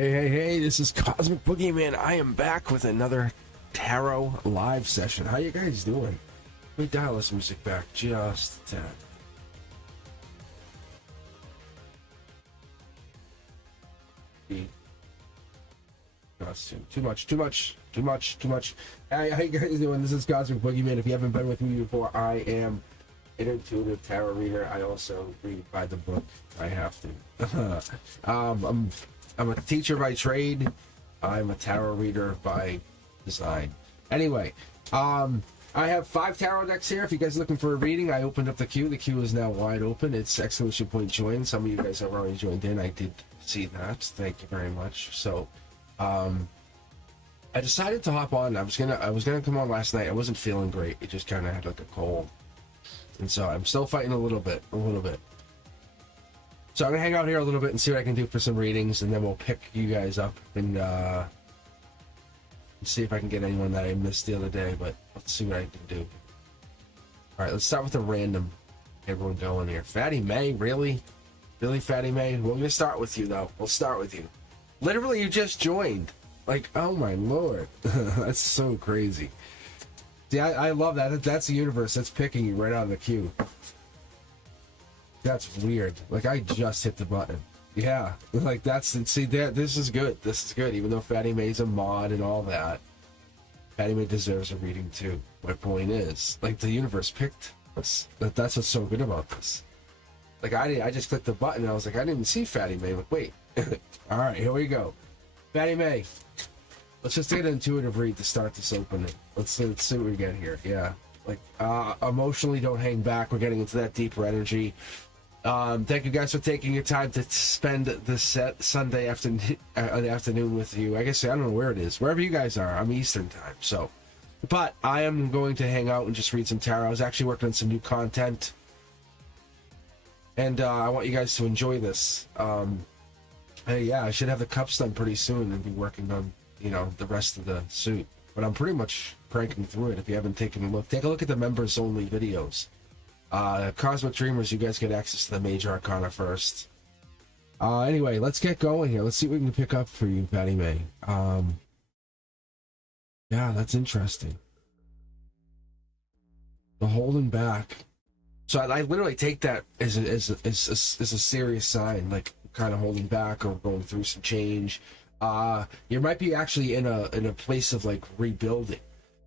Hey, this is Cosmic Boogeyman. I am back with another tarot live session. How you guys doing? Let me dial this music back just a tad. Too much. Hey, how you guys doing? This is Cosmic Boogeyman. If you haven't been with me before, I am an intuitive tarot reader. I also read by the book. I have to. I'm a teacher by trade. I'm a tarot reader by design. Anyway, I have 5 tarot decks here. If you guys are looking for a reading, I opened up the queue. The queue is now wide open. It's !join. Some of you guys have already joined in. I did see that. Thank you very much. So, I decided to hop on. I was gonna come on last night. I wasn't feeling great. It just kind of had like a cold, and so I'm still fighting a little bit. So I'm gonna hang out here a little bit and see what I can do for some readings, and then we'll pick you guys up and see if I can get anyone that I missed the other day. But let's see what I can do. All right, let's start with a random. Everyone going here. Fatty May, really, Fatty May. We're gonna start with you though. We'll start with you. Literally, you just joined. Like, oh my lord, that's so crazy. See, I love that. That's the universe that's picking you right out of the queue. That's weird. Like, I just hit the button. Yeah, like this is good. This is good. Even though Fatty May's a mod and all that, Fatty May deserves a reading too. My point is, like, the universe picked us. That's what's so good about this. Like, I just clicked the button and I was like, I didn't even see Fatty May. Like, wait. All right, here we go. Fatty May. Let's just get an intuitive read to start this opening. Let's see what we get here. Yeah. Like, emotionally, don't hang back. We're getting into that deeper energy. Thank you guys for taking your time to spend this Sunday afternoon with you. I guess I don't know where it is. Wherever you guys are, I'm Eastern time. So, but I am going to hang out and just read some tarot. I was actually working on some new content, and I want you guys to enjoy this. Hey, yeah, I should have the cups done pretty soon and be working on, the rest of the suit. But I'm pretty much cranking through it. If you haven't taken a look, take a look at the members only videos. Cosmic Dreamers, you guys get access to the major arcana first. Anyway, let's get going here. Let's see what we can pick up for you, Fatty May. Yeah, that's interesting. The holding back. So I literally take that as a serious sign, like kind of holding back or going through some change. You might be actually in a place of like rebuilding.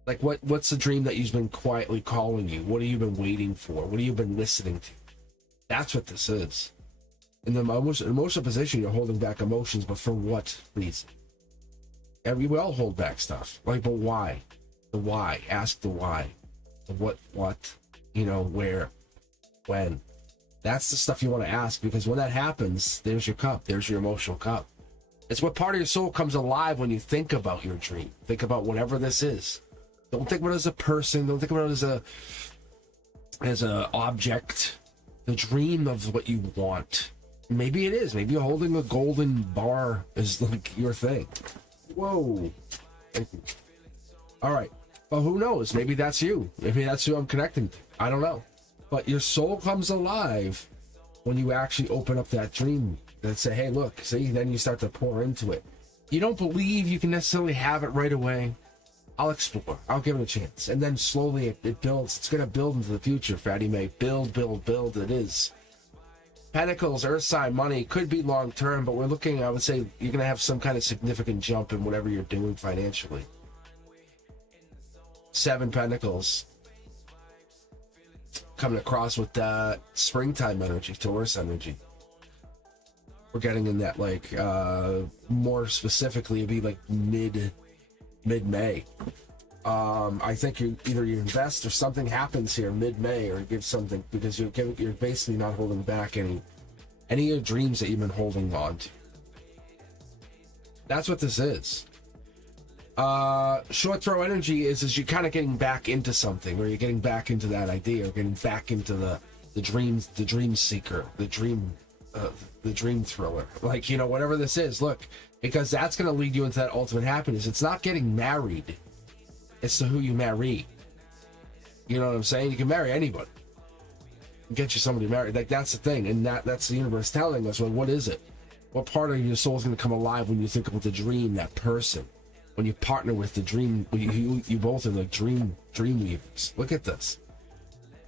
Like, what's the dream that you've been quietly calling you? What have you been waiting for? What have you been listening to? That's what this is. In the emotional position, you're holding back emotions, but for what reason? And we all hold back stuff. Like, but why? The why. Ask the why. The what, where, when. That's the stuff you want to ask, because when that happens, there's your cup. There's your emotional cup. It's what part of your soul comes alive when you think about your dream. Think about whatever this is. Don't think about it as a person. Don't think about it as a object. The dream of what you want. Maybe it is. Maybe holding a golden bar is like your thing. Whoa. Thank you. All right. But who knows? Maybe that's you. Maybe that's who I'm connecting to. I don't know. But your soul comes alive when you actually open up that dream and say, hey, look, see, then you start to pour into it. You don't believe you can necessarily have it right away. I'll explore. I'll give it a chance. And then slowly it builds. It's going to build into the future, Fatty May. Build. It is. Pentacles, Earth sign, money. Could be long term, but we're looking, I would say, you're going to have some kind of significant jump in whatever you're doing financially. 7 Pentacles. Coming across with that springtime energy, Taurus energy. We're getting in that, like, more specifically, it'd be like mid-May. I think you invest or something happens here mid-May, or give something, because you're basically not holding back any of your dreams that you've been holding on to. That's what this is. Short throw energy is you're kind of getting back into something, or you're getting back into that idea, or getting back into the dream seeker, the dream thriller, like, whatever this is. Look, because that's going to lead you into that ultimate happiness. It's not getting married, it's to who you marry. You know what I'm saying? You can marry anybody, get you somebody married. Like, that's the thing, and that's the universe telling us. Well, what is it? What part of your soul is going to come alive when you think about the dream, that person? When you partner with the dream, you both are like dream weavers. Look at this.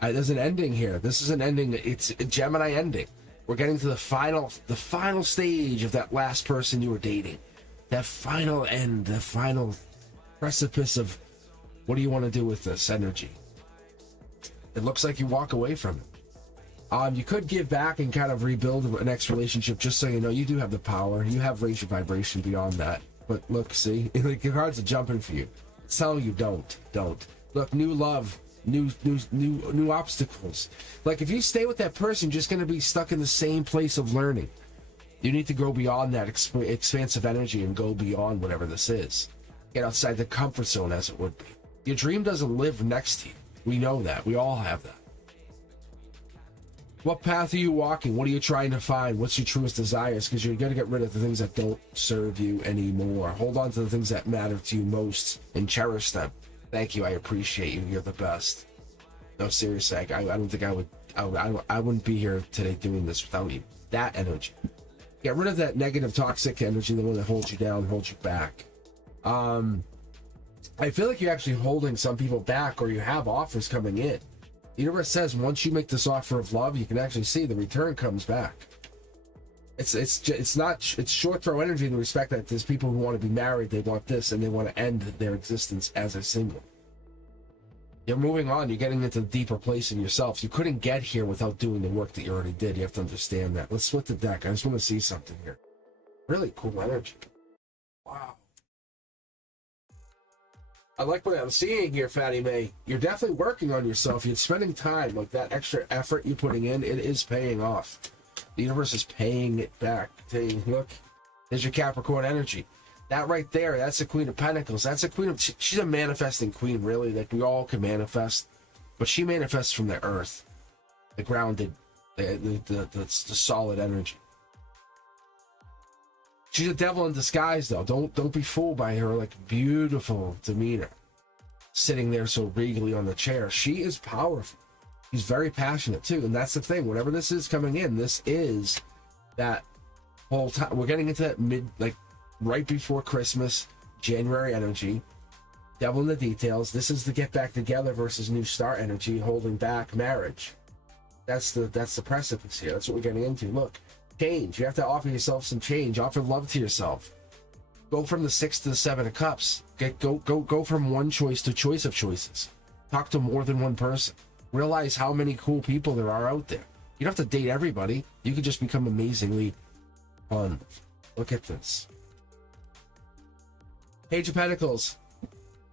There's an ending here. This is an ending. It's a Gemini ending. We're getting to the final stage of that last person you were dating. That final end, the final precipice of what do you want to do with this energy? It looks like you walk away from it. You could give back and kind of rebuild a next relationship, just so you know you do have the power. You have raised your vibration beyond that. But look, see, like your cards are jumping for you. It's telling you don't. Look, new love, new obstacles. Like if you stay with that person, you're just going to be stuck in the same place of learning. You need to go beyond that expansive energy and go beyond whatever this is. Get outside the comfort zone, as it would be. Your dream doesn't live next to you. We know that. We all have that. What path are you walking? What are you trying to find? What's your truest desires? Because you're going to get rid of the things that don't serve you anymore. Hold on to the things that matter to you most and cherish them. Thank you. I appreciate you. You're the best. No, seriously, I don't think I wouldn't be here today doing this without you. That energy. Get rid of that negative, toxic energy, the one that holds you down, holds you back. I feel like you're actually holding some people back, or you have offers coming in. The universe says once you make this offer of love, you can actually see the return comes back. It's short throw energy in the respect that there's people who want to be married, they want this, and they want to end their existence as a single. You're moving on, you're getting into a deeper place in yourself. You couldn't get here without doing the work that you already did. You have to understand that. Let's split the deck. I just want to see something here. Really cool energy. Wow. I like what I'm seeing here, Fatty May. You're definitely working on yourself. You're spending time. Like that extra effort you're putting in, it is paying off. The universe is paying it back. Saying, look, there's your Capricorn energy. That right there, that's the Queen of Pentacles. That's a queen of... She's a manifesting queen, really. Like, we all can manifest. But she manifests from the earth. The grounded, the solid energy. She's a devil in disguise, though. Don't be fooled by her, like, beautiful demeanor. Sitting there so regally on the chair. She is powerful. She's very passionate, too. And that's the thing. Whatever this is coming in, this is that whole time. We're getting into that right before Christmas, January energy. Devil in the details. This is the get back together versus new start energy, holding back marriage. That's the precipice here. That's what we're getting into. Look. Change. You have to offer yourself some change. Offer love to yourself. Go from the 6 to the 7 of cups. Go from one choice to choice of choices. Talk to more than one person. Realize how many cool people there are out there. You don't have to date everybody. You could just become amazingly fun. Look at this. Page of Pentacles.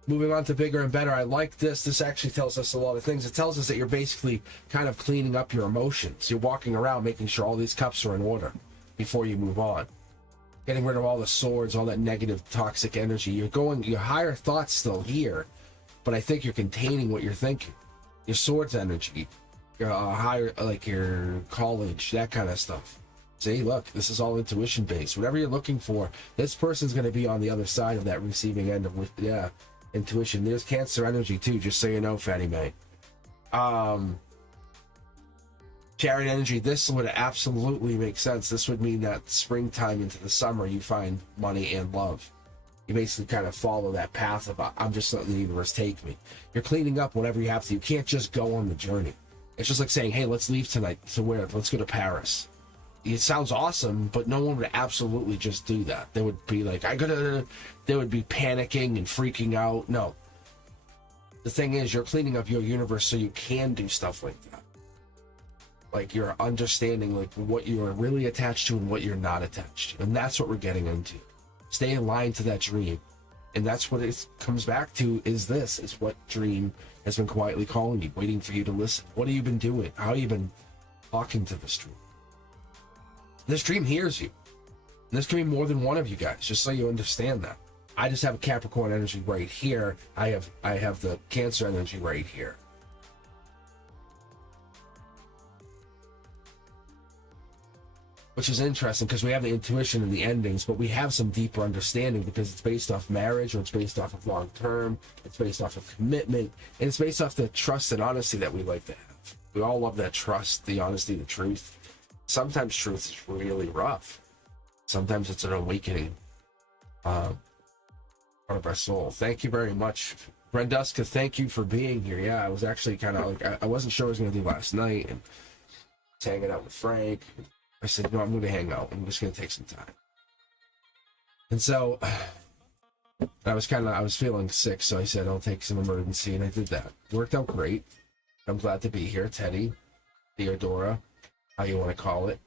Moving on to bigger and better. I like this. This actually tells us a lot of things. It tells us that you're basically kind of cleaning up your emotions. You're walking around making sure all these cups are in order before you move on. Getting rid of all the swords, all that negative, toxic energy. Your higher thoughts still here, but I think you're containing what you're thinking. Your swords energy, your higher, like your college, that kind of stuff. See, look, this is all intuition based. Whatever you're looking for, this person's going to be on the other side of that receiving end of, intuition. There's Cancer energy too, just so you know, Fatty May. Chariot energy, this would absolutely make sense. This would mean that springtime into the summer you find money and love. You basically kind of follow that path of I'm just letting the universe take me. You're cleaning up whatever you have to. You can't just go on the journey. It's just like saying, hey, let's leave tonight. To where? Let's go to Paris. It sounds awesome, but no one would absolutely just do that. They would be like, they would be panicking and freaking out. No. The thing is, you're cleaning up your universe so you can do stuff like that. Like, you're understanding, like, what you are really attached to and what you're not attached to. And that's what we're getting into. Stay in line to that dream. And that's what it comes back to, is what dream has been quietly calling you, waiting for you to listen. What have you been doing? How have you been talking to this dream? This dream hears you. And this can be more than one of you guys, just so you understand that. I just have a Capricorn energy right here. I have the Cancer energy right here. Which is interesting because we have the intuition and the endings, but we have some deeper understanding because it's based off marriage, or it's based off of long term, it's based off of commitment, and it's based off the trust and honesty that we like to have. We all love that trust, the honesty, the truth. Sometimes truth is really rough. Sometimes it's an awakening part of our soul. Thank you very much, Brenduska. Thank you for being here. Yeah, I was actually kind of like, I wasn't sure what I was going to do last night, and I was hanging out with Frank. I said, no, I'm going to hang out. I'm just going to take some time. And so I was feeling sick, so I said, I'll take some emergency, and I did that. Worked out great. I'm glad to be here, Teddy, Theodora, how you want to call it.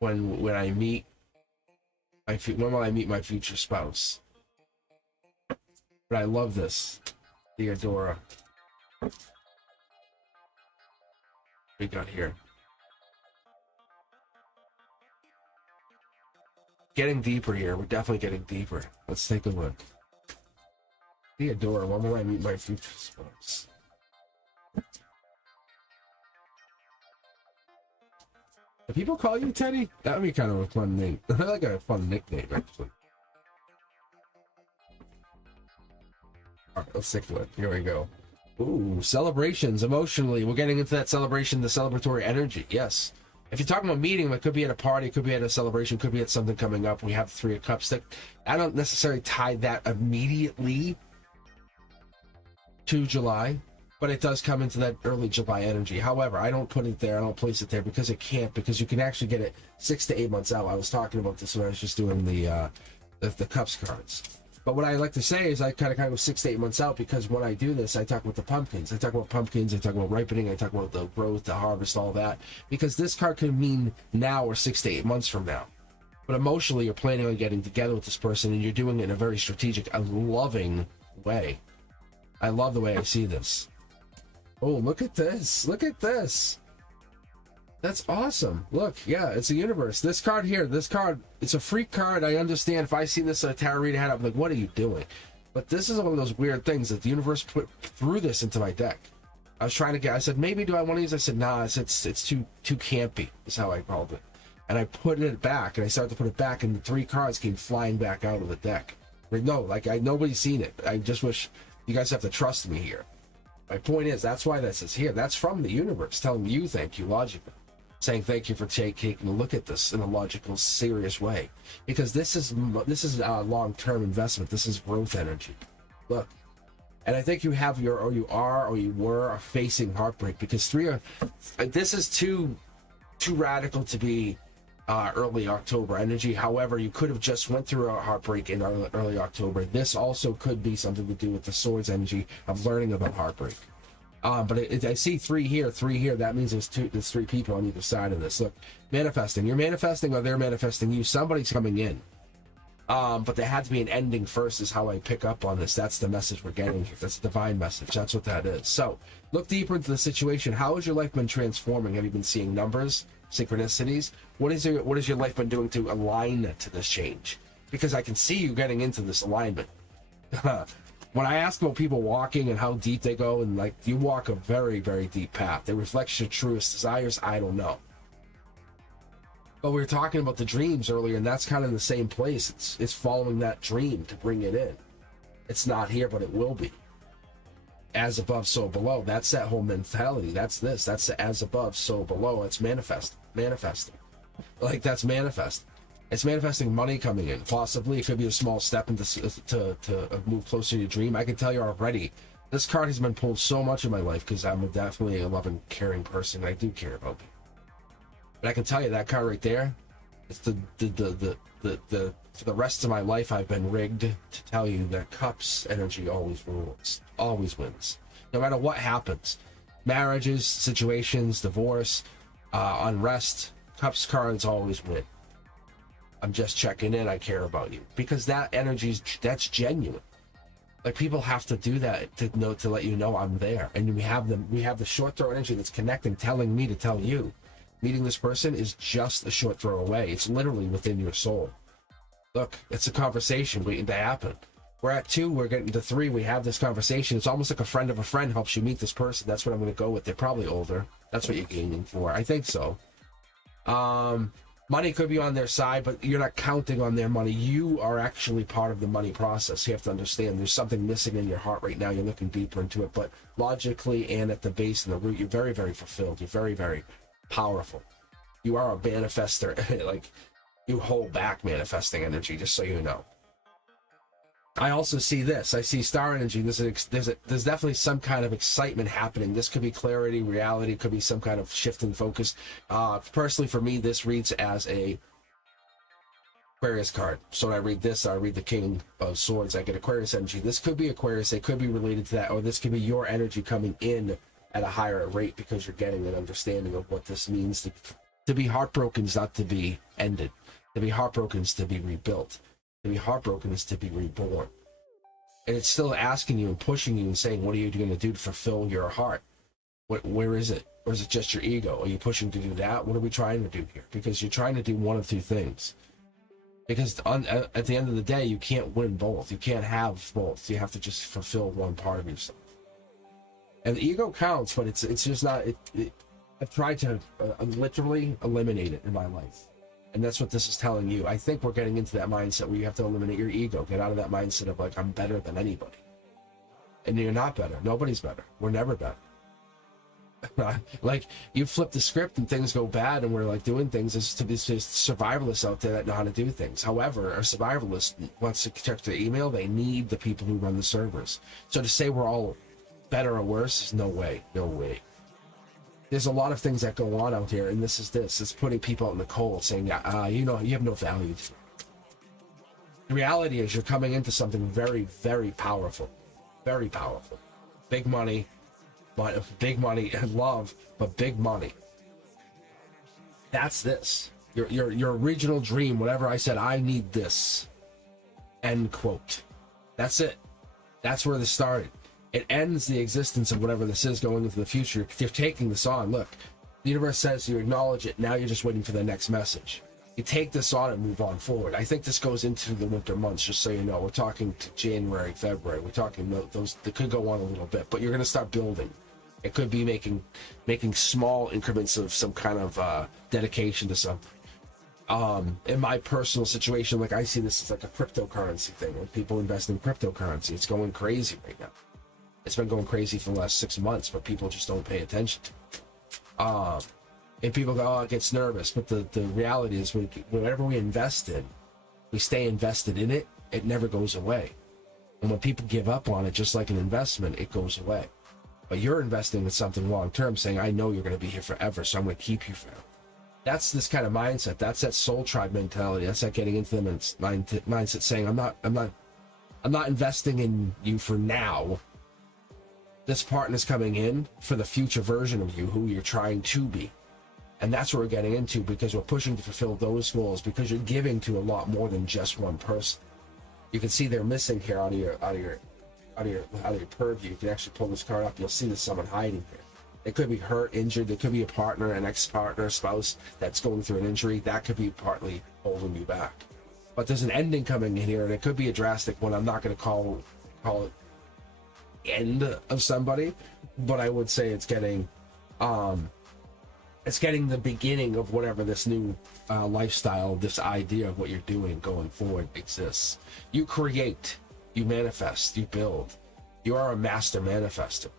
When will I meet my future spouse? But I love this, Theodora. What we got here? Getting deeper here. We're definitely getting deeper. Let's take a look. Theodora, when will I meet my future spouse? Do people call you Teddy? That would be kind of a fun name. I like a fun nickname, actually. Alright, let's take a look. Here we go. Ooh, celebrations. Emotionally, we're getting into that celebration, the celebratory energy. Yes. If you're talking about meeting, it could be at a party, it could be at a celebration, could be at something coming up. We have Three of Cups. I don't necessarily tie that immediately to July, but it does come into that early July energy. However, I don't put it there, I don't place it there because it can't, because you can actually get it 6 to 8 months out. I was talking about this when I was just doing the Cups cards. But what I like to say is I kind of go 6 to 8 months out, because when I do this, I talk about the pumpkins. I talk about pumpkins, I talk about ripening, I talk about the growth, the harvest, all that. Because this card could mean now or 6 to 8 months from now. But emotionally, you're planning on getting together with this person, and you're doing it in a very strategic, a loving way. I love the way I see this. Oh, look at this. Look at this. That's awesome. Look, yeah, it's a universe. This card here, it's a freak card. I understand. If I see this tarot reader hat, I'm like, what are you doing? But this is one of those weird things that the universe threw this into my deck. I said, maybe do I want to use? I said, nah, it's too campy, is how I called it. And I put it back, and I started to put it back, and the 3 cards came flying back out of the deck. Nobody's seen it. I just wish you guys have to trust me here. My point is, that's why this is here. That's from the universe telling you thank you logically. Saying thank you for taking a look at this in a logical, serious way. Because this is a long-term investment. This is growth energy. Look. And I think you were facing heartbreak, because this is too radical to be early October energy. However, you could have just went through a heartbreak in early October. This also could be something to do with the swords energy of learning about heartbreak. But I see 3 here. That means there's 3 people on either side of this. Look, manifesting. You're manifesting, or they're manifesting you. Somebody's coming in. But there had to be an ending first, is how I pick up on this. That's the message we're getting here. That's a divine message. That's what that is. So, look deeper into the situation. How has your life been transforming? Have you been seeing numbers, synchronicities? What has your life been doing to align to this change? Because I can see you getting into this alignment. When I ask about people walking and how deep they go, and like, you walk a very, very deep path. It reflects your truest desires. I don't know. But we were talking about the dreams earlier, and that's kind of in the same place. It's following that dream to bring it in. It's not here, but it will be. As above, so below. That's that whole mentality. That's this. That's the as above, so below. It's manifesting. Like, that's manifest. It's manifesting money coming in. Possibly it could be a small step to move closer to your dream. I can tell you already, this card has been pulled so much in my life, because I'm definitely a loving, caring person. I do care about people. But I can tell you, that card right there, it's for the rest of my life, I've been rigged to tell you that Cups energy always rules, always wins, no matter what happens. Marriages, situations, divorce, unrest, Cups cards always win. I'm just checking in. I care about you, because that energy that's genuine. Like, people have to do that to let you know I'm there. And we have the short throw energy that's connecting, telling me to tell you. Meeting this person is just a short throw away. It's literally within your soul. Look, it's a conversation waiting to happen. We're at 2, we're getting to 3, we have this conversation. It's almost like a friend of a friend helps you meet this person. That's what I'm going to go with. They're probably older. That's what you're gaining for. I think so. Money could be on their side, but you're not counting on their money. You are actually part of the money process. You have to understand there's something missing in your heart right now. You're looking deeper into it, but logically and at the base and the root, you're very, very fulfilled. You're very, very powerful. You are a manifester. Like, You hold back manifesting energy, just so you know. I also see this. I see star energy. There's definitely some kind of excitement happening. This could be clarity, reality, could be some kind of shift in focus. Personally, for me, this reads as a Aquarius card. So when I read this, I read the King of Swords. I get Aquarius energy. This could be Aquarius. It could be related to that, or this could be your energy coming in at a higher rate because you're getting an understanding of what this means. To be heartbroken is not to be ended. To be heartbroken is to be rebuilt. To be heartbroken is to be reborn. And it's still asking you and pushing you and saying, what are you going to do to fulfill your heart? Where is it? Or is it just your ego? Are you pushing to do that? What are we trying to do here? Because you're trying to do one of two things. Because at the end of the day, you can't win both. You can't have both. You have to just fulfill one part of yourself. And the ego counts, but it's just not. I've tried to literally eliminate it in my life. And that's what this is telling you. I think we're getting into that mindset where you have to eliminate your ego. Get out of that mindset of like, I'm better than anybody. And you're not better. Nobody's better. We're never better. Like, you flip the script and things go bad and we're like doing things. There's survivalists out there that know how to do things. However, a survivalist wants to check their email. They need the people who run the servers. So to say we're all better or worse is no way. No way. There's a lot of things that go on out here, and this is this. It's putting people out in the cold, saying, you know, you have no value. The reality is you're coming into something very, very powerful. Very powerful. Big money and love, but big money. That's this. Your original dream, whatever I said, I need this. End quote. That's it. That's where this started. It ends the existence of whatever this is going into the future. You're taking this on. Look, the universe says you acknowledge it. Now you're just waiting for the next message. You take this on and move on forward. I think this goes into the winter months, just so you know. We're talking to January, February. We're talking those that could go on a little bit, but you're going to start building. It could be making small increments of some kind of dedication to something. In my personal situation, like I see this as like a cryptocurrency thing. When people invest in cryptocurrency, it's going crazy right now. It's been going crazy for the last 6 months, but people just don't pay attention to it. And people go, oh, it gets nervous. But the reality is, whenever we invest in, we stay invested in it, it never goes away. And when people give up on it, just like an investment, it goes away. But you're investing in something long term, saying, I know you're going to be here forever, so I'm going to keep you forever. That's this kind of mindset. That's that soul tribe mentality. That's that getting into them mindset, saying, I'm not investing in you for now. This partner's coming in for the future version of you, who you're trying to be. And that's what we're getting into, because we're pushing to fulfill those goals, because you're giving to a lot more than just one person. You can see they're missing here out of your purview. You can actually pull this card up. You'll see there's someone hiding here. It could be hurt, injured. It could be a partner, an ex-partner, spouse that's going through an injury. That could be partly holding you back. But there's an ending coming in here, and it could be a drastic one. I'm not going to call it end of somebody, but I would say it's getting the beginning of whatever this new lifestyle, this idea of what you're doing going forward exists. You create, you manifest, you build. You are a master manifester.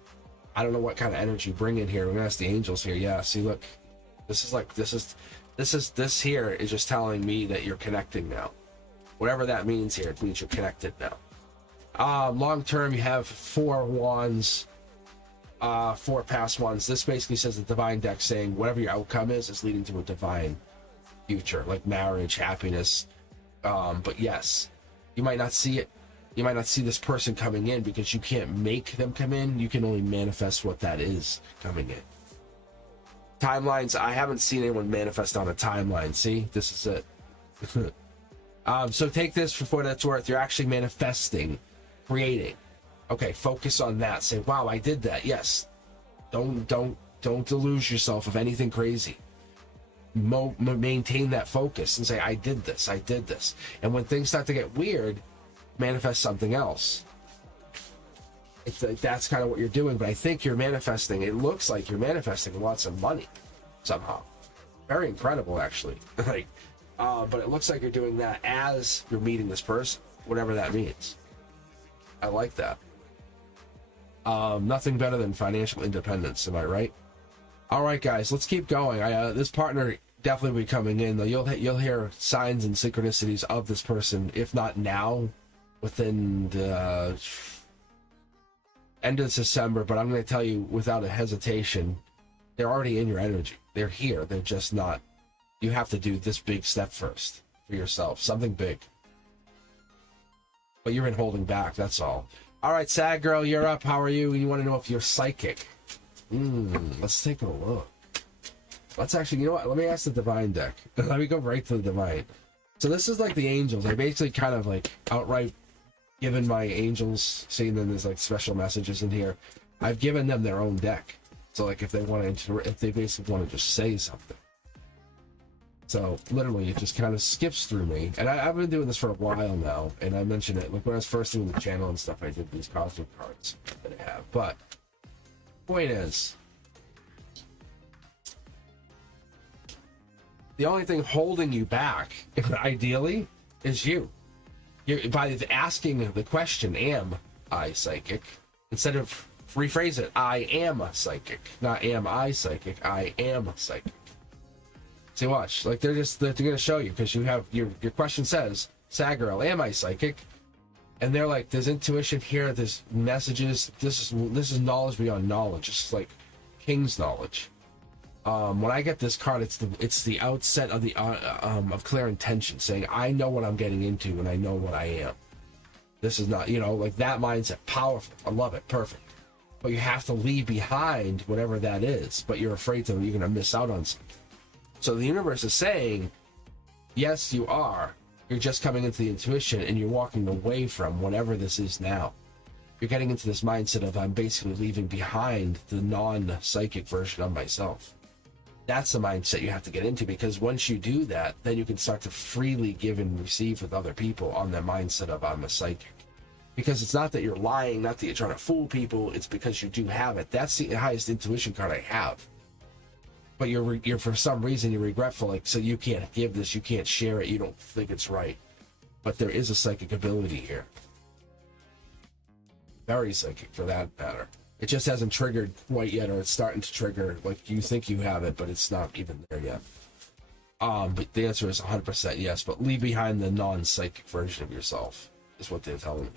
I don't know what kind of energy you bring in here. We're gonna ask the angels here. Yeah, see, look, this here is just telling me that you're connecting now. Whatever that means here, it means you're connected now. Long term, you have 4 wands, 4 past ones. This basically says the divine deck, saying whatever your outcome is leading to a divine future, like marriage, happiness. But yes, you might not see it. You might not see this person coming in because you can't make them come in. You can only manifest what that is coming in. Timelines, I haven't seen anyone manifest on a timeline. See, this is it. So take this for what it's worth. You're actually manifesting, creating. Okay, focus on that. Say, wow, I did that. Yes. Don't delude yourself of anything crazy. Maintain that focus and say, I did this. And when things start to get weird, manifest something else. It's like, that's kind of what you're doing. But I think you're manifesting. It looks like you're manifesting lots of money somehow. Very incredible, actually. But it looks like you're doing that as you're meeting this person, whatever that means. I like that. Nothing better than financial independence, am I right? All right, guys, let's keep going. This partner definitely be coming in, though. You'll hear signs and synchronicities of this person, if not now, within the end of December. But I'm going to tell you without a hesitation, they're already in your energy. They're here. They're just not. You have to do this big step first for yourself, something big. But you've been holding back, that's all. All right, Sad Girl, you're up. How are you? You want to know if you're psychic? Let's take a look. Let's actually, you know what? Let me ask the Divine deck. Let me go right to the Divine. So this is like the angels. I basically kind of like outright given my angels, seeing them there's like special messages in here. I've given them their own deck. So like if they want to, if they basically want to just say something. So literally, it just kind of skips through me, and I've been doing this for a while now. And I mentioned it like when I was first doing the channel and stuff. I did these cosmic cards that I have. But point is, the only thing holding you back, ideally, is you. You're, by asking the question, "Am I psychic?" instead of rephrase it, "I am a psychic," not "Am I psychic?" I am psychic. See, watch. Like they're going to show you because you have your question says, "Sad Girl, am I psychic?" And they're like, "There's intuition here. There's messages. This is knowledge beyond knowledge. It's like king's knowledge." When I get this card, it's the outset of the of clear intention, saying, "I know what I'm getting into, and I know what I am." This is not, like that mindset. Powerful. I love it. Perfect. But you have to leave behind whatever that is. But you're afraid that you're going to miss out on something. So the universe is saying, yes, you are. You're just coming into the intuition and you're walking away from whatever this is now. You're getting into this mindset of I'm basically leaving behind the non-psychic version of myself. That's the mindset you have to get into, because once you do that, then you can start to freely give and receive with other people on the mindset of I'm a psychic. Because it's not that you're lying, not that you're trying to fool people, it's because you do have it. That's the highest intuition card I have. But you're for some reason you're regretful, like, so you can't give this, you can't share it, you don't think it's right. But there is a psychic ability here. Very psychic for that matter. It just hasn't triggered quite yet, or it's starting to trigger, like you think you have it, but it's not even there yet. But the answer is 100% yes, but leave behind the non-psychic version of yourself, is what they're telling me.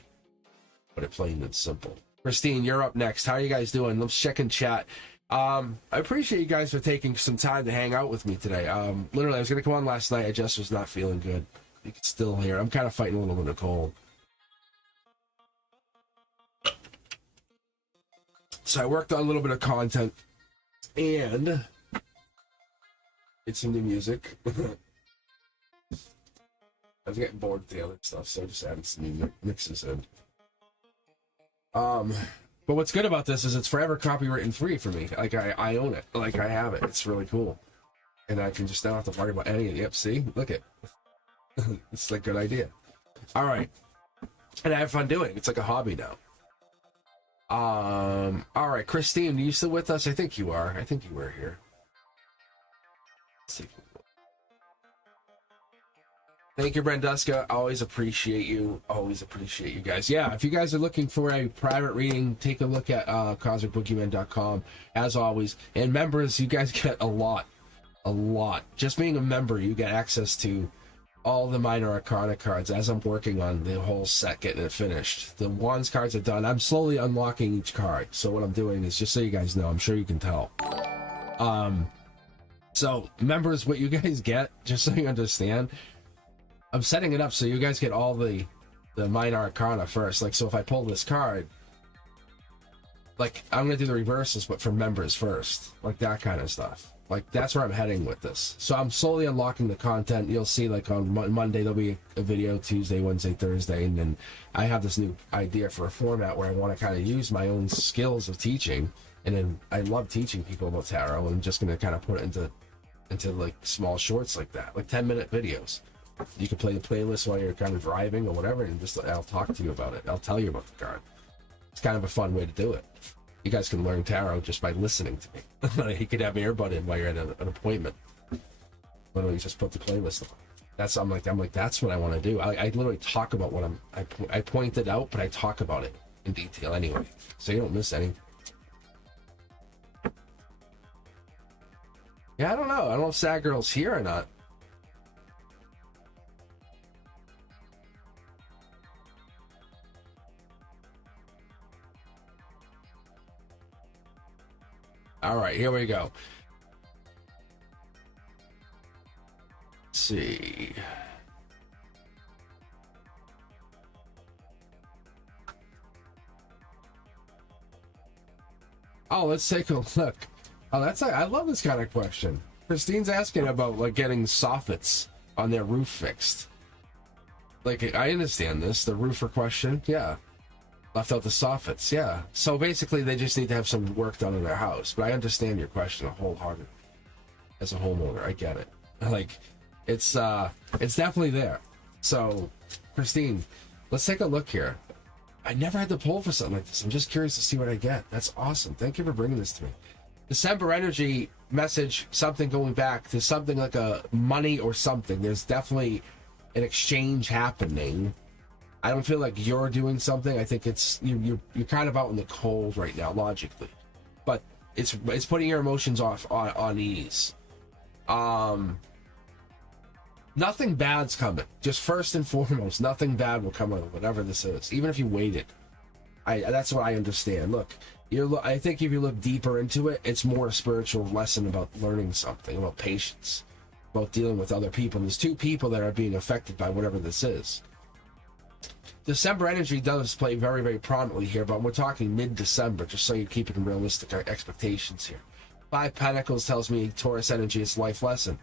Put it plain and simple. Christine, you're up next. How are you guys doing? Let's check in chat. I appreciate you guys for taking some time to hang out with me today. Literally, I was going to come on last night. I just was not feeling good. You can still hear. I'm kind of fighting a little bit of cold. So I worked on a little bit of content and did some new music. I was getting bored with the other stuff, so I just added some new mixes in. But what's good about this is it's forever copyright free for me. Like I own it. Like I have it. It's really cool. And I can just not have to worry about any of it. Yep, see? Look it. It's a good idea. All right. And I have fun doing it. It's like a hobby now. All right, Christine, are you still with us? I think you are. I think you were here. Let's see. Thank you, Brenduska. Always appreciate you. Always appreciate you guys. Yeah, if you guys are looking for a private reading, take a look at cosmicboogeyman.com, as always. And members, you guys get a lot. A lot. Just being a member, you get access to all the minor arcana cards as I'm working on the whole set, getting it finished. The wands cards are done. I'm slowly unlocking each card. So what I'm doing is, just so you guys know, I'm sure you can tell. So members, what you guys get, just so you understand, I'm setting it up so you guys get all the minor arcana first. Like, so if I pull this card, like, I'm gonna do the reversals, but for members first, like that kind of stuff. Like, that's where I'm heading with this. So I'm slowly unlocking the content. You'll see, like, on Monday there'll be a video, Tuesday, Wednesday, Thursday, and then I have this new idea for a format where I want to kind of use my own skills of teaching. And then I love teaching people about tarot. I'm just gonna kind of put it into like small shorts like that, like 10-minute videos. You can play the playlist while you're kind of driving or whatever, and just I'll talk to you about it. I'll tell you about the card. It's kind of a fun way to do it. You guys can learn tarot just by listening to me. You could have an earbud in while you're at an appointment. Literally, just put the playlist on. I'm like, that's what I want to do. I literally talk about what I point it out, but I talk about it in detail anyway, so you don't miss any. Yeah, I don't know. I don't know if Sad Girl's here or not. All right, here we go. Let's see. Oh, let's take a look. Oh, I love this kind of question. Christine's asking about like getting soffits on their roof fixed. Like, I understand this, the roofer question. Yeah. Left out the soffits. Yeah. So basically, they just need to have some work done in their house. But I understand your question wholeheartedly. As a homeowner, I get it. Like, it's definitely there. So, Christine, let's take a look here. I never had to pull for something like this. I'm just curious to see what I get. That's awesome. Thank you for bringing this to me. December energy message, something going back to something like a money or something. There's definitely an exchange happening. I don't feel like you're doing something. I think it's you're kind of out in the cold right now, logically, but it's putting your emotions off on ease. Nothing bad's coming. Just first and foremost, nothing bad will come of whatever this is, even if you waited. That's what I understand. Look, I think if you look deeper into it, it's more a spiritual lesson about learning something, about patience, about dealing with other people. There's two people that are being affected by whatever this is. December energy does play very, very prominently here, but we're talking mid-December, just so you keep it in realistic expectations here. Five Pentacles tells me Taurus energy is life lesson.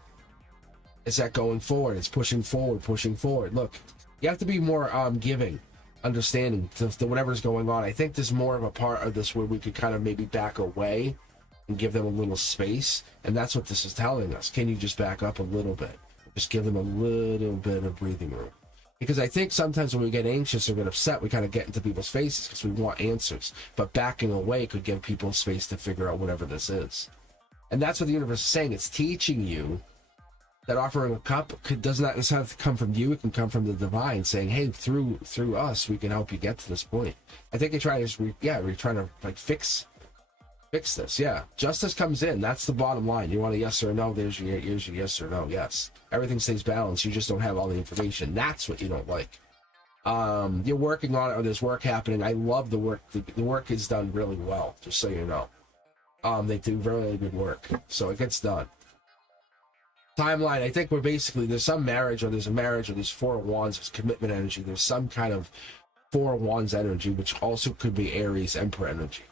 It's that going forward. It's pushing forward, pushing forward. Look, you have to be more giving, understanding to whatever's going on. I think there's more of a part of this where we could kind of maybe back away and give them a little space, and that's what this is telling us. Can you just back up a little bit? Just give them a little bit of breathing room. Because I think sometimes when we get anxious or get upset, we kind of get into people's faces because we want answers. But backing away could give people space to figure out whatever this is. And that's what the universe is saying. It's teaching you that offering a cup does not necessarily have to come from you. It can come from the divine saying, hey, through us, we can help you get to this point. I think we're trying to like fix this. Yeah. Justice comes in. That's the bottom line. You want a yes or a no? Here's your yes or no. Yes. Everything stays balanced. You just don't have all the information. That's what you don't like. You're working on it, or there's work happening. I love the work. The work is done really well, just so you know. They do really good work. So it gets done. Timeline, I think there's some marriage, or there's a marriage, or there's Four of Wands, there's commitment energy. There's some kind of Four of Wands energy, which also could be Aries Emperor energy.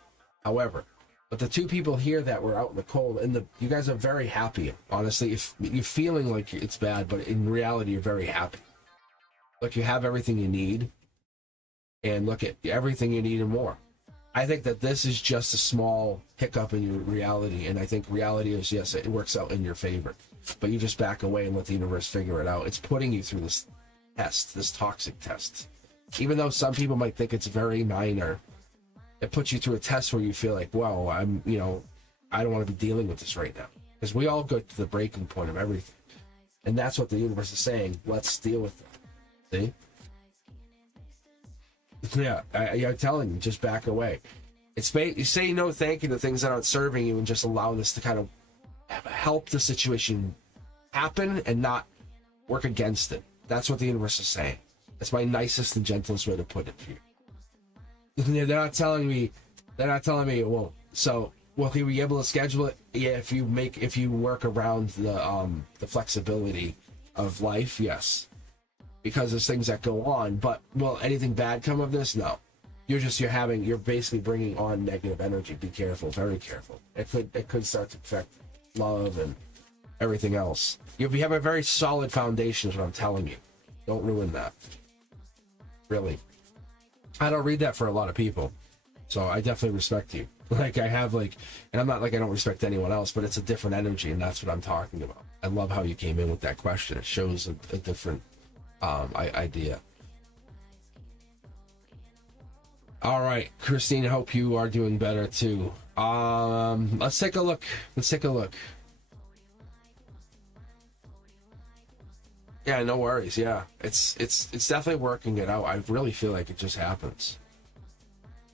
However, but the two people here that were out in the cold, you guys are very happy. Honestly, if you're feeling like it's bad, but in reality, you're very happy. Look, you have everything you need, and look at everything you need and more. I think that this is just a small hiccup in your reality, and I think reality is, yes, it works out in your favor. But you just back away and let the universe figure it out. It's putting you through this test, this toxic test. Even though some people might think it's very minor, it puts you through a test where you feel like, wow, I don't want to be dealing with this right now. Because we all go to the breaking point of everything. And that's what the universe is saying. Let's deal with it. See? Yeah, I'm telling you, just back away. You say no thank you to things that aren't serving you and just allow this to kind of help the situation happen and not work against it. That's what the universe is saying. That's my nicest and gentlest way to put it for you. They're not telling me it won't. So will he be able to schedule it? Yeah, if you work around the flexibility of life, yes. Because there's things that go on, but will anything bad come of this? No. You're basically bringing on negative energy. Be careful, very careful. It could start to affect love and everything else. You have a very solid foundation is what I'm telling you. Don't ruin that. Really. I don't read that for a lot of people. So I definitely respect you. Like I have and I'm not like I don't respect anyone else, but it's a different energy, and that's what I'm talking about. I love how you came in with that question. It shows a different idea. All right, Christine, I hope you are doing better too. Let's take a look. Yeah, no worries. Yeah, it's definitely working it out. I really feel like it just happens.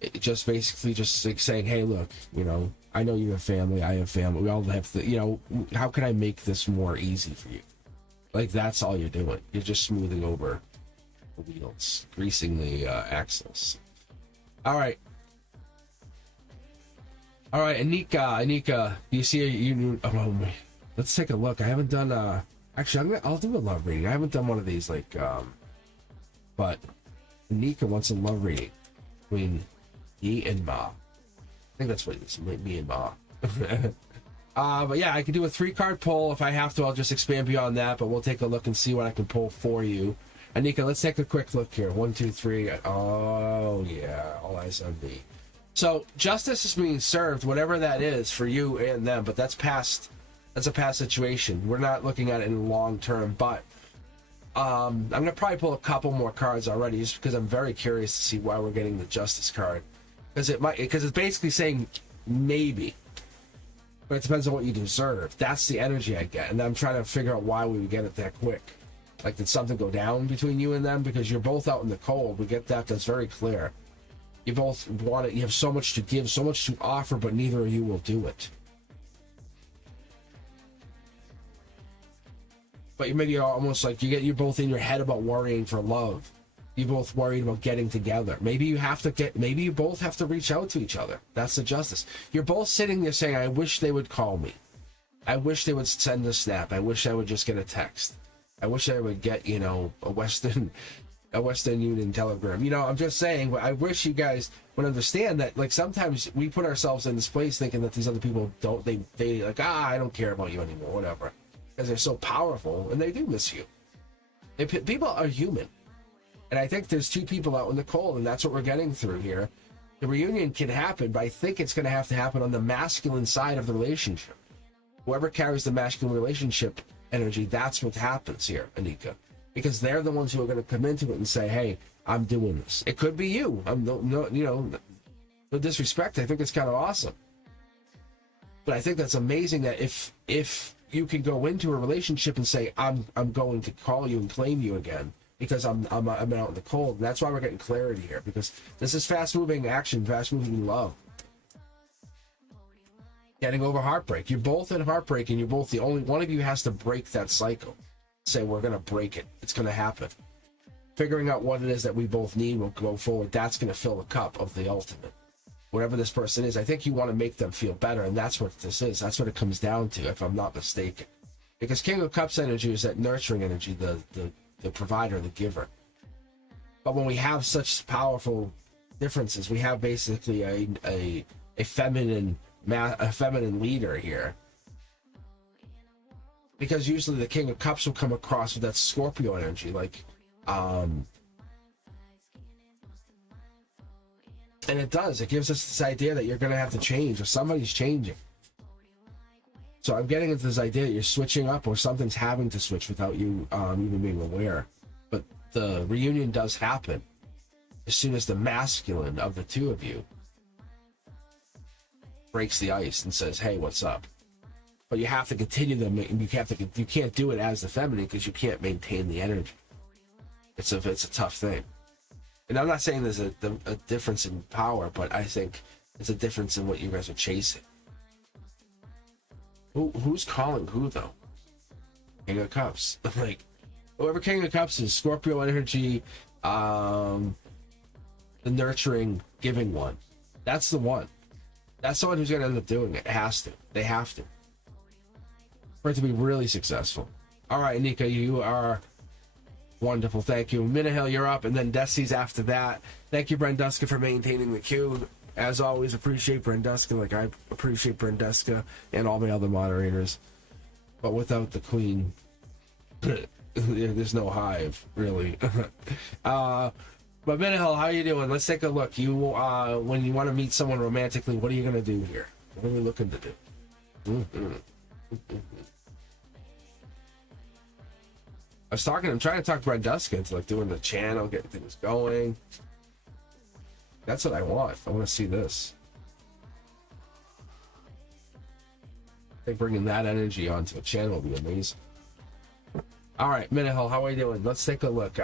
It just basically just like saying, hey, look, you know, I know you have family, I have family, we all have to, you know, how can I make this more easy for you? Like, that's all you're doing. You're just smoothing over the wheels, greasing the axles. All right, Anika, you see you? Oh, let's take a look. I haven't done. Actually, I'll do a love reading. I haven't done one of these like. But Anika wants a love reading between Yi and Ma. I think that's what it is. Me and Ma. But yeah, I can do a 3-card pull. If I have to, I'll just expand beyond that. But we'll take a look and see what I can pull for you. Anika, let's take a quick look here. 1, 2, 3. Oh yeah, all eyes on me. So justice is being served, whatever that is for you and them. But that's past. That's a past situation. We're not looking at it in the long term. But I'm gonna probably pull a couple more cards already, just because I'm very curious to see why we're getting the justice card. Because it's basically saying maybe. But it depends on what you deserve. That's the energy I get, and I'm trying to figure out why we would get it that quick. Like, did something go down between you and them? Because you're both out in the cold. We get that. That's very clear. You both want it. You have so much to give, so much to offer, but neither of you will do it. But maybe almost like you're both in your head about worrying for love. You both worried about getting together. Maybe you both have to reach out to each other. That's the justice. You're both sitting there saying, I wish they would call me. I wish they would send a snap. I wish I would just get a text. I wish I would get, you know, a Western Union telegram. You know, I'm just saying, I wish you guys would understand that, like, sometimes we put ourselves in this place thinking that these other people they like, I don't care about you anymore, whatever. Because they're so powerful, and they do miss you. People are human. And I think there's 2 people out in the cold, and that's what we're getting through here. The reunion can happen, but I think it's going to have to happen on the masculine side of the relationship. Whoever carries the masculine relationship energy, that's what happens here, Anika. Because they're the ones who are going to come into it and say, hey, I'm doing this. It could be you. No disrespect. I think it's kind of awesome. But I think that's amazing that if you can go into a relationship and say, I'm going to call you and claim you again because I'm out in the cold. And that's why we're getting clarity here, because this is fast-moving action, fast-moving love. Getting over heartbreak. You're both in heartbreak, and you're both the only one of you has to break that cycle. Say, we're going to break it. It's going to happen. Figuring out what it is that we both need will go forward. That's going to fill the cup of the ultimate. Whatever this person is, I think you want to make them feel better, and that's what this is. That's what it comes down to, if I'm not mistaken. Because King of Cups energy is that nurturing energy, the provider, the giver. But when we have such powerful differences, we have basically a feminine leader here. Because usually the King of Cups will come across with that Scorpio energy, like, and it does. It gives us this idea that you're going to have to change, or somebody's changing. So I'm getting into this idea that you're switching up, or something's having to switch without you even being aware. But the reunion does happen as soon as the masculine of the 2 of you breaks the ice and says, hey, what's up? But you have to continue them. You can't do it as the feminine because you can't maintain the energy. It's a tough thing. And I'm not saying there's a difference in power, but I think it's a difference in what you guys are chasing. Who's calling who, though? King of Cups. Like, whoever King of Cups is, Scorpio energy, the nurturing, giving one. That's the one. That's the one who's going to end up doing it. It has to. They have to. For it to be really successful. All right, Anika, you are wonderful. Thank you. Minahil, you're up, and then Desi's after that. Thank you, Brenduska, for maintaining the queue. As always, appreciate Brenduska, like I appreciate Brenduska and all my other moderators. But without the queen, there's no hive, really. But Minahil, how you doing? Let's take a look. You, when you want to meet someone romantically, what are you going to do here? What are we looking to do? I'm trying to talk Brenduska into like doing the channel, getting things going. That's what I want. I want to see this. I think bringing that energy onto a channel would be amazing. All right, Minahil, how are you doing? Let's take a look.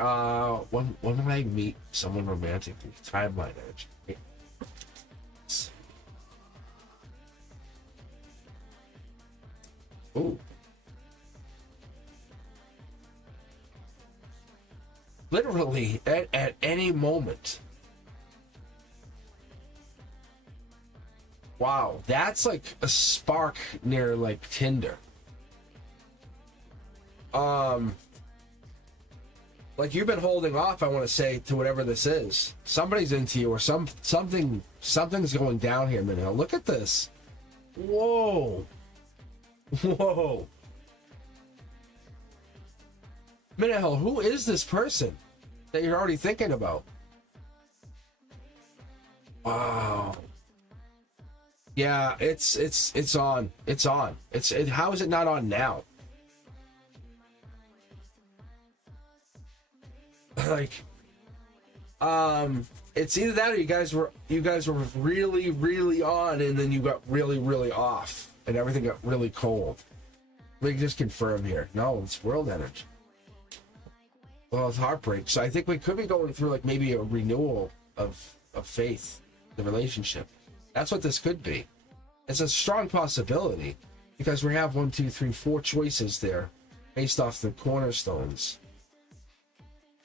When will I meet someone romantic? Timeline energy. Ooh. Literally at any moment. Wow, that's like a spark near like Tinder. Like you've been holding off, I want to say, to whatever this is. Somebody's into you, or something's going down here, Minhell. Look at this. Whoa. Whoa. Minhell, who is this person that you're already thinking about? Wow. Yeah, it's on. It's on. How is it not on now? Like, it's either that or you guys were really, really on, and then you got really, really off, and everything got really cold. We can just confirm here. No, it's world energy. Well, it's heartbreak. So I think we could be going through like maybe a renewal of faith, the relationship. That's what this could be. It's a strong possibility because we have 1, 2, 3, 4 choices there based off the cornerstones.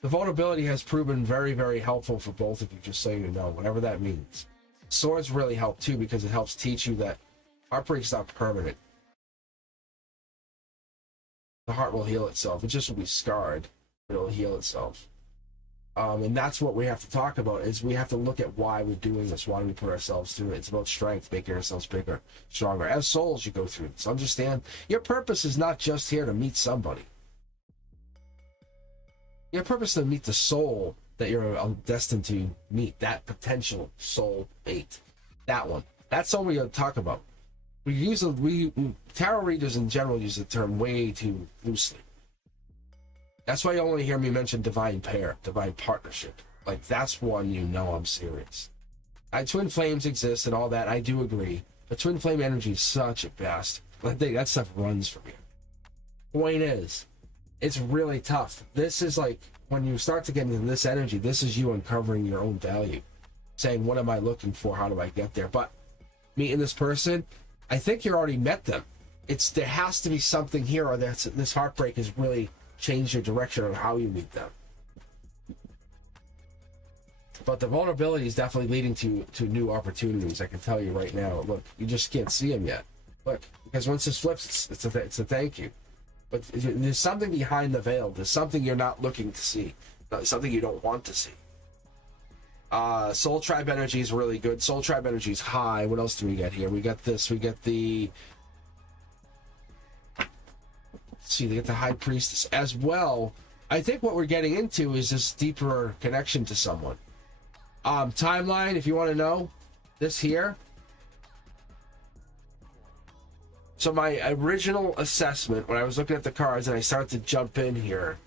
The vulnerability has proven very, very helpful for both of you, just so you know, whatever that means. Swords really help too because it helps teach you that heartbreak's not permanent. The heart will heal itself. It just will be scarred. It'll heal itself. And that's what we have to talk about, is we have to look at why we're doing this, why we put ourselves through it. It's about strength, making ourselves bigger, stronger. As souls, you go through this. Understand, your purpose is not just here to meet somebody. Your purpose is to meet the soul that you're destined to meet, that potential soul mate. That one. That's all we're going to talk about. Tarot readers in general use the term way too loosely. That's why you only hear me mention divine pair, divine partnership. Like, that's one you know I'm serious. Twin flames exist and all that, I do agree. But twin flame energy is such a bastard. That stuff runs from you. Point is, it's really tough. This is like, when you start to get into this energy, this is you uncovering your own value. Saying, what am I looking for? How do I get there? But meeting this person, I think you already met them. There has to be something here, or this heartbreak has really changed your direction on how you meet them. But the vulnerability is definitely leading to new opportunities. I can tell you right now. Look, you just can't see them yet. Look, because once this flips, it's a thank you. But there's something behind the veil. There's something you're not looking to see. Something you don't want to see. Soul Tribe energy is really good. Soul Tribe energy is high. What else do we get here? We got this. We get the... See, they get the High Priestess as well. I think what we're getting into is this deeper connection to someone. Timeline, if you want to know, this here. So my original assessment, when I was looking at the cards and I started to jump in here,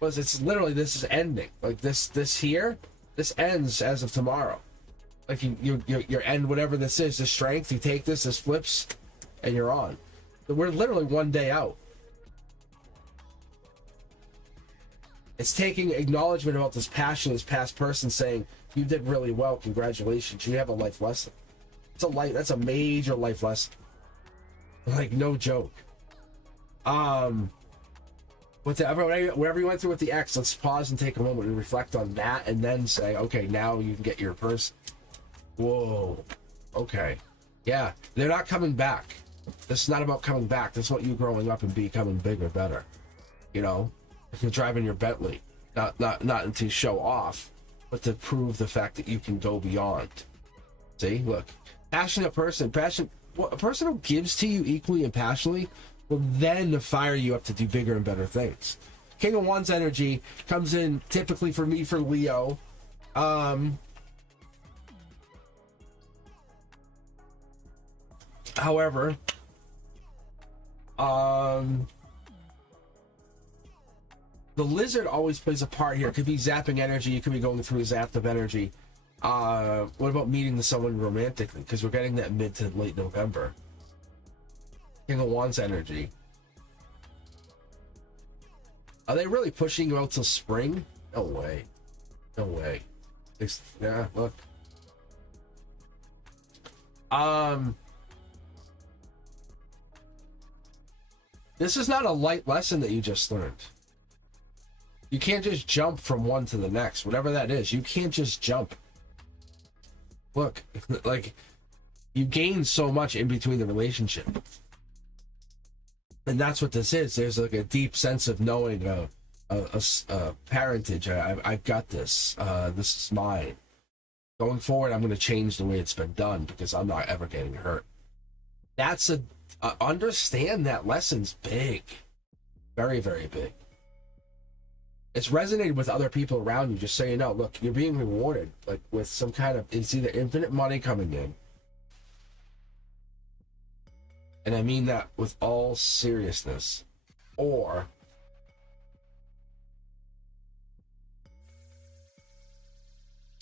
was it's literally, this is ending. Like this here, this ends as of tomorrow. Like you end whatever this is, the strength, you take this flips, and you're on. We're literally one day out. It's taking acknowledgement about this passion, this past person saying, you did really well, congratulations, you have a life lesson. That's a major life lesson. Like, no joke. Whatever you went through with the ex, let's pause and take a moment and reflect on that, and then say, okay, now you can get your person. Whoa. Okay. Yeah, they're not coming back. This is not about coming back. This is what you growing up and becoming bigger, better. You know? If you're driving your Bentley, not to show off, but to prove the fact that you can go beyond. See, look, passionate person, a person who gives to you equally and passionately will then fire you up to do bigger and better things. King of Wands energy comes in typically for me for Leo. However, the lizard always plays a part here. It could be zapping energy. You could be going through a zap of energy. What about meeting someone romantically? Because we're getting that mid to late November. King of Wands energy. Are they really pushing you out till spring? No way. No way. Yeah, look. This is not a light lesson that you just learned. You can't just jump from one to the next, whatever that is. You can't just jump. Look, like, you gain so much in between the relationship. And that's what this is. There's like a deep sense of knowing a parentage. I've got this. This is mine. Going forward, I'm going to change the way it's been done because I'm not ever getting hurt. That's understand that lesson's big. Very, very big. It's resonated with other people around you, just so you know. Look, you're being rewarded, like, with some kind of, it's either infinite money coming in, and I mean that with all seriousness, or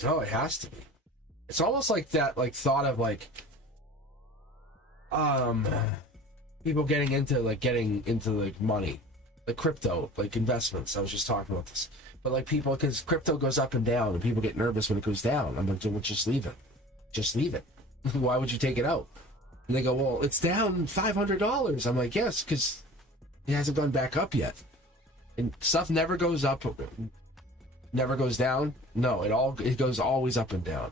no, it has to be. It's almost like that, like, thought of, like, people getting into like money, like crypto, like investments. I was just talking about this, but like people, because crypto goes up and down, and people get nervous when it goes down. I'm like, well, just leave it. Just leave it. Why would you take it out? And they go, well, it's down $500. I'm like, yes, because it hasn't gone back up yet. And stuff never goes up, never goes down. No, it goes always up and down.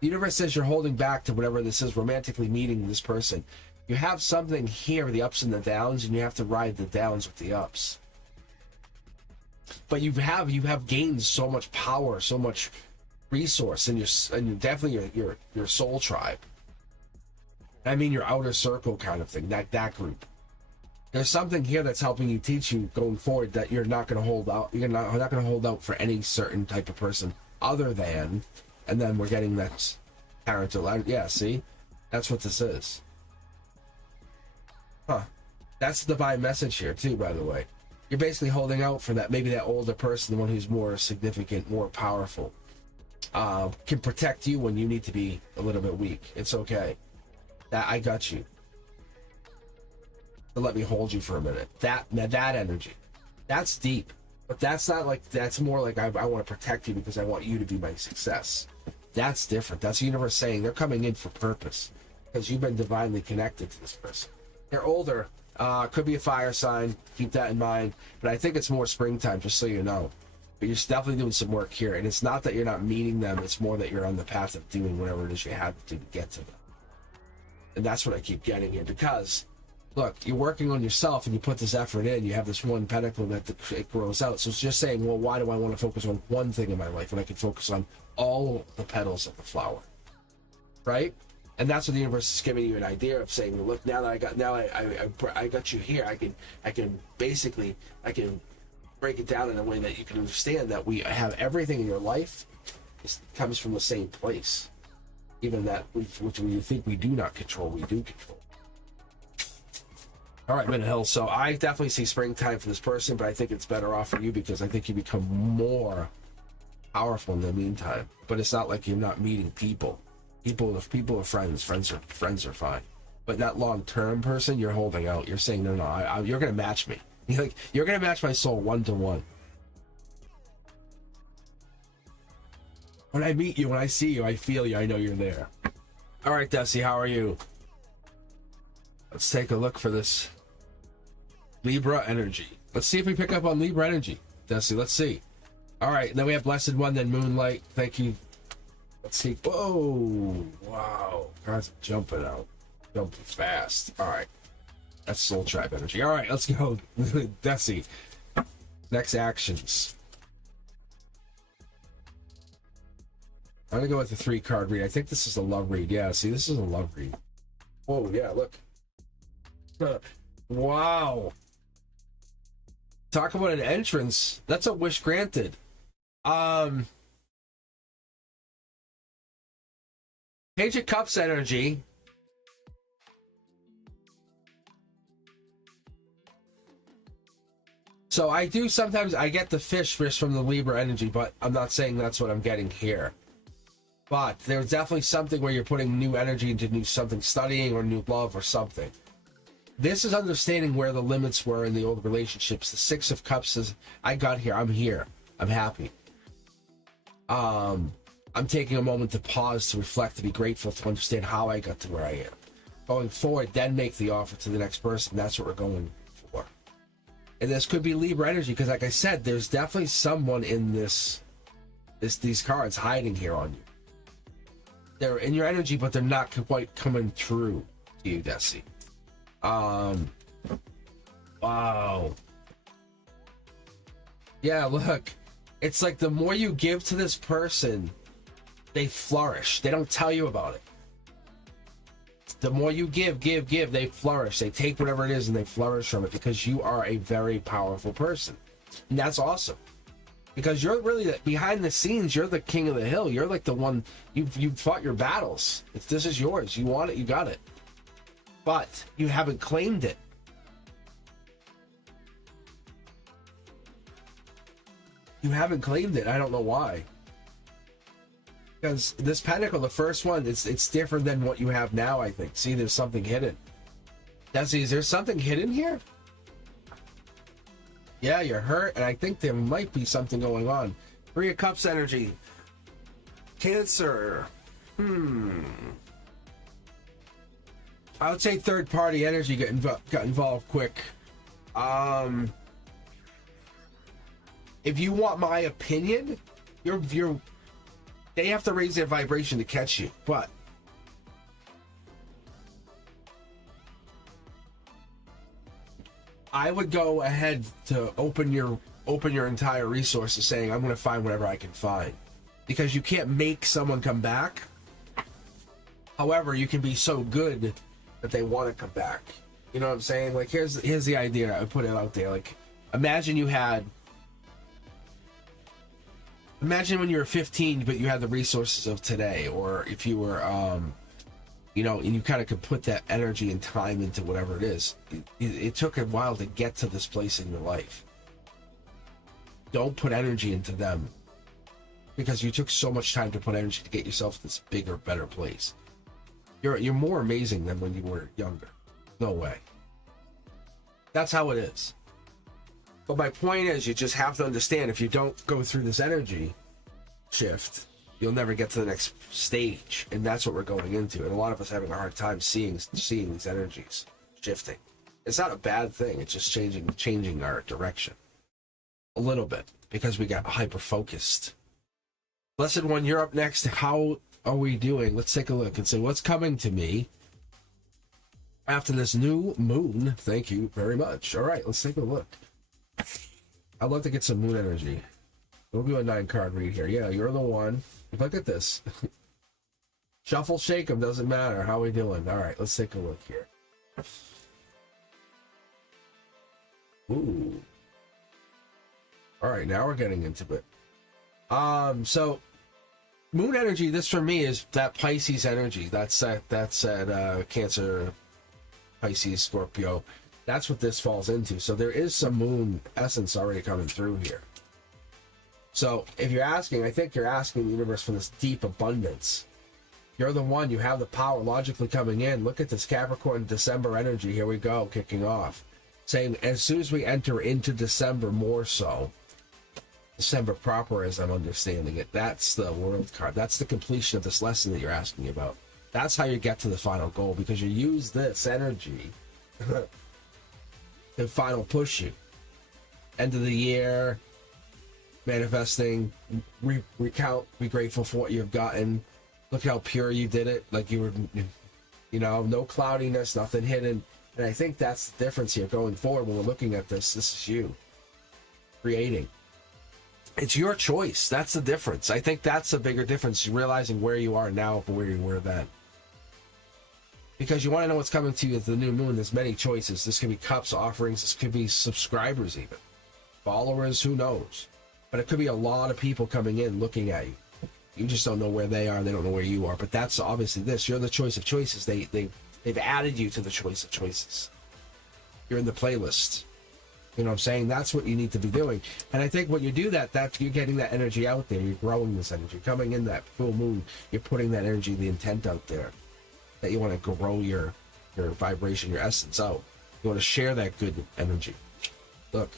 The universe says you're holding back to whatever this is, romantically meeting this person. You have something here, the ups and the downs, and you have to ride the downs with the ups. But you have gained so much power, so much resource, and you're definitely your soul tribe. I mean your outer circle kind of thing, that group. There's something here that's helping you, teach you going forward, that you're not going to hold out. You're not going to hold out for any certain type of person other than, and then we're getting that character. Yeah, see, that's what this is. Huh. That's the divine message here too, by the way. You're basically holding out for that, maybe that older person, the one who's more significant, more powerful, can protect you when you need to be a little bit weak. It's okay. That I got you. So let me hold you for a minute. That energy, that's deep, but that's not like, that's more like I want to protect you because I want you to be my success. That's different. That's the universe saying they're coming in for purpose because you've been divinely connected to this person. They're older, could be a fire sign, keep that in mind, but I think it's more springtime, just so you know. But you're definitely doing some work here, and it's not that you're not meeting them, it's more that you're on the path of doing whatever it is you have to get to them. And that's what I keep getting here, because, look, you're working on yourself, and you put this effort in, you have this one pentacle that it grows out, so it's just saying, well, why do I want to focus on one thing in my life when I can focus on all the petals of the flower, right? And that's what the universe is giving you an idea of, saying, look, now that I got you here, I can break it down in a way that you can understand that we have everything in your life comes from the same place, even that which we think we do not control, we do control. All right, Minute Hill. So I definitely see springtime for this person, but I think it's better off for you because I think you become more powerful in the meantime. But it's not like you're not meeting people. People are friends. Friends are fine. But that long-term person, you're holding out. You're saying, no, you're going to match me. You're going to match my soul 1-to-1. When I meet you, when I see you, I feel you. I know you're there. All right, Desi, how are you? Let's take a look for this Libra energy. Let's see if we pick up on Libra energy. Desi, let's see. All right, then we have Blessed One, then Moonlight. Thank you. Let's see. Whoa, wow. Guys jumping out. Jumping fast. All right. That's Soul Tribe energy. All right, let's go. Desi. Next actions. I'm going to go with the 3-card read. I think this is a love read. Yeah, see, this is a love read. Whoa, yeah, look. Wow. Talk about an entrance. That's a wish granted. Page of Cups energy. So I do sometimes, I get the fish from the Libra energy, but I'm not saying that's what I'm getting here. But there's definitely something where you're putting new energy into new something, studying or new love or something. This is understanding where the limits were in the old relationships. The Six of Cups says, I got here, I'm here, I'm happy. I'm taking a moment to pause, to reflect, to be grateful, to understand how I got to where I am. Going forward, then make the offer to the next person. That's what we're going for. And this could be Libra energy, because like I said, there's definitely someone in these cards hiding here on you. They're in your energy, but they're not quite coming through to you, Desi. Wow. Yeah, look. It's like the more you give to this person, they flourish. They don't tell you about it. The more you give, they flourish. They take whatever it is and they flourish from it, because you are a very powerful person. And that's awesome. Because you're really, behind the scenes, you're the king of the hill. You're like the one, you've fought your battles. This is yours. You want it, you got it. But you haven't claimed it. You haven't claimed it. I don't know why. Because this pentacle, the first one, it's different than what you have now, I think. See, there's something hidden. Desi, is there something hidden here? Yeah, you're hurt, and I think there might be something going on. Three of Cups energy. Cancer. I would say third-party energy got involved quick. If you want my opinion, they have to raise their vibration to catch you, but I would go ahead to open your entire resources, saying I'm going to find whatever I can find, because you can't make someone come back. However, you can be so good that they want to come back. You know what I'm saying? Like, here's the idea. I put it out there. Like, imagine when you were 15, but you had the resources of today, or if you were, and you kind of could put that energy and time into whatever it is. It took a while to get to this place in your life. Don't put energy into them, because you took so much time to put energy to get yourself to this bigger, better place. You're more amazing than when you were younger. No way. That's how it is. But my point is, you just have to understand, if you don't go through this energy shift, you'll never get to the next stage. And that's what we're going into. And a lot of us are having a hard time seeing these energies shifting. It's not a bad thing. It's just changing our direction a little bit, because we got hyper-focused. Blessed One, you're up next. How are we doing? Let's take a look and see what's coming to me after this new moon. Thank you very much. All right, let's take a look. I'd love to get some moon energy. We'll do a 9-card read here. Yeah, you're the one. Look at this. Shuffle, shake them, doesn't matter. How are we doing? All right, let's take a look here. Ooh. All right, now we're getting into it. So moon energy, this for me is that Pisces energy. That's that Cancer, Pisces, Scorpio. That's what this falls into. So there is some moon essence already coming through here. So if you're asking, I think you're asking the universe for this deep abundance. You're the one. You have the power logically coming in. Look at this Capricorn December energy. Here we go, kicking off. Saying as soon as we enter into December, more so, December proper as I'm understanding it, that's the World card. That's the completion of this lesson that you're asking about. That's how you get to the final goal, because you use this energy to final push you. End of the year, manifesting, recount, be grateful for what you've gotten. Look how pure you did it. Like you were, no cloudiness, nothing hidden. And I think that's the difference here going forward when we're looking at this. This is you creating. It's your choice. That's the difference. I think that's the bigger difference, realizing where you are now from where you were then. Because you want to know what's coming to you at the new moon. There's many choices. This could be cups, offerings. This could be subscribers even. Followers, who knows? But it could be a lot of people coming in looking at you. You just don't know where they are. They don't know where you are. But that's obviously this. You're the choice of choices. They've added you to the choice of choices. You're in the playlist. You know what I'm saying? That's what you need to be doing. And I think when you do that, you're getting that energy out there. You're growing this energy. Coming in that full moon, you're putting that energy, the intent out there. That you want to grow your vibration, your essence out. You want to share that good energy. Look,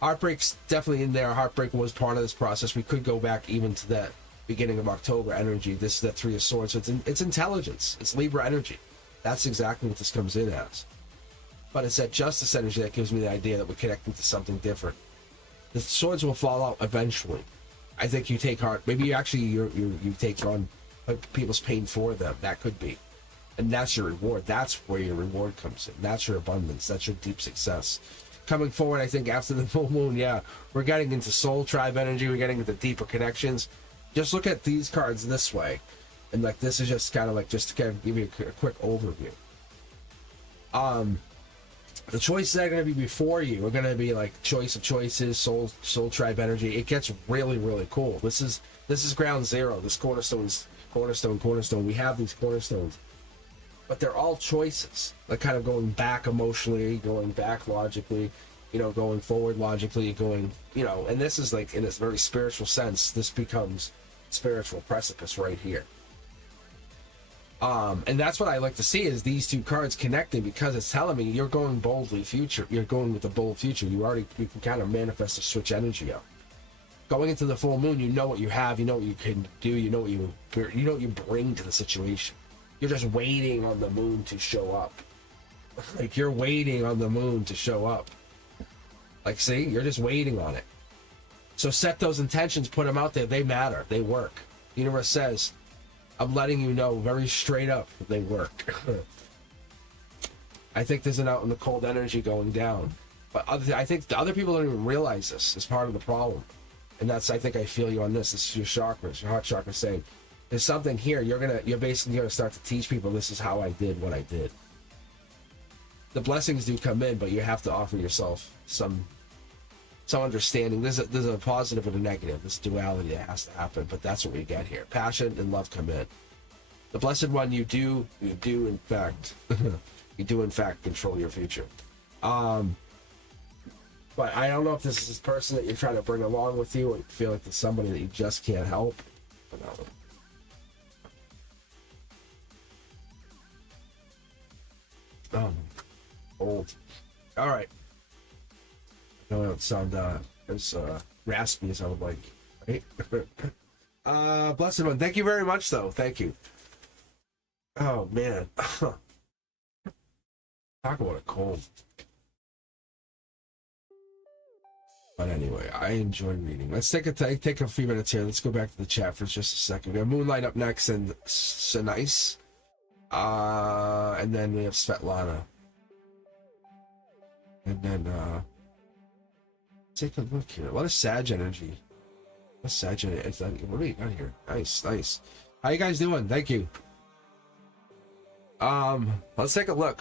heartbreak's definitely in there. Heartbreak was part of this process. We could go back even to that beginning of October energy. This is that Three of Swords. So it's intelligence. It's Libra energy. That's exactly what this comes in as. But it's that justice energy that gives me the idea that we're connecting to something different. The swords will fall out eventually. I think you take heart. Maybe you take on people's pain for them. That could be. And that's your reward. That's where your reward comes in. That's your abundance. That's your deep success. Coming forward, I think after the full moon, yeah, we're getting into soul tribe energy. We're getting into deeper connections. Just look at these cards this way. And like this is just kind of like, just to kind of give you a quick overview. The choices that are going to be before you are going to be like choice of choices, soul tribe energy. It gets really, really cool. This is ground zero. This cornerstone. We have these cornerstones, but they're all choices. Like kind of going back emotionally, going back logically, going forward logically, going, and this is like in a very spiritual sense. This becomes spiritual precipice right here. And that's what I like to see is these two cards connecting, because it's telling me you're going boldly future. You're going with a bold future. You can kind of manifest a switch energy out. Going into the full moon, you know what you have, you know what you can do, you know what you bring to the situation. You're just waiting on the moon to show up. Like you're waiting on the moon to show up. Like, see, you're just waiting on it. So set those intentions, put them out there. They matter. They work. The universe says, I'm letting you know very straight up they work. I think there's an out in the cold energy going down. But I think the other people don't even realize this is part of the problem. And that's, I think I feel you on this. This is your chakras, your heart chakra saying, there's something here. You're basically going to start to teach people this is how I did what I did. The blessings do come in, but you have to offer yourself some understanding. There's a positive and a negative. This duality that has to happen, but that's what we get here. Passion and love come in. The blessed one, you do in fact, you do in fact control your future. But I don't know if this is this person that you're trying to bring along with you, or you feel like there's somebody that you just can't help. Old. All right. No, I don't sound as raspy as I would like, right? Blessed one, thank you very much, though. Thank you. Oh man, talk about a cold. But anyway, I enjoy reading. Let's take a few minutes here. Let's go back to the chat for just a second. We have Moonlight up next and Senice, and then we have Svetlana, and then take a look here. A lot of Sag energy. What's Sag energy? What do we got here? Nice. How you guys doing? Thank you. Let's take a look.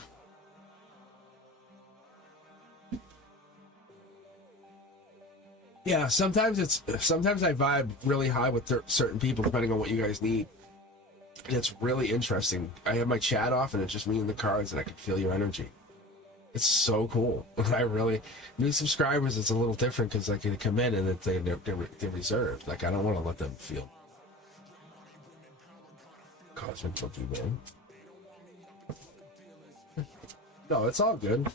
Yeah, sometimes I vibe really high with certain people depending on what you guys need. And it's really interesting. I have my chat off and it's just me and the cards and I can feel your energy. It's so cool. I really, new subscribers, it's a little different because I can come in and they're reserved. Like I don't want to let them feel. Cosmic Boogeyman. No, it's all good.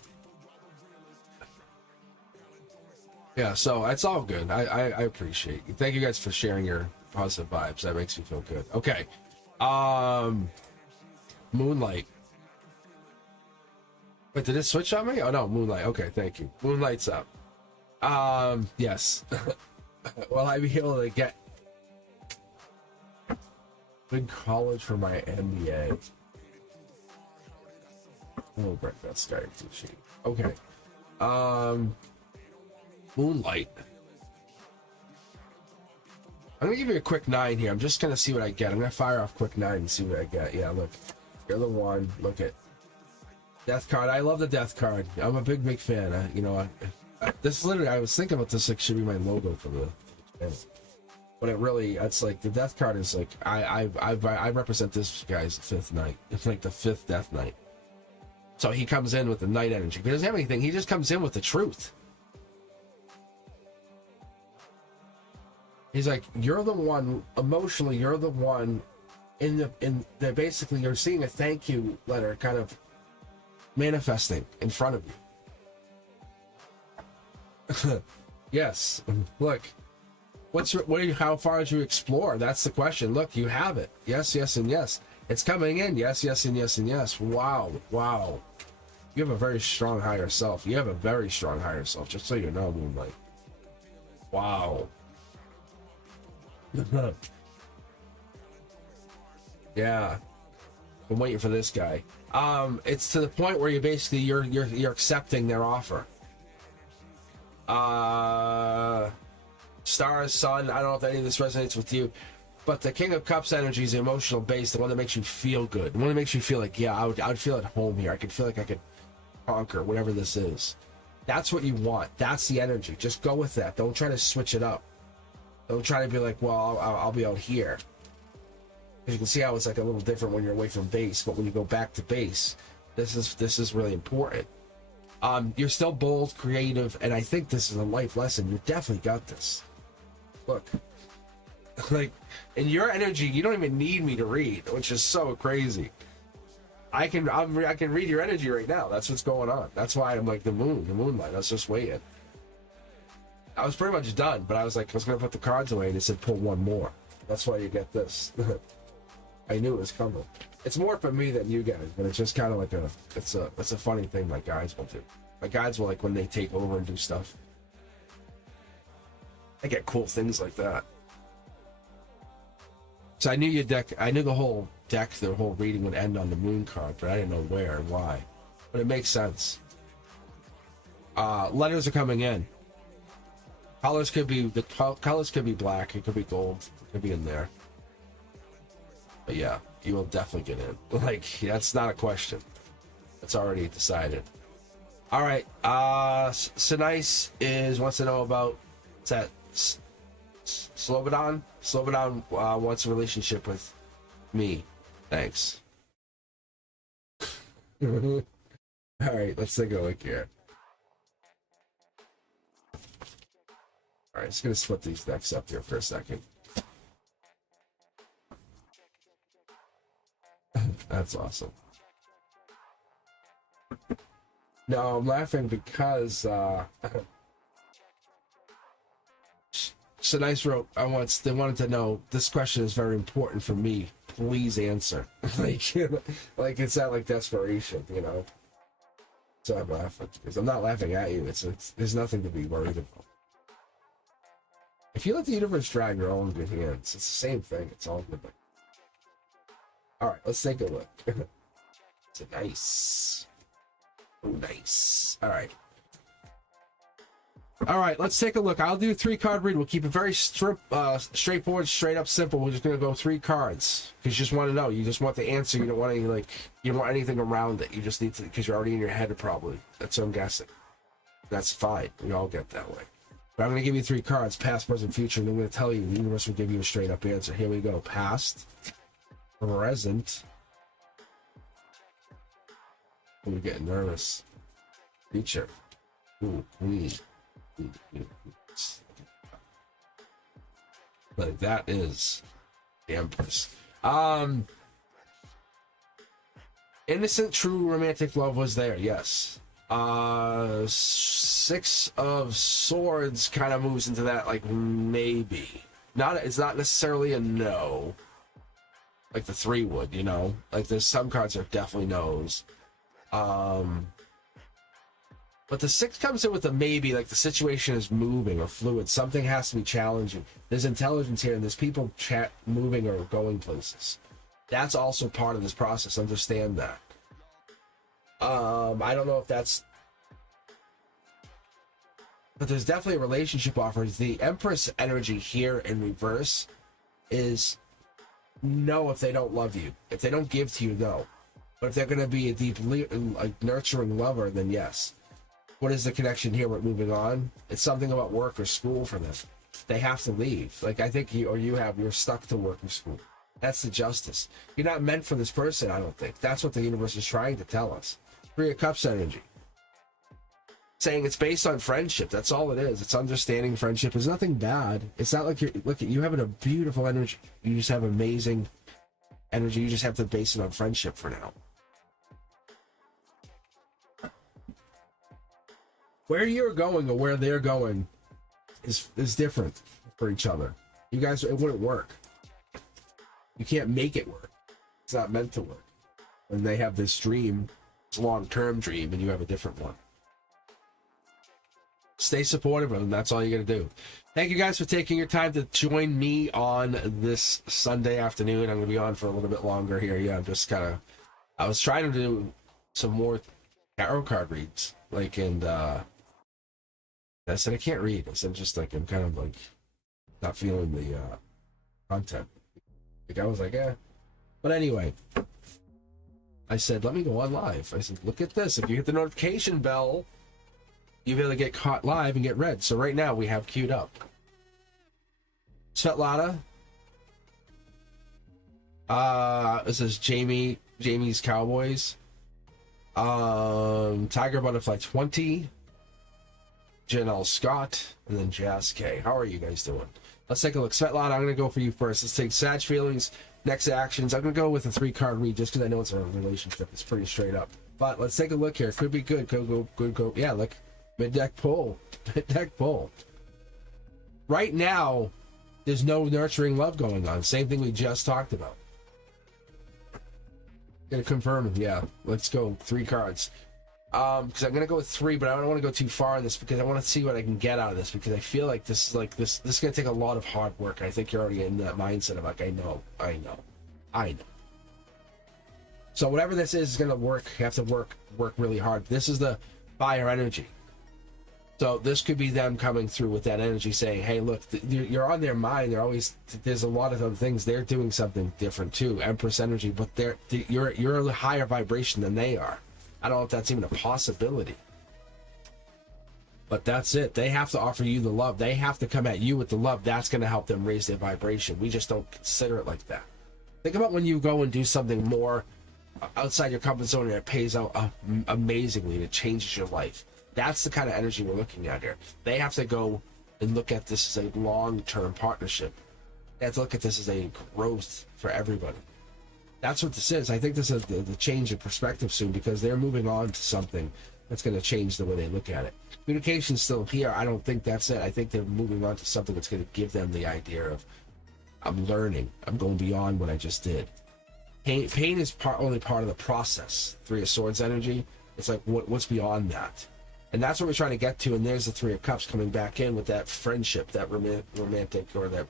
Yeah, so it's all good. I appreciate you. Thank you guys for sharing your positive vibes. That makes me feel good. Okay. Moonlight. Wait, did it switch on me? Oh no, Moonlight. Okay, thank you. Moonlight's up. Yes. Will I be able to get good college for my MBA? Oh, break that Skype sheet. Okay. Moonlight. I'm gonna give you a quick 9 here. I'm just gonna see what I get. I'm gonna fire off quick 9 and see what I get. Yeah, look. You're the one. Look at Death card. I love the Death card. I'm a big fan. This is literally, I was thinking about this, like, should be my logo for the channel. But it's like, the Death card is like, I represent this guy's 5th knight. It's like the 5th Death Knight. So he comes in with the Knight energy. He doesn't have anything. He just comes in with the truth. He's like, you're the one, emotionally, you're the one in the basically, you're seeing a thank you letter kind of manifesting in front of you. Yes. Look, how far did you explore? That's the question. Look, you have it. Yes, yes, and yes. It's coming in. Yes, yes, and yes, and yes. Wow, wow. You have a very strong higher self. You have a very strong higher self, just so you know, Moonlight. Wow. Yeah. I'm waiting for this guy. It's to the point where you're accepting their offer. Stars, Sun, I don't know if any of this resonates with you, but the King of Cups energy is the emotional base, the one that makes you feel good, the one that makes you feel like, yeah, I would feel at home here. I could feel like I could conquer whatever this is. That's what you want. That's the energy. Just go with that. Don't try to switch it up. Don't try to be like, well, I'll be out here. Because you can see how it's like a little different when you're away from base, but when you go back to base, this is really important. You're still bold, creative, and I think this is a life lesson. You definitely got this. Look, like, in your energy, you don't even need me to read, which is so crazy. I can read your energy right now. That's what's going on. That's why I'm like the moonlight. I was just waiting. I was pretty much done, but I was like, I was gonna put the cards away, and it said pull one more. That's why you get this. I knew it was coming. It's more for me than you guys, but it's just kind of like it's a funny thing my guides will do. My guides will, like, when they take over and do stuff, I get cool things like that. So I knew your deck, I knew the whole reading would end on the moon card, but I didn't know where and why. But it makes sense. Letters are coming in. Colors could be black, it could be gold, it could be in there. But yeah, you will definitely get in. Like, that's not a question. That's already decided. All right. Sinice wants to know about, what's that? Slobodan? Slobodan wants a relationship with me. Thanks. All right, let's take a look here. All right, just gonna split these decks up here for a second. That's awesome. No, I'm laughing because Shanice wrote, they wanted to know, this question is very important for me. Please answer. like it's not like desperation, you know. So I'm laughing because I'm not laughing at you. It's there's nothing to be worried about. If you let the universe drag your own good hands, it's the same thing. It's all good. All right, let's take a look. It's nice. Oh, nice. All right. All right, let's take a look. I'll do a 3-card read. We'll keep it very straightforward, straight up, simple. We're just gonna go 3 cards because you just want to know. You just want the answer. You don't want any you don't want anything around it. You just need to, because you're already in your head probably. That's what I'm guessing. That's fine. We all get that way. But I'm gonna give you 3 cards: past, present, future, and I'm gonna tell you. The universe will give you a straight up answer. Here we go. Past, present. I'm getting nervous. Future. Ooh, Queen. Like that is the Empress. Innocent, true romantic love was there, yes. 6 of Swords kind of moves into that, like, maybe. It's not necessarily a no. Like the 3 would, you know? Like there's some cards are definitely no's. But the 6 comes in with a maybe, like the situation is moving or fluid. Something has to be challenging. There's intelligence here, and there's people moving or going places. That's also part of this process. Understand that. I don't know if that's... But there's definitely a relationship offer. The Empress energy here in reverse is no if they don't love you. If they don't give to you, no. But if they're going to be a deep, nurturing lover, then yes. What is the connection here with moving on? It's something about work or school for them. They have to leave. Like, I think you're stuck to work or school. That's the justice. You're not meant for this person, I don't think. That's what the universe is trying to tell us. 3 of Cups energy. Saying it's based on friendship. That's all it is. It's understanding friendship. It's nothing bad. It's not like you have a beautiful energy. You just have amazing energy. You just have to base it on friendship for now. where you're going or where they're going is different for each other. You guys, it wouldn't work. You can't make it work. It's not meant to work. When they have this dream, it's a long-term dream, and you have a different one. Stay supportive of them. That's all you got to do. Thank you guys for taking your time to join me on this Sunday afternoon. I'm going to be on for a little bit longer here. Yeah, I'm just kind of... I was trying to do some more tarot card reads. Like, and I said I can't read. I said just like, I'm kind of like not feeling the content. Like, I was like, eh. But anyway, I said, let me go on live. I said, look at this. If you hit the notification bell, you'll be able to get caught live and get read. So right now we have queued up Svetlana. This is Jamie's Cowboys. Tiger Butterfly 20. Janelle Scott. And then Jazz K. How are you guys doing? Let's take a look. Svetlana, I'm going to go for you first. Let's take Sag Feelings, next actions. I'm going to go with a 3-card read just because I know it's a relationship. It's pretty straight up. But let's take a look here. Could be good. Go. Yeah, look. Mid-deck pull. Mid-deck pull. Right now, there's no nurturing love going on. Same thing we just talked about. Gonna confirm it. Yeah, let's go. 3 cards. Because I'm gonna go with 3, but I don't want to go too far in this because I want to see what I can get out of this, because I feel like this is gonna take a lot of hard work. I think you're already in that mindset of like, I know. So whatever this is gonna work. You have to work really hard. This is the fire energy. So this could be them coming through with that energy, saying, "Hey, look, you're on their mind. There's a lot of other things. They're doing something different too. Empress energy, but you're a higher vibration than they are. I don't know if that's even a possibility. But that's it. They have to offer you the love. They have to come at you with the love. That's going to help them raise their vibration. We just don't consider it like that. Think about when you go and do something more outside your comfort zone and it pays out amazingly and it changes your life. That's the kind of energy we're looking at here. They have to go and look at this as a long-term partnership. They have to look at this as a growth for everybody. That's what this is. I think this is the change in perspective soon, because they're moving on to something that's going to change the way they look at it. Communication's still here. I don't think that's it. I think they're moving on to something that's going to give them the idea of, I'm learning. I'm going beyond what I just did. Pain is only part of the process. 3 of Swords energy. It's like, what's beyond that? And that's what we're trying to get to. And there's the 3 of Cups coming back in with that friendship, that romantic, or that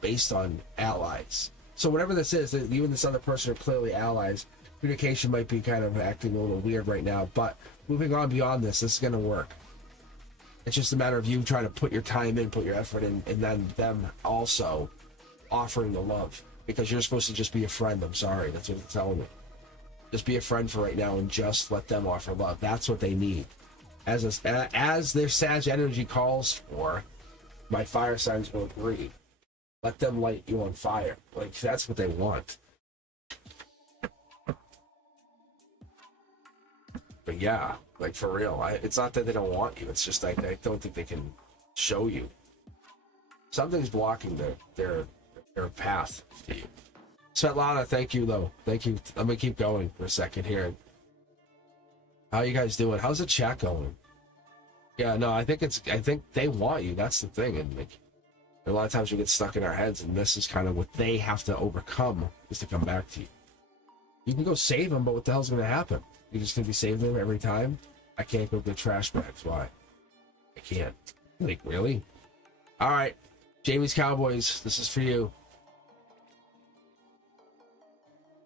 based on allies. So whatever this is, you and this other person are clearly allies. Communication might be kind of acting a little weird right now, but moving on beyond this is going to work. It's just a matter of you trying to put your time in, put your effort in, and then them also offering the love. Because you're supposed to just be a friend. I'm sorry, that's what they're telling me. Just be a friend for right now and just let them offer love. That's what they need. As their Sag energy calls for, my fire signs will agree. Let them light you on fire. Like, that's what they want. But yeah, like, for real. It's not that they don't want you. It's just I don't think they can show you. Something's blocking their path to you. Svetlana, thank you, though. Thank you. I'm going to keep going for a second here. How you guys doing? How's the chat going? Yeah, no, I think they want you. That's the thing. And like, a lot of times we get stuck in our heads, and this is kind of what they have to overcome, is to come back to you. You can go save them, but what the hell's going to happen? You're just going to be saving them every time? I can't go get trash bags. Why? I can't. Like, really? All right. Jamie's Cowboys, this is for you.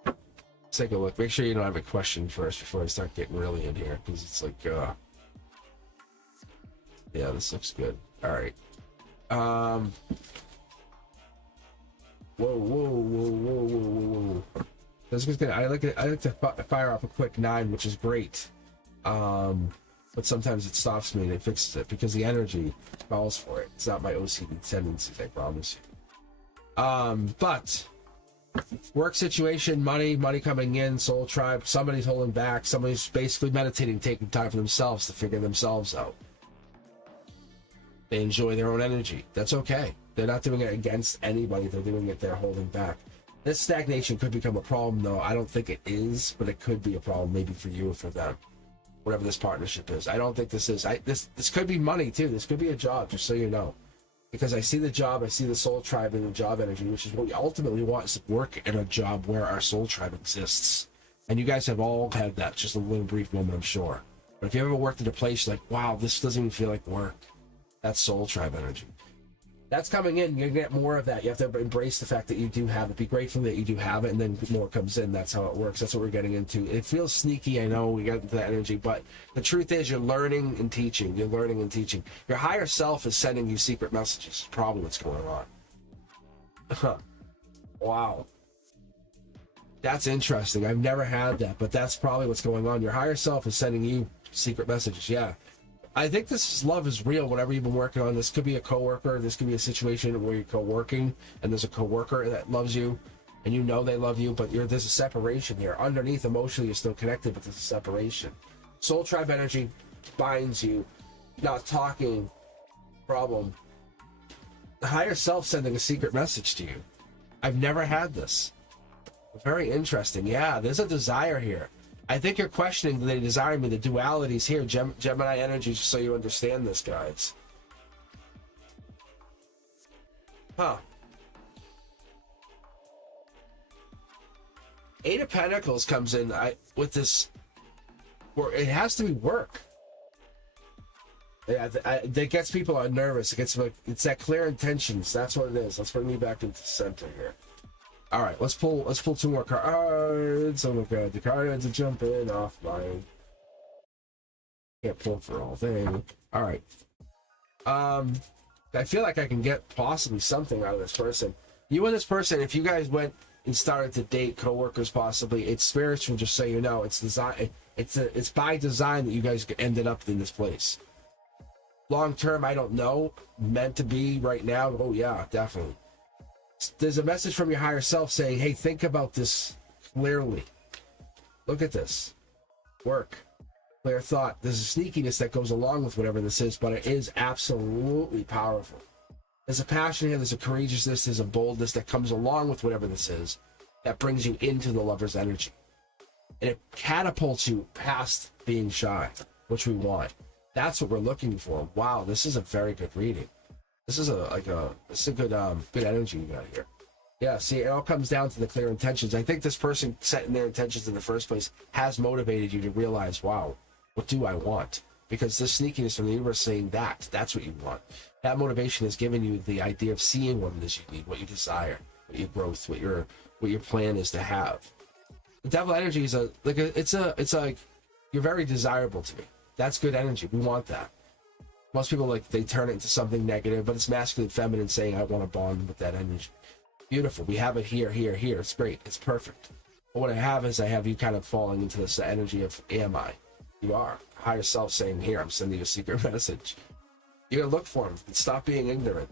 Let's take a look. Make sure you don't have a question first before I start getting really in here, because it's like, yeah, this looks good. All right. Whoa. This is good. I like to fire off a quick 9, which is great. But sometimes it stops me and it fixes it because the energy calls for it. It's not my OCD tendencies, I promise you. But work situation, money coming in, soul tribe, somebody's holding back, somebody's basically meditating, taking time for themselves to figure themselves out. They enjoy their own energy. That's okay. They're not doing it against anybody. They're doing it, they're holding back. This stagnation could become a problem, though. I don't think it is, but it could be a problem maybe for you or for them. whatever this partnership is. I don't think this is. This could be money too. This could be a job, just so you know. Because I see the job, I see the soul tribe in the job energy, which is what we ultimately want, is to work in a job where our soul tribe exists. And you guys have all had that, just a little brief moment, I'm sure. But if you ever worked in a place like, wow, this doesn't even feel like work, that's soul tribe energy. That's coming in. You're gonna get more of that. You have to embrace the fact that you do have it. Be grateful that you do have it, and then more comes in. That's how it works. That's what we're getting into. It feels sneaky, I know, we got into that energy, but the truth is you're learning and teaching. You're learning and teaching. Your higher self is sending you secret messages. Probably what's going on. Wow. That's interesting. I've never had that, but that's probably what's going on. Your higher self is sending you secret messages. Yeah. I think this love is real, whatever you've been working on. This could be a coworker. This could be a situation where you're co-working and there's a coworker that loves you and you know they love you, but there's a separation here. Underneath, emotionally, you're still connected, but there's a separation. Soul tribe energy binds you. Not talking, problem. The higher self sending a secret message to you. I've never had this. Very interesting. Yeah, there's a desire here. I think you're questioning the desire me, the dualities here, Gemini energy, just so you understand this, guys. Huh. Eight of Pentacles comes in with this, where it has to be work. Yeah, that gets people nervous. It's that clear intentions. That's what it is. Let's bring me back into the center here. All right, let's pull two more cards. Oh my god, the card had to jump in offline. Can't pull for all thing. All right. I feel like I can get possibly something out of this person. You and this person, if you guys went and started to date, coworkers possibly, it's spiritual. Just so you know, it's design. It's by design that you guys ended up in this place. Long term, I don't know. Meant to be right now. Oh yeah, definitely. There's a message from your higher self saying, hey, think about this clearly. Look at this. Work. Clear thought. There's a sneakiness that goes along with whatever this is, but it is absolutely powerful. There's a passion here, there's a courageousness, there's a boldness that comes along with whatever this is that brings you into the lover's energy. And it catapults you past being shy, which we want. That's what we're looking for. Wow, this is a very good reading. This is a good energy you got here. Yeah, see, it all comes down to the clear intentions. I think this person setting their intentions in the first place has motivated you to realize, wow, what do I want? Because this sneakiness from the universe saying that's what you want. That motivation has given you the idea of seeing what it is you need, what you desire, what your growth, what your plan is to have. The devil energy is it's like you're very desirable to me. That's good energy. We want that. Most people, they turn it into something negative, but it's masculine, feminine saying, I want to bond with that energy. Beautiful. We have it here, here, here. It's great. It's perfect. But what I have you kind of falling into this energy of, am I? You are. Higher self saying, here, I'm sending you a secret message. You're going to look for him and stop being ignorant.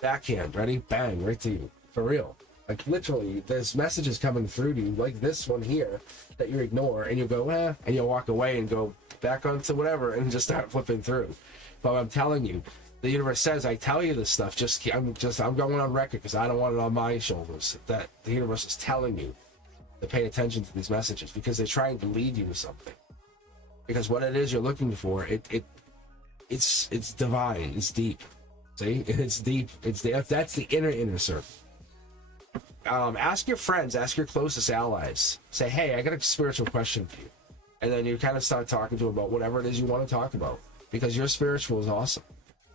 Backhand. Ready? Bang. Right to you. For real. Like, literally, there's messages coming through to you, like this one here, that you ignore, and you go, and you'll walk away and go back onto whatever and just start flipping through. But I'm telling you, the universe says, I tell you this stuff, I'm going on record because I don't want it on my shoulders. That the universe is telling you to pay attention to these messages because they're trying to lead you to something. Because what it is you're looking for, it's divine, it's deep. See? It's deep. That's the inner circle. Ask your friends, ask your closest allies. Say, hey, I got a spiritual question for you. And then you kind of start talking to them about whatever it is you want to talk about. Because your spiritual is awesome.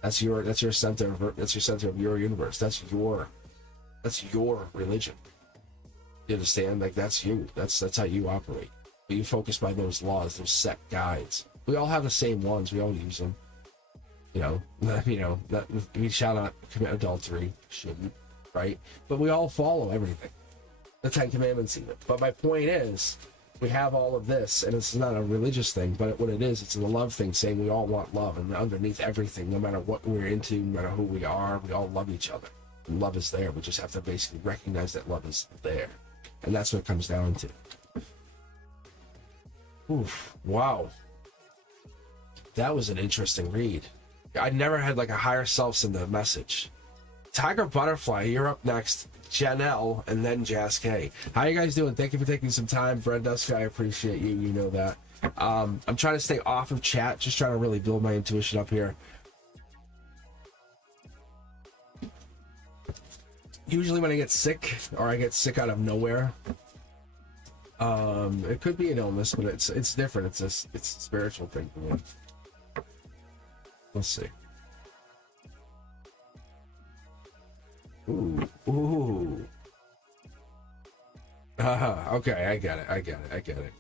That's your center of your universe. That's your religion. You understand? Like, that's you. That's how you operate. But you focus by those laws, those set guides. We all have the same ones. We all use them. We shall not commit adultery. Shouldn't. Right? But we all follow everything. The 10 Commandments even. But my point is, we have all of this, and it's not a religious thing, but what it is, it's a love thing, saying we all want love, and underneath everything, no matter what we're into, no matter who we are, we all love each other. And love is there. We just have to basically recognize that love is there. And that's what it comes down to. Oof. Wow. That was an interesting read. I never had a higher self send a message. Tiger Butterfly, you're up next. Janelle, and then Jazz K. How you guys doing? Thank you for taking some time. Brenda, I appreciate you. You know that. I'm trying to stay off of chat, just trying to really build my intuition up here. Usually when I get sick, or I get sick out of nowhere, it could be an illness, but it's different. It's a spiritual thing for me. Let's see. Ooh. Okay, I get it.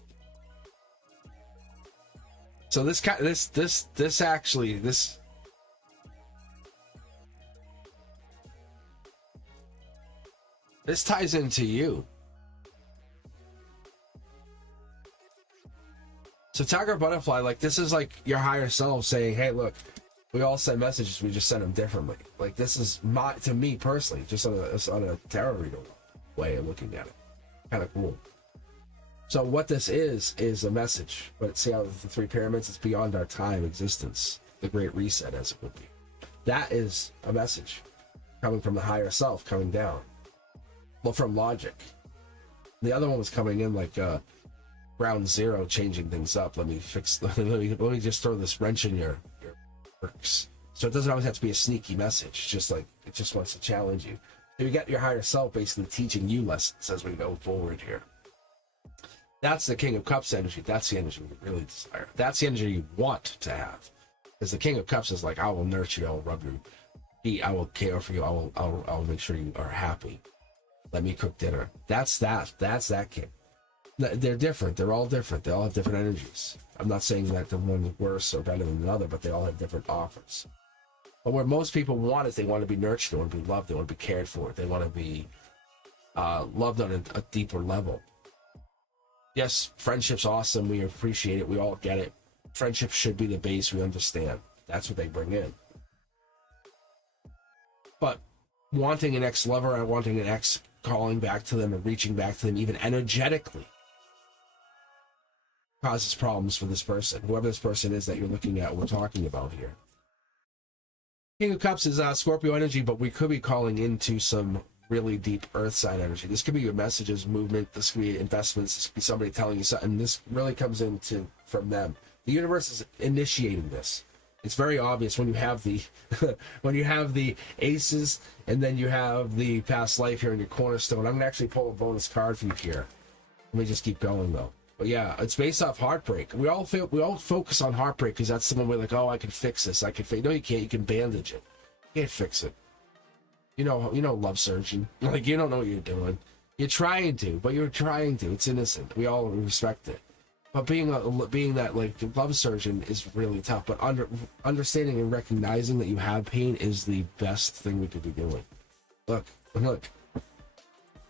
So this ties into you. So Tiger Butterfly, like, this is like your higher self saying, hey, look, we all send messages, we just send them differently. Like, this is to me personally, just on a tarot reader way of looking at it. Kind of cool. So what this is a message, but see how the three pyramids, it's beyond our time existence, the great reset, as it would be. That is a message coming from the higher self, coming down. Well, from logic. The other one was coming in like ground zero, changing things up. Let me just throw this wrench in your works. So it doesn't always have to be a sneaky message, just like it just wants to challenge you. So you got your higher self basically teaching you lessons as we go forward here. That's the King of Cups energy. That's the energy we really desire. That's the energy you want to have. Because the King of Cups is like, I will nurture you, I will rub your feet, I will care for you, I will make sure you are happy. Let me cook dinner. That's that king. They're different. They're all different. They all have different energies. I'm not saying that the one is worse or better than the other, but they all have different offers. But where most people want is they want to be nurtured, they want to be loved, they want to be cared for, they want to be loved on a deeper level. Yes, friendship's awesome. We appreciate it. We all get it. Friendship should be the base. We understand. That's what they bring in. But wanting an ex-lover and wanting an ex, calling back to them and reaching back to them even energetically causes problems for this person, whoever this person is that you're looking at, we're talking about here. King of Cups is Scorpio energy, but we could be calling into some really deep earth sign energy. This could be your messages, movement, this could be investments, this could be somebody telling you something. This really comes into from them. The universe is initiating this. It's very obvious when you have the when you have the aces and then you have the past life here in your cornerstone. I'm gonna actually pull a bonus card for you here. Let me just keep going though. But yeah, it's based off heartbreak. We all focus on heartbreak because that's the one we're like, oh, I can fix this. No, you can't. You can bandage it. You can't fix it. You know, love surgeon. Like, you don't know what you're doing. You're trying to, but you're trying to. It's innocent. We all respect it. But being that like love surgeon is really tough. But understanding and recognizing that you have pain is the best thing we could be doing. Look,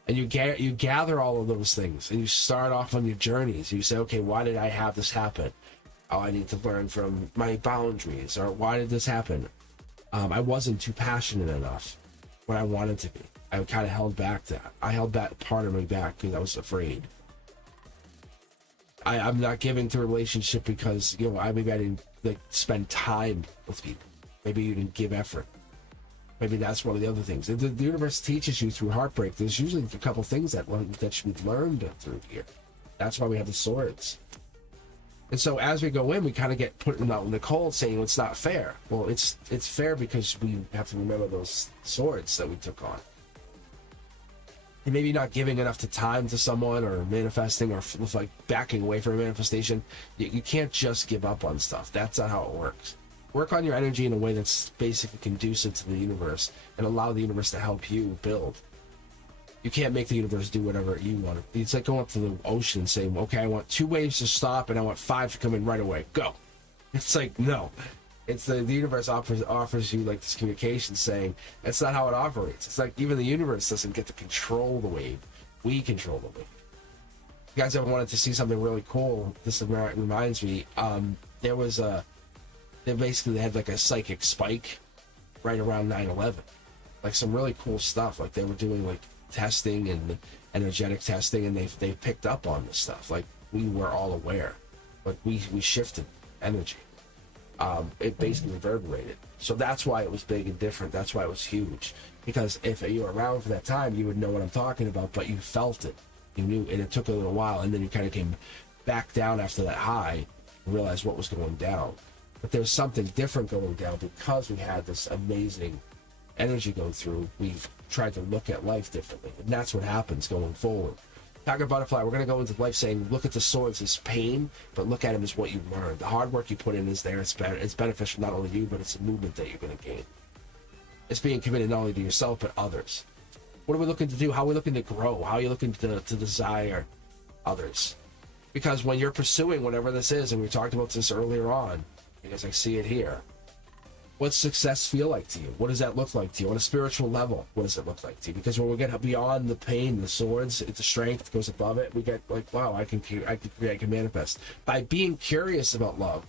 and you gather all of those things, and you start off on your journeys. You say, okay, why did I have this happen? Oh, I need to learn from my boundaries. Or why did this happen? I wasn't too passionate enough when I wanted to be. I kind of held back that. I held that part of me back because I was afraid. I'm not giving to a relationship because, maybe I didn't spend time with people. Maybe you didn't give effort. Maybe that's one of the other things. The universe teaches you through heartbreak. There's usually a couple things that should be learned through here. That's why we have the swords. And so as we go in, we kind of get put in the cold saying it's not fair. Well, it's fair because we have to remember those swords that we took on. And maybe not giving enough time to someone or manifesting or like backing away from a manifestation. You can't just give up on stuff. That's not how it works. Work on your energy in a way that's basically conducive to the universe and allow the universe to help you build. You can't make the universe do whatever you want. It's like going up to the ocean and saying, okay, I want 2 waves to stop and I want 5 to come in right away. Go. It's like, no. It's the universe offers you like this communication saying that's not how it operates. It's like even the universe doesn't get to control the wave. We control the wave. If you guys ever wanted to see something really cool, this reminds me, they had like a psychic spike right around 9/11. Like some really cool stuff. Like they were doing like testing and energetic testing, and they picked up on this stuff. Like we were all aware. Like we shifted energy. It basically reverberated. So that's why it was big and different. That's why it was huge. Because if you were around for that time, you would know what I'm talking about, but you felt it. You knew, and it took a little while, and then you kind of came back down after that high and realized what was going down. But there's something different going down because we had this amazing energy go through. We tried to look at life differently, and that's what happens going forward. Tiger Butterfly, we're going to go into life saying, look at the swords as pain, but look at them as what you learned. The hard work you put in is there. It's beneficial not only to you, but it's a movement that you're going to gain. It's being committed not only to yourself, but others. What are we looking to do? How are we looking to grow? How are you looking to desire others? Because when you're pursuing whatever this is, and we talked about this earlier on, because I see it here, what's success feel like to you? What does that look like to you? On a spiritual level, what does it look like to you? Because when we get beyond the pain, the swords, it's the strength goes above it. We get like, wow, I can create, I can manifest. By being curious about love,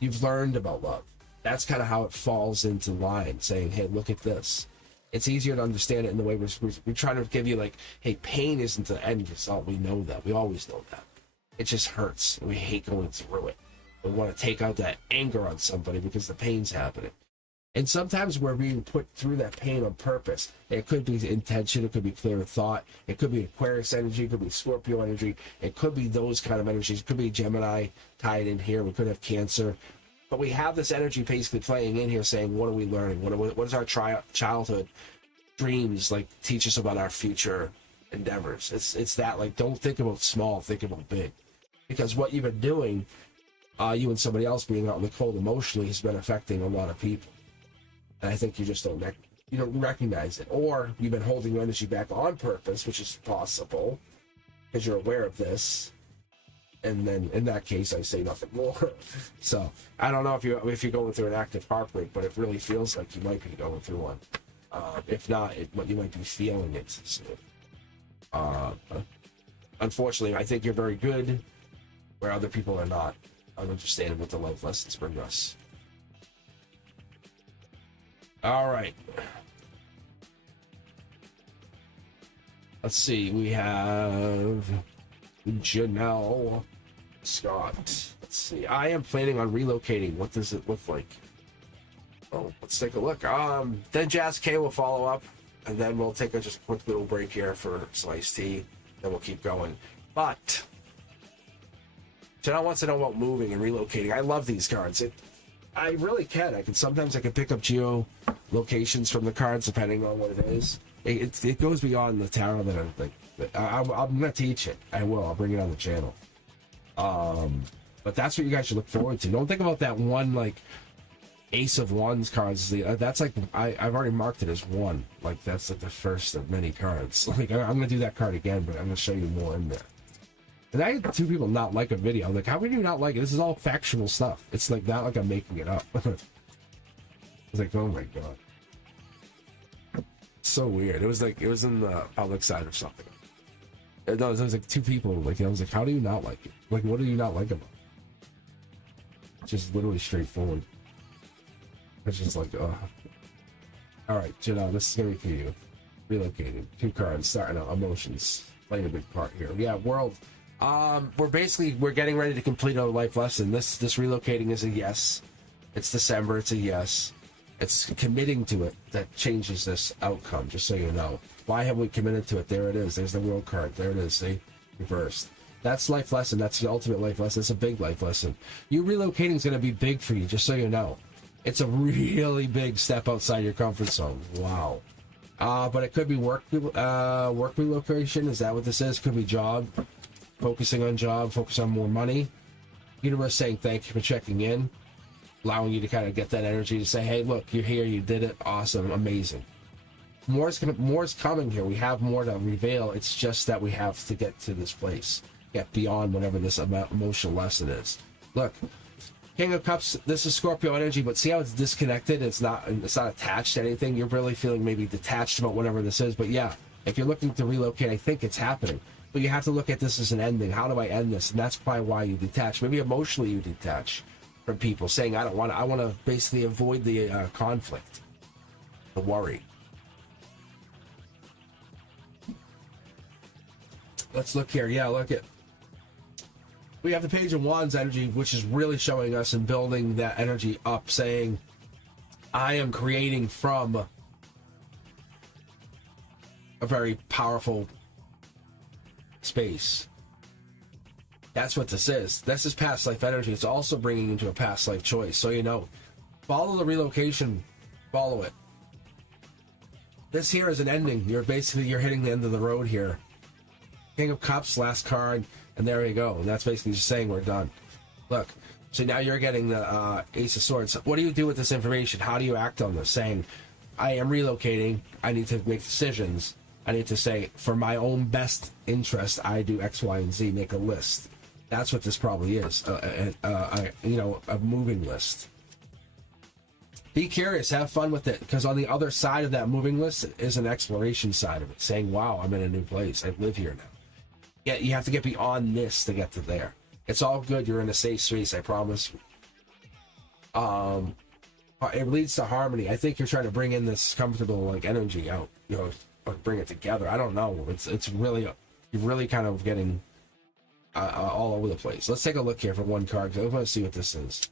you've learned about love. That's kind of how it falls into line, saying, hey, look at this. It's easier to understand it in the way we're trying to give you, like, hey, pain isn't the end result. We know that. We always know that. It just hurts, and we hate going through it. We want to take out that anger on somebody because the pain's happening. And sometimes we're being put through that pain on purpose. It could be intention, it could be clear thought, it could be Aquarius energy, it could be Scorpio energy, it could be those kind of energies, it could be Gemini tied in here, we could have Cancer. But we have this energy basically playing in here saying, what are we learning? What is our childhood dreams, like, teach us about our future endeavors? It's that, like, don't think about small, think about big. Because what you've been doing, you and somebody else being out in the cold emotionally, has been affecting a lot of people. And I think you just don't recognize it. Or you've been holding your energy back on purpose, which is possible, because you're aware of this. And then in that case, I say nothing more. So I don't know if you're going through an active heartbreak, but it really feels like you might be going through one. If not, you might be feeling it. So, unfortunately, I think you're very good where other people are not. I'm understanding what the life lessons bring us. All right. Let's see. We have Janelle Scott. Let's see. I am planning on relocating. What does it look like? Oh, let's take a look. Then Jazz K will follow up, and then we'll take just a quick little break here for some iced tea. Then we'll keep going. But Janelle wants to know about moving and relocating. I love these cards. I really can. Sometimes I can pick up geo locations from the cards depending on what it is. It goes beyond the tarot that I think. I'm going to teach it. I will. I'll bring it on the channel. But that's what you guys should look forward to. Don't think about that one, like, Ace of Wands cards. That's like, I've already marked it as one. Like, that's like the first of many cards. Like, I'm going to do that card again, but I'm going to show you more in there. And I had two people not like a video. I'm like, how would you not like it? This is all factual stuff. It's like not like I'm making it up. I was like, oh my god. So weird. It was in the public side or something. No, there was like two people. Like, I was like, how do you not like it? Like, what do you not like about it? Just literally straightforward. It's just like, all right, Janelle, this is gonna be for you. Relocating. 2 cards. Starting out. Emotions playing a big part here. Yeah, world. We're getting ready to complete our life lesson. This relocating is a yes. It's December. It's a yes. It's committing to it that changes this outcome. Just so you know. Why have we committed to it? There it is. There's the world card. There it is. See, reversed. That's life lesson. That's the ultimate life lesson. It's a big life lesson. You relocating is going to be big for you. Just so you know. It's a really big step outside your comfort zone. Wow. But it could be work relocation. Is that what this is? Could be job. Focusing on job. Focus on more money. Universe saying thank you for checking in. Allowing you to kind of get that energy to say, hey, look, you're here. You did it. Awesome. Amazing. More's coming here. We have more to reveal. It's just that we have to get to this place. Get beyond whatever this emotional lesson is. Look. King of Cups, this is Scorpio energy, but see how it's disconnected? It's not attached to anything. You're really feeling maybe detached about whatever this is. But yeah, if you're looking to relocate, I think it's happening. But you have to look at this as an ending. How do I end this? And that's probably why you detach. Maybe emotionally you detach from people, saying, I want to basically avoid the conflict, the worry. Let's look here. Yeah, look at. We have the Page of Wands energy, which is really showing us and building that energy up, saying, I am creating from a very powerful space. That's what this is. This is past life energy. It's also bringing you to a past life choice. So you know, follow the relocation, follow it. This here is an ending. You're hitting the end of the road here. King of Cups, last card, and there you go. And that's basically just saying we're done. Look, so now you're getting the Ace of Swords. What do you do with this information? How do you act on this? Saying, I am relocating. I need to make decisions. I need to say, for my own best interest, I do X, Y, and Z. Make a list. That's what this probably is. A moving list. Be curious. Have fun with it. Because on the other side of that moving list is an exploration side of it. Saying, wow, I'm in a new place. I live here now. Yeah, you have to get beyond this to get to there. It's all good. You're in a safe space, I promise. It leads to harmony. I think you're trying to bring in this comfortable like energy out, or bring it together. I don't know. It's really, you're really kind of getting all over the place. Let's take a look here for one card. I want to see what this is.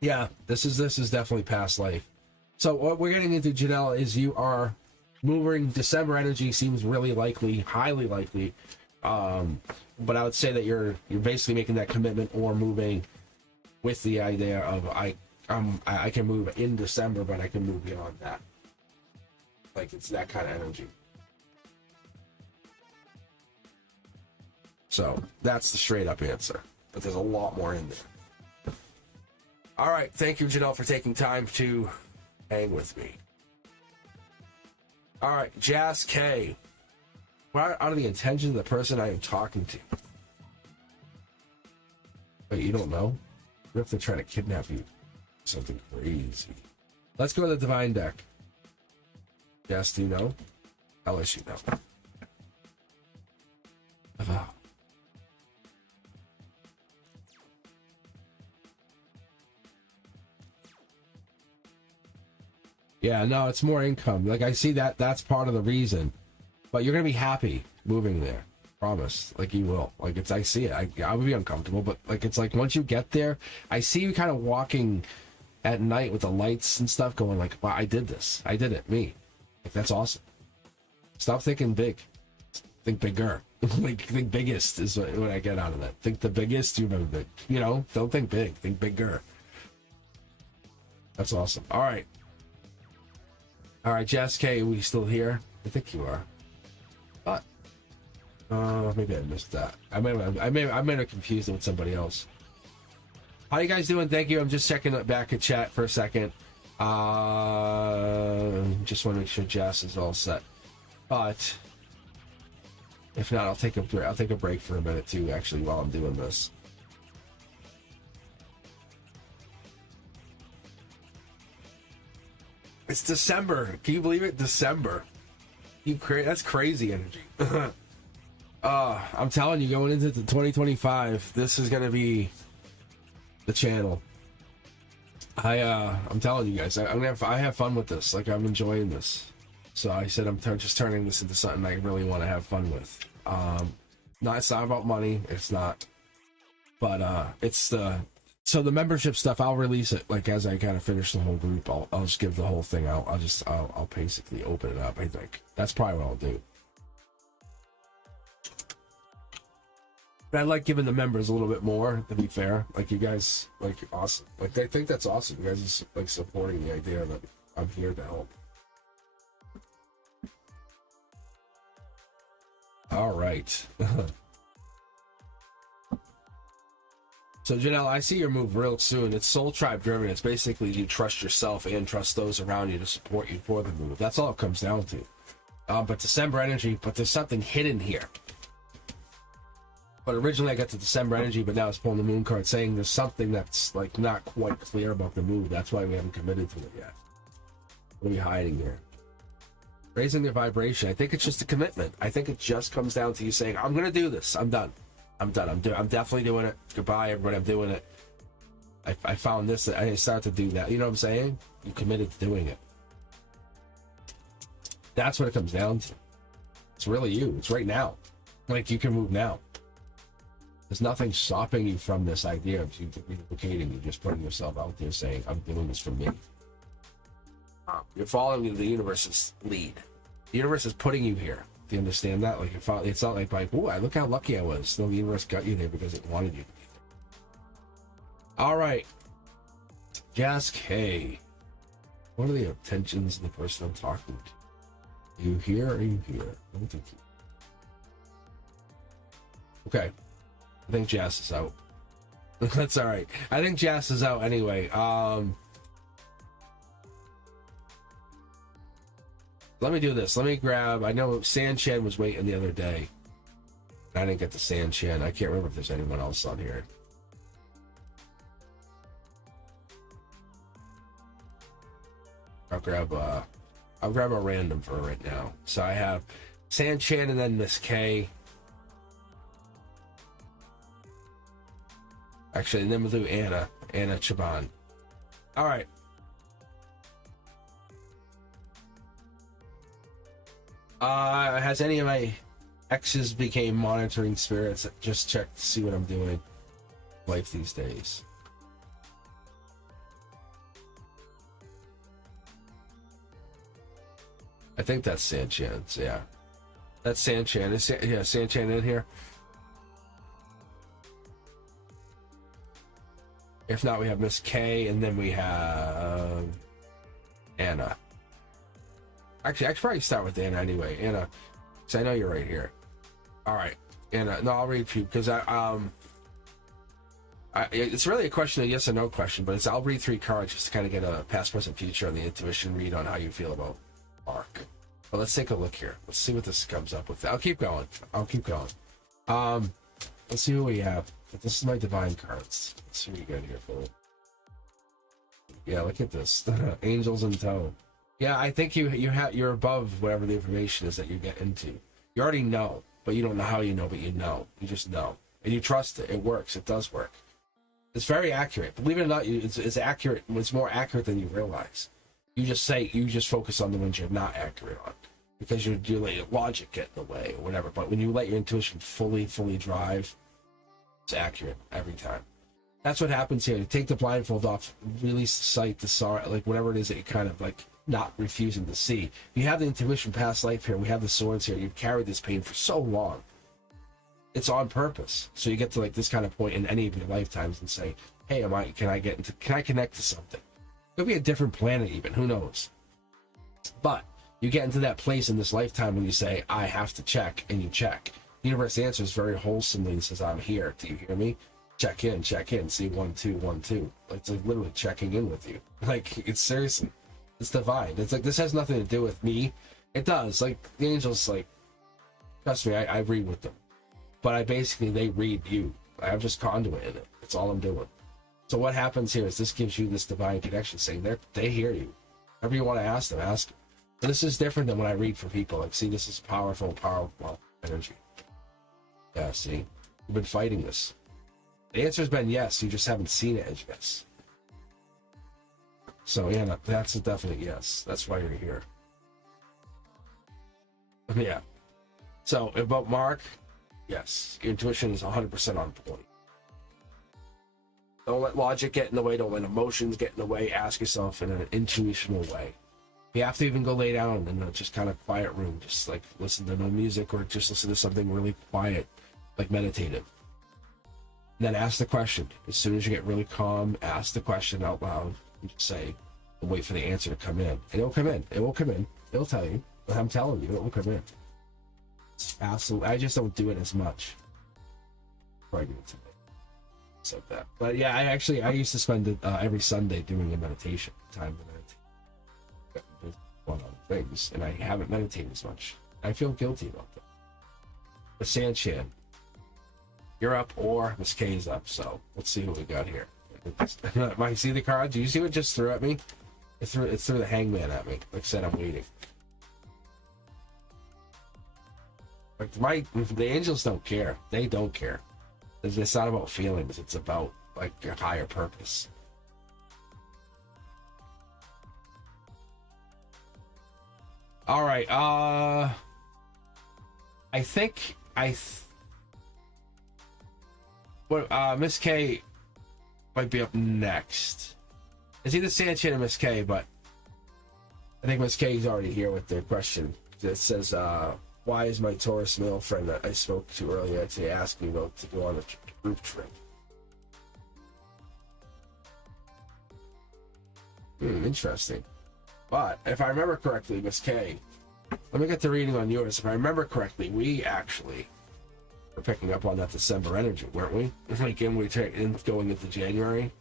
Yeah, this is definitely past life. So what we're getting into, Janelle, is you are moving. December energy seems really likely, highly likely. But I would say that you're basically making that commitment or moving with the idea of I can move in December, but I can move beyond that. Like it's that kind of energy. So that's the straight up answer. But there's a lot more in there. All right, thank you, Janelle, for taking time to hang with me. All right, Jazz K. What are the intentions of the person I am talking to? Wait, you don't know? What if they're trying to kidnap you? Something crazy. Let's go to the Divine deck. Yes, do you know? I'll let you know. Oh. Yeah, no, it's more income. Like, I see that's part of the reason. But you're going to be happy moving there. Promise. Like, you will. Like, I see it. I would be uncomfortable, but, like, it's like once you get there, I see you kind of walking at night with the lights and stuff going like, wow, I did this. I did it. Me. Like, that's awesome. Stop thinking big. Think bigger. Like, think biggest is what I get out of that. Think the biggest, you remember big. Don't think big. Think bigger. That's awesome. All right. All right, Jess K, we still here? I think you are. But maybe I missed that. I may have confused it with somebody else. How you guys doing? Thank you. I'm just checking back at chat for a second. Just want to make sure Jess is all set. But if not, I'll take a break for a minute too. Actually, while I'm doing this. It's December. Can you believe it? December. That's crazy energy. I'm telling you, going into the 2025, this is gonna be the channel. I'm telling you guys, I have fun with this. Like, I'm enjoying this. So I said I'm just turning this into something I really want to have fun with. It's not about money. It's not. But so the membership stuff, I'll release it like as I kind of finish the whole group. I'll just give the whole thing out. I'll basically open it up. I think that's probably what I'll do. But I like giving the members a little bit more, to be fair. Like, you guys, like, awesome. Like, I think that's awesome. You guys are, like, supporting the idea that I'm here to help. All right. So, Janelle, I see your move real soon. It's Soul Tribe driven. It's basically you trust yourself and trust those around you to support you for the move. That's all it comes down to. But December energy, but there's something hidden here. But originally I got the December energy, but now it's pulling the moon card saying there's something that's like not quite clear about the move. That's why we haven't committed to it yet. What are we hiding here? Raising the vibration. I think it's just a commitment. I think it just comes down to you saying, I'm going to do this. I'm done. I'm definitely doing it. Goodbye, everybody. I'm doing it. I found this. I start to do that. You know what I'm saying? You committed to doing it. That's what it comes down to. It's really you. It's right now. Like, you can move now. There's nothing stopping you from this idea of you relocating. You're just putting yourself out there saying, I'm doing this for me. You're following the universe's lead. The universe is putting you here. Do you understand that? Like, it's not like, oh, look how lucky I was. No, the universe got you there because it wanted you to be there. All right. Jazz K. What are the intentions of the person I'm talking to? Are you here or are you here? I don't think you. Okay. I think Jazz is out. That's all right. I think Jazz is out anyway. Let me do this. Let me grab. I know San Chen was waiting the other day. I didn't get the San Chen. I can't remember if there's anyone else on here. I'll grab a random for right now. So I have San Chen and then Miss K. Actually, and then we'll do Anna Chaban. All right. Has any of my exes became monitoring spirits? Just check to see what I'm doing. Life these days. I think that's Sanchez. Yeah, that's Sanchez. Yeah, Sanchez in here. If not, we have Miss K, and then we have Anna. Actually, I should probably start with Anna anyway. Anna, because I know you're right here. All right, Anna. No, I'll read for you because it's really a question, a yes or no question, but I'll read 3 cards just to kind of get a past, present, future on the intuition read on how you feel about Mark. But let's take a look here. Let's see what this comes up with. I'll keep going. Let's see what we have. This is my divine cards. Let's see what you got here for it. Yeah, look at this. Angels in tow. Yeah, I think you're above whatever the information is that you get into. You already know, but you don't know how you know, but you know. You just know. And you trust it. It works. It does work. It's very accurate. Believe it or not, it's accurate. It's more accurate than you realize. You just focus on the ones you're not accurate on. Because you let your logic get in the way or whatever. But when you let your intuition fully drive, it's accurate every time. That's what happens here. You take the blindfold off, release the sight, the sorrow, like whatever it is that you kind of like not refusing to see. You have the intuition past life here. We have the swords here. You've carried this pain for so long. It's on purpose. So you get to like this kind of point in any of your lifetimes and say, hey, can I connect to something? It'll be a different planet even, who knows? But you get into that place in this lifetime when you say, I have to check, and you check. The universe answers very wholesomely and says, I'm here. Do you hear me? Check in, see 1 2 1 2. It's like literally checking in with you. Like, it's seriously, it's divine. It's like, this has nothing to do with me. It does. Like, the angels, like, trust me, I read with them. But they read you. I'm just conduit in it. That's all I'm doing. So what happens here is this gives you this divine connection, saying they hear you. Whatever you want to ask them, ask them. But this is different than when I read for people. Like, see, this is powerful energy. Yeah, see? You've been fighting this. The answer's been yes, you just haven't seen it as yes. So, yeah, that's a definite yes. That's why you're here. Yeah. So, about Mark, yes, your intuition is 100% on point. Don't let logic get in the way. Don't let emotions get in the way. Ask yourself in an intuitional way. You have to even go lay down in a just kind of quiet room. Just like listen to no music or just listen to something really quiet, like meditative. And then ask the question. As soon as you get really calm, ask the question out loud. And just say, and wait for the answer to come in. And it'll come in. It will come in. It'll tell you. But I'm telling you, it will come in. It's absolutely. I just don't do it as much. Probably do it today. It's like that. But yeah, I used to spend every Sunday doing a meditation. Time to meditate. On things, and I haven't meditated as much. I feel guilty about that. But Sanchez, you're up, or Miss K is up, so let's see what we got here. Mike, see the card? Do you see what it just threw at me? It threw the hangman at me. Like I said, I'm waiting. Like the angels don't care. They don't care. It's not about feelings. It's about like a higher purpose. All right. I think Miss K might be up next. It's either Sanchez or Miss K, but I think Miss K is already here with the question. It says, Why is my Taurus male friend that I spoke to earlier today asking me about to go on a group trip? Interesting. But if I remember correctly, Miss K, let me get the reading on yours. If I remember correctly, we actually were picking up on that December energy, weren't we? Like, going into January.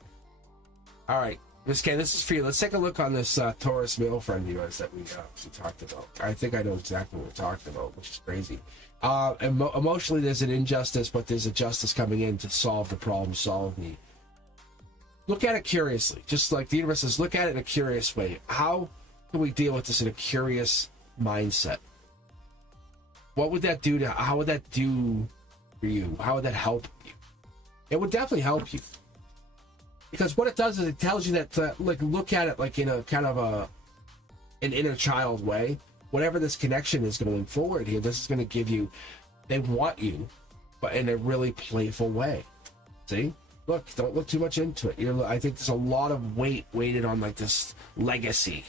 All right, Miss K, this is for you. Let's take a look on this Taurus male friend of yours that we talked about. I think I know exactly what we're talking about, which is crazy. Emotionally, there's an injustice, but there's a justice coming in to solve the problem, solve the... Look at it curiously. Just like the universe says, look at it in a curious way. How can we deal with this in a curious mindset? What would that do to... How would that do for you? How would that help you? It would definitely help you. Because what it does is it tells you that, like, look at it like in a kind of an inner child way. Whatever this connection is going forward here, this is going to give you... They want you, but in a really playful way. See? Look, don't look too much into it. I think there's a lot of weighted on like this legacy.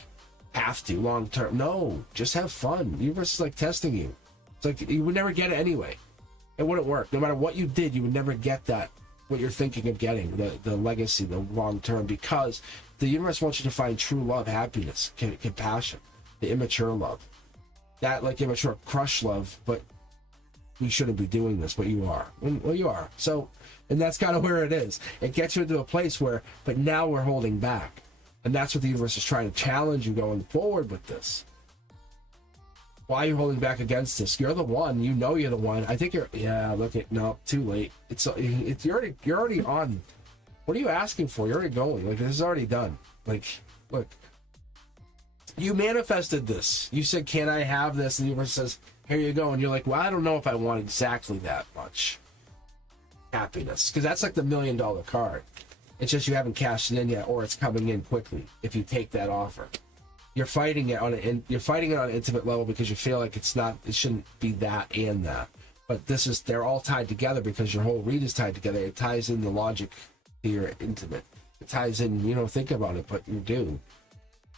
Have to long term. No, just have fun. The universe is like testing you. It's like you would never get it anyway. It wouldn't work. No matter what you did, you would never get that. What you're thinking of getting, the legacy, the long term, because the universe wants you to find true love, happiness, compassion, the immature love, that like immature crush love. But we shouldn't be doing this, but you are. Well, you are. So. And that's kind of where it is. It gets you into a place where, but now we're holding back. And that's what the universe is trying to challenge you going forward with this. Why are you holding back against this? You're the one. You know you're the one. I think you're, yeah, look at, no, too late. You're already on. What are you asking for? You're already going. Like, this is already done. Like, look. You manifested this. You said, can I have this? And the universe says, here you go. And you're like, well, I don't know if I want exactly that much happiness, because that's like the $1 million card. It's just you haven't cashed it in yet, or it's coming in quickly if you take that offer. You're fighting it on an intimate level because you feel like it shouldn't be that and that. But they're all tied together because your whole read is tied together. It ties in the logic to your intimate. It ties in, you don't think about it, but you do.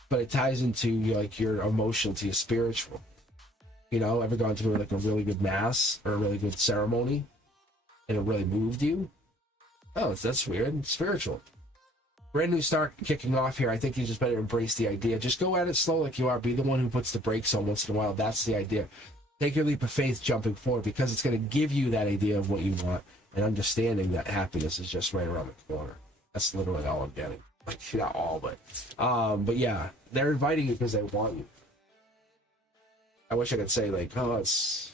But it ties into like your emotional to your spiritual. Ever gone through like a really good mass or a really good ceremony? And it really moved you? Oh, that's weird. It's spiritual. Brand new start kicking off here. I think you just better embrace the idea. Just go at it slow like you are. Be the one who puts the brakes on once in a while. That's the idea. Take your leap of faith jumping forward, because it's going to give you that idea of what you want and understanding that happiness is just right around the corner. That's literally all I'm getting. Like, not all, but yeah, they're inviting you because they want you. I wish I could say like, oh, it's...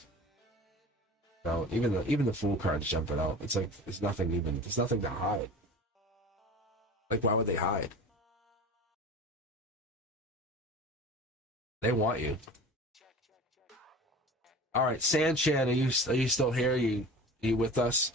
No, even the Fool card's jumping out. It's like there's nothing to hide. Like, why would they hide? They want you. All right, Sanchan, are you still here? Are you with us?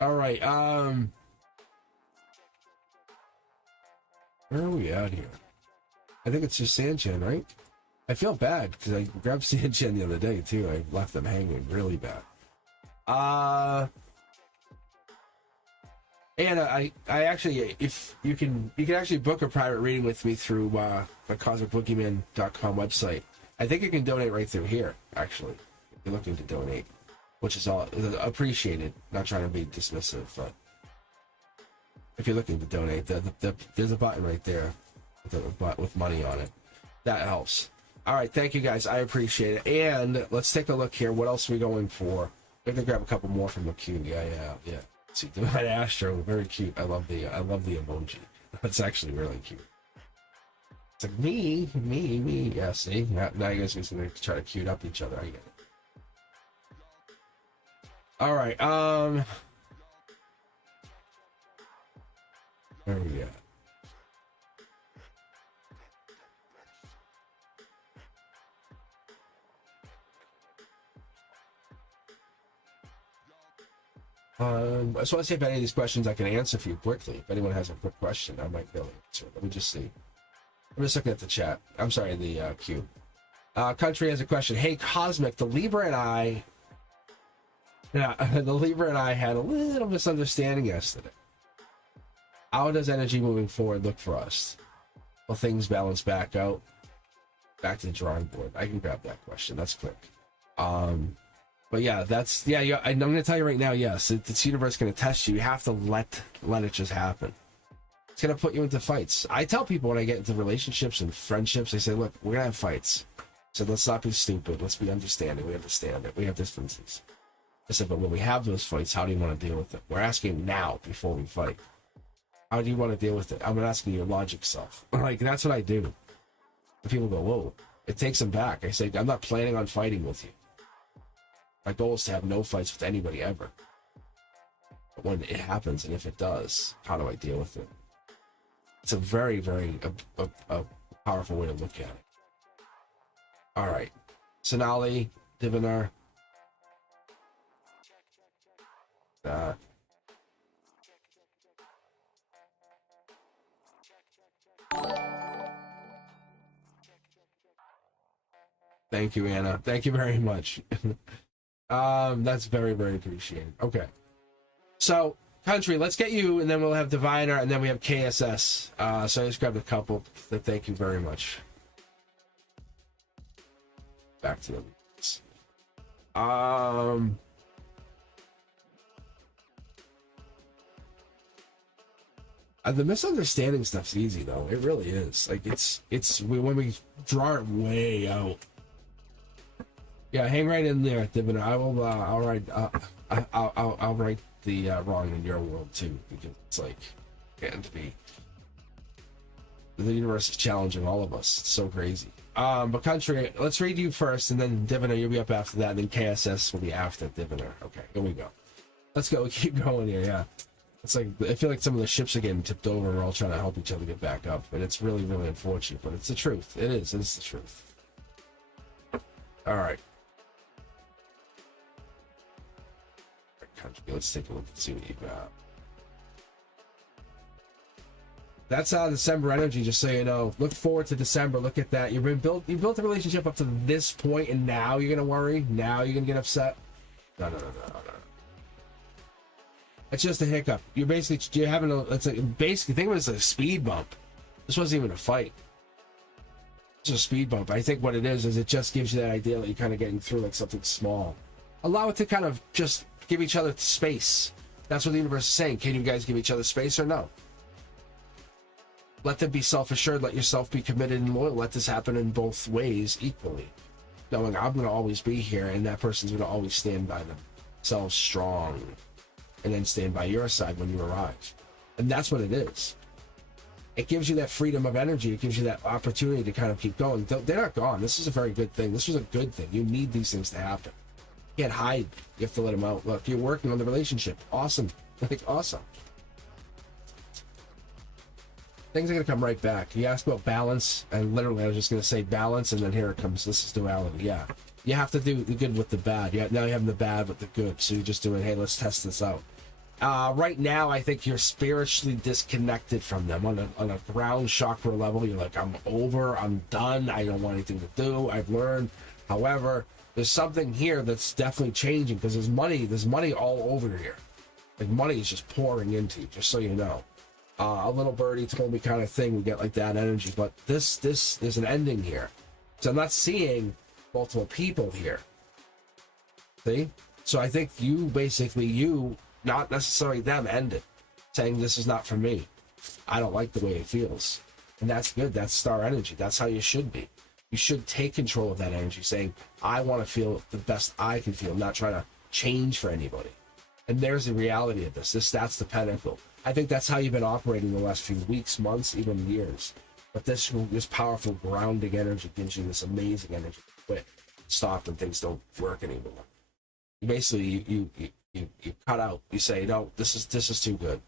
All right, where are we at here? I think it's just Sanchan, right? I feel bad because I grabbed Sanchan the other day too. I left them hanging really bad. And I actually, if you can actually book a private reading with me through the CosmicBoogeyman.com website. I think you can donate right through here, actually, if you're looking to donate, which is all appreciated. Not trying to be dismissive, but if you're looking to donate, there's a button right there with money on it. That helps. All right, thank you guys. I appreciate it. And let's take a look here. What else are we going for? We're gonna grab a couple more from the queue. Yeah. Let's see, Divine Astro, very cute. I love the emoji. That's actually really cute. It's like me. Yeah, see? Now you guys are gonna try to cute up each other. I get it. All right. Where are we at? I just want to see if any of these questions I can answer for you quickly. If anyone has a quick question, I might be able to answer it. Let me just see. I'm just looking at the chat. I'm sorry, the queue. Country has a question. Hey, Cosmic, the Libra and I had a little misunderstanding yesterday. How does energy moving forward look for us? Will things balance back out? Back to the drawing board. I can grab that question. That's quick. But yeah, I'm going to tell you right now, yes, this universe is going to test you. You have to let it just happen. It's going to put you into fights. I tell people when I get into relationships and friendships, I say, look, we're going to have fights. So let's not be stupid. Let's be understanding. We understand it. We have differences. I said, but when we have those fights, how do you want to deal with it? We're asking now before we fight. How do you want to deal with it? I'm asking your logic self. Like, that's what I do. And people go, whoa, it takes them back. I say, I'm not planning on fighting with you. My goal is to have no fights with anybody ever. But when it happens, and if it does, how do I deal with it? It's a very, very a powerful way to look at it. All right. Sonali, Divinar. Thank you, Anna. Thank you very much. That's very, very appreciated. Okay. So, Country, let's get you, and then we'll have Diviner, and then we have KSS. So I just grabbed a couple. Thank you very much. Back to the leads. The misunderstanding stuff's easy though. It really is. Like when we draw it way out. Yeah, hang right in there, Diviner. I will. I'll write the wrong in your world too, because it's like getting to be. The universe is challenging all of us. It's so crazy. But Country, let's read you first, and then Diviner, you'll be up after that, and then KSS will be after Diviner. Okay, here we go. Let's go. We keep going here. Yeah. It's like, I feel like some of the ships are getting tipped over. We're all trying to help each other get back up. And it's really, really unfortunate. But it's the truth. It is. It's the truth. All right. Country, let's take a look and see what you got. That's December energy, just so you know. Look forward to December. Look at that. You built a relationship up to this point, and now you're going to worry? Now you're going to get upset? No. It's just a hiccup. You're having basically, think of it as a speed bump. This wasn't even a fight. It's a speed bump. I think what it is it just gives you that idea that you're kind of getting through like something small. Allow it to kind of just give each other space. That's what the universe is saying. Can you guys give each other space or no? Let them be self-assured. Let yourself be committed and loyal. Let this happen in both ways equally. Knowing I'm going to always be here and that person's going to always stand by themselves strong. And then stand by your side when you arrive. And that's what it is. It gives you that freedom of energy. It gives you that opportunity to kind of keep going. They're not gone. This is a very good thing. This was a good thing. You need these things to happen. You can't hide. You have to let them out. Look, you're working on the relationship. Awesome. Like, awesome. Things are going to come right back. You asked about balance, and literally I was just going to say balance, and then here it comes. This is duality. Yeah. You have to do the good with the bad. Now you're having the bad with the good. So you're just doing, hey, let's test this out. Right now, I think you're spiritually disconnected from them on a ground chakra level. You're like, I'm over. I'm done. I don't want anything to do. I've learned. However, there's something here that's definitely changing because there's money all over here. Like money is just pouring into you, just so you know. A little birdie told me kind of thing. We get like that energy. But this there's an ending here. So I'm not seeing multiple people here. See? So I think you, not necessarily them, end it. Saying this is not for me. I don't like the way it feels. And that's good. That's star energy. That's how you should be. You should take control of that energy, saying, I want to feel the best I can feel, not trying to change for anybody. And there's the reality of this. That's the pinnacle. I think that's how you've been operating the last few weeks, months, even years. But this powerful grounding energy gives you this amazing energy to quit, stop when things don't work anymore. Basically, you cut out. You say, no, this is too good.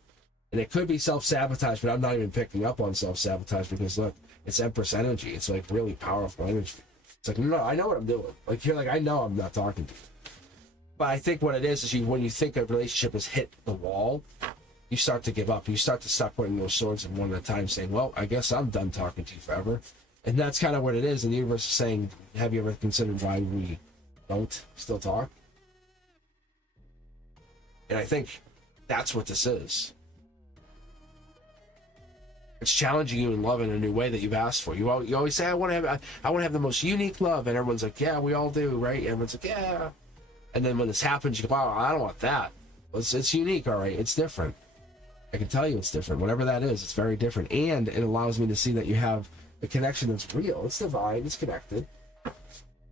And it could be self-sabotage, but I'm not even picking up on self-sabotage because, look, it's Empress energy. It's like really powerful energy. It's like, no, I know what I'm doing. Like, you're like, I know I'm not talking to you. But I think what it is when you think a relationship has hit the wall, you start to give up. You start to stop putting those swords in one at a time, saying, well, I guess I'm done talking to you forever. And that's kind of what it is. And the universe is saying, have you ever considered why we don't still talk? And I think that's what this is. It's challenging you in love in a new way that you've asked for. You always say, I want to have the most unique love. And everyone's like, yeah, we all do, right? And everyone's like, yeah. And then when this happens, you go, wow, I don't want that. Well, it's unique, all right? It's different. I can tell you it's different. Whatever that is, it's very different. And it allows me to see that you have a connection that's real. It's divine. It's connected.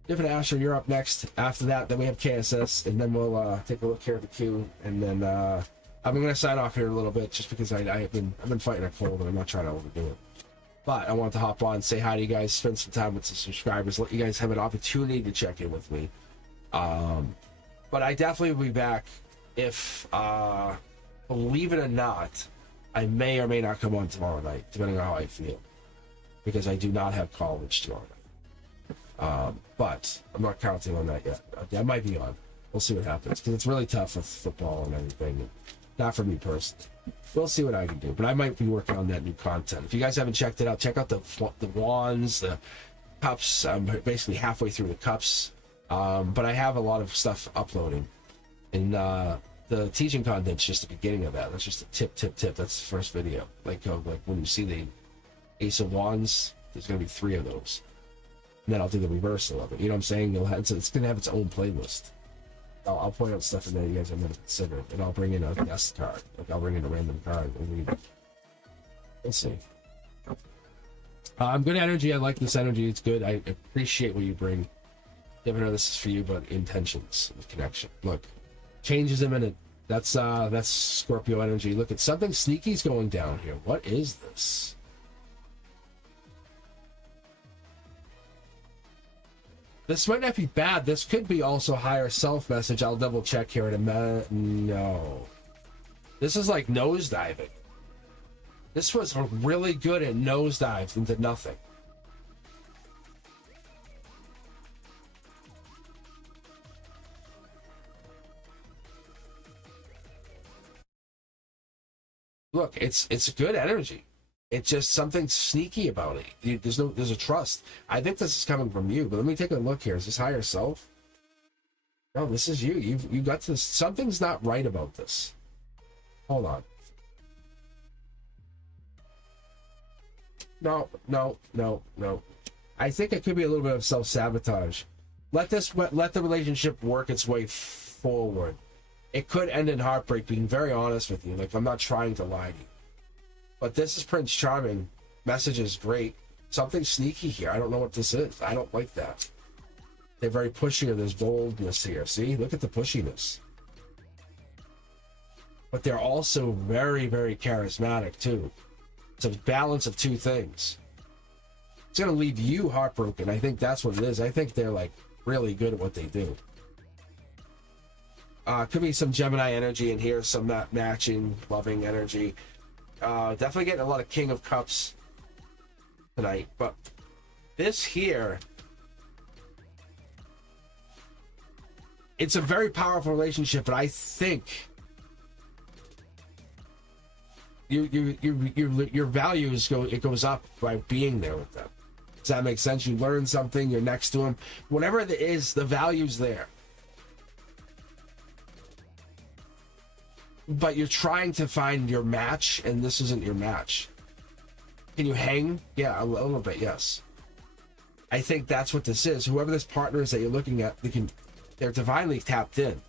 Different Asher, you're up next. After that, then we have KSS, and then we'll take a look here at the queue, and then I'm going to sign off here a little bit, just because I've been fighting a cold, and I'm not trying to overdo it. But I wanted to hop on, say hi to you guys, spend some time with the subscribers, let you guys have an opportunity to check in with me. But I definitely will be back if, believe it or not, I may or may not come on tomorrow night, depending on how I feel, because I do not have college tomorrow night. But I'm not counting on that yet. I might be on. We'll see what happens, because it's really tough with football and everything. Not for me personally. We'll see what I can do, but I might be working on that new content. If you guys haven't checked it out, check out the wands, the cups. I'm basically halfway through the cups, but I have a lot of stuff uploading, and the teaching content's just the beginning of that. That's just a tip. That's the first video. Like when you see the Ace of Wands, there's gonna be 3 of those, and then I'll do the reversal of it. You know what I'm saying? It's gonna have its own playlist. I'll point out stuff in there you guys are going to consider, and I'll bring in a guest card. Like, I'll bring in a random card and read it. We'll see. I'm good energy. I like this energy. It's good. I appreciate what you bring. Never know this is for you, but intentions with connection. Look, change is imminent. That's Scorpio energy. Look, at something sneaky's going down here. What is this? This might not be bad. This could be also higher self message. I'll double check here in a minute. No. This is like nosediving. This was really good at nosedives into nothing. Look, it's good energy. It's just something sneaky about it. There's a trust. I think this is coming from you, but let me take a look here. Is this higher self? No, this is you. You got this. Something's not right about this. Hold on. No. I think it could be a little bit of self-sabotage. Let the relationship work its way forward. It could end in heartbreak, being very honest with you. Like, I'm not trying to lie to you. But this is Prince Charming. Message is great. Something sneaky here. I don't know what this is. I don't like that. They're very pushy, or there's boldness here. See? Look at the pushiness. But they're also very, very charismatic, too. It's a balance of 2 things. It's going to leave you heartbroken. I think that's what it is. I think they're, like, really good at what they do. Could be some Gemini energy in here. Some matching, loving energy. Definitely getting a lot of King of Cups tonight, but this here, it's a very powerful relationship, but I think your values goes up by being there with them. Does that make sense? You learn something, you're next to them, whatever it is, the value's there. But you're trying to find your match, and this isn't your match. Can you hang? Yeah, a little bit, yes. I think that's what this is. Whoever this partner is that you're looking at, they're divinely tapped in.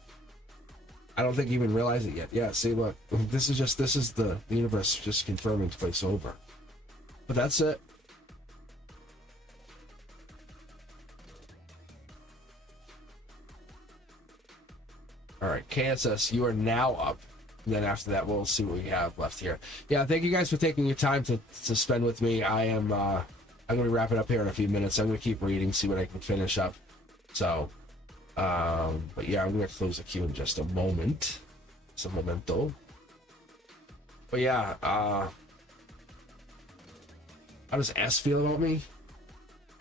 I don't think you even realize it yet. Yeah, see, look, this is the universe just confirming to place over. But that's it. All right, KSS, you are now up. And then after that, we'll see what we have left here. Yeah, thank you guys for taking your time to spend with me. I'm going to wrap it up here in a few minutes. I'm going to keep reading, see what I can finish up. So, but yeah, I'm going to close the queue in just a moment. It's a momento. But yeah, how does S feel about me?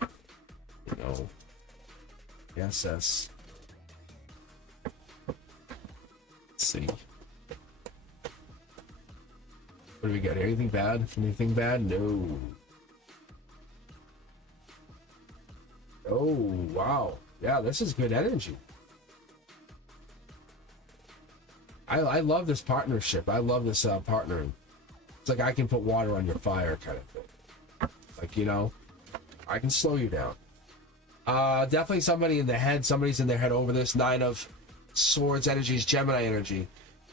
You know, yes, S. see. What do we got? Anything bad? Anything bad? No. Oh, wow. Yeah, this is good energy. I love this partnership. I love this partnering. It's like I can put water on your fire kind of thing. Like, you know, I can slow you down. Definitely somebody in the head. Somebody's in their head over this. 9 of Swords energy is Gemini energy.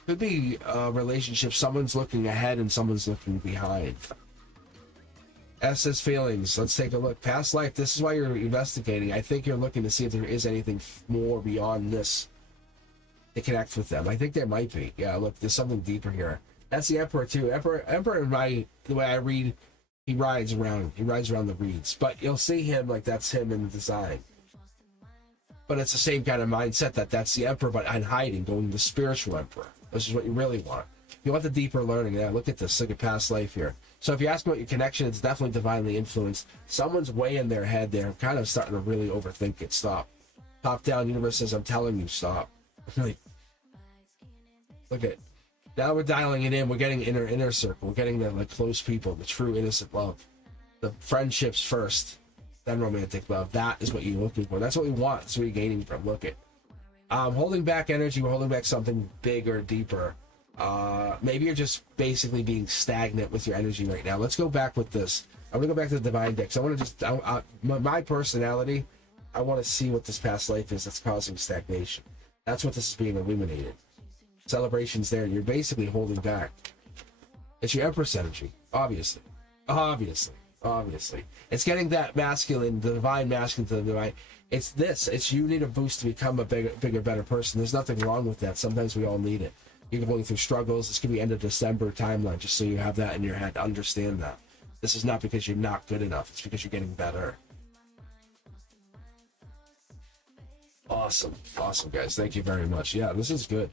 Could be a relationship. Someone's looking ahead and someone's looking behind. S is feelings. Let's take a look. Past life. This is why you're investigating. I think you're looking to see if there is anything more beyond this to connect with them. I think there might be. Yeah, look, there's something deeper here. That's the Emperor too. Emperor the way I read, he rides around the reeds. But you'll see him like that's him in the design. But it's the same kind of mindset that's the Emperor, but I'm hiding, going the spiritual Emperor. This is what you really want. You want the deeper learning. Yeah, look at this. Look at past life here. So if you ask about your connection, it's definitely divinely influenced. Someone's way in their head. They're kind of starting to really overthink it. Stop. Top down. Universe says, I'm telling you, stop. Like, look at. Now we're dialing it in. We're getting inner circle. We're getting the like close people, the true innocent love, the friendships first, then romantic love. That is what you're looking for. That's what we want. That's what you're gaining from. Look at. Holding back energy. We're holding back something bigger, deeper. Maybe you're just basically being stagnant with your energy right now. Let's go back with this. I'm gonna go back to the divine decks. I want to just my personality. I want to see what this past life is that's causing stagnation. That's what this is being illuminated. Celebrations there. You're basically holding back. It's your Empress energy, obviously. It's getting that masculine, the divine masculine to the divine. It's this. It's you need a boost to become a bigger, better person. There's nothing wrong with that. Sometimes we all need it. You're going through struggles. This could be end of December timeline, just so you have that in your head. Understand that. This is not because you're not good enough. It's because you're getting better. Awesome, guys. Thank you very much. Yeah, this is good.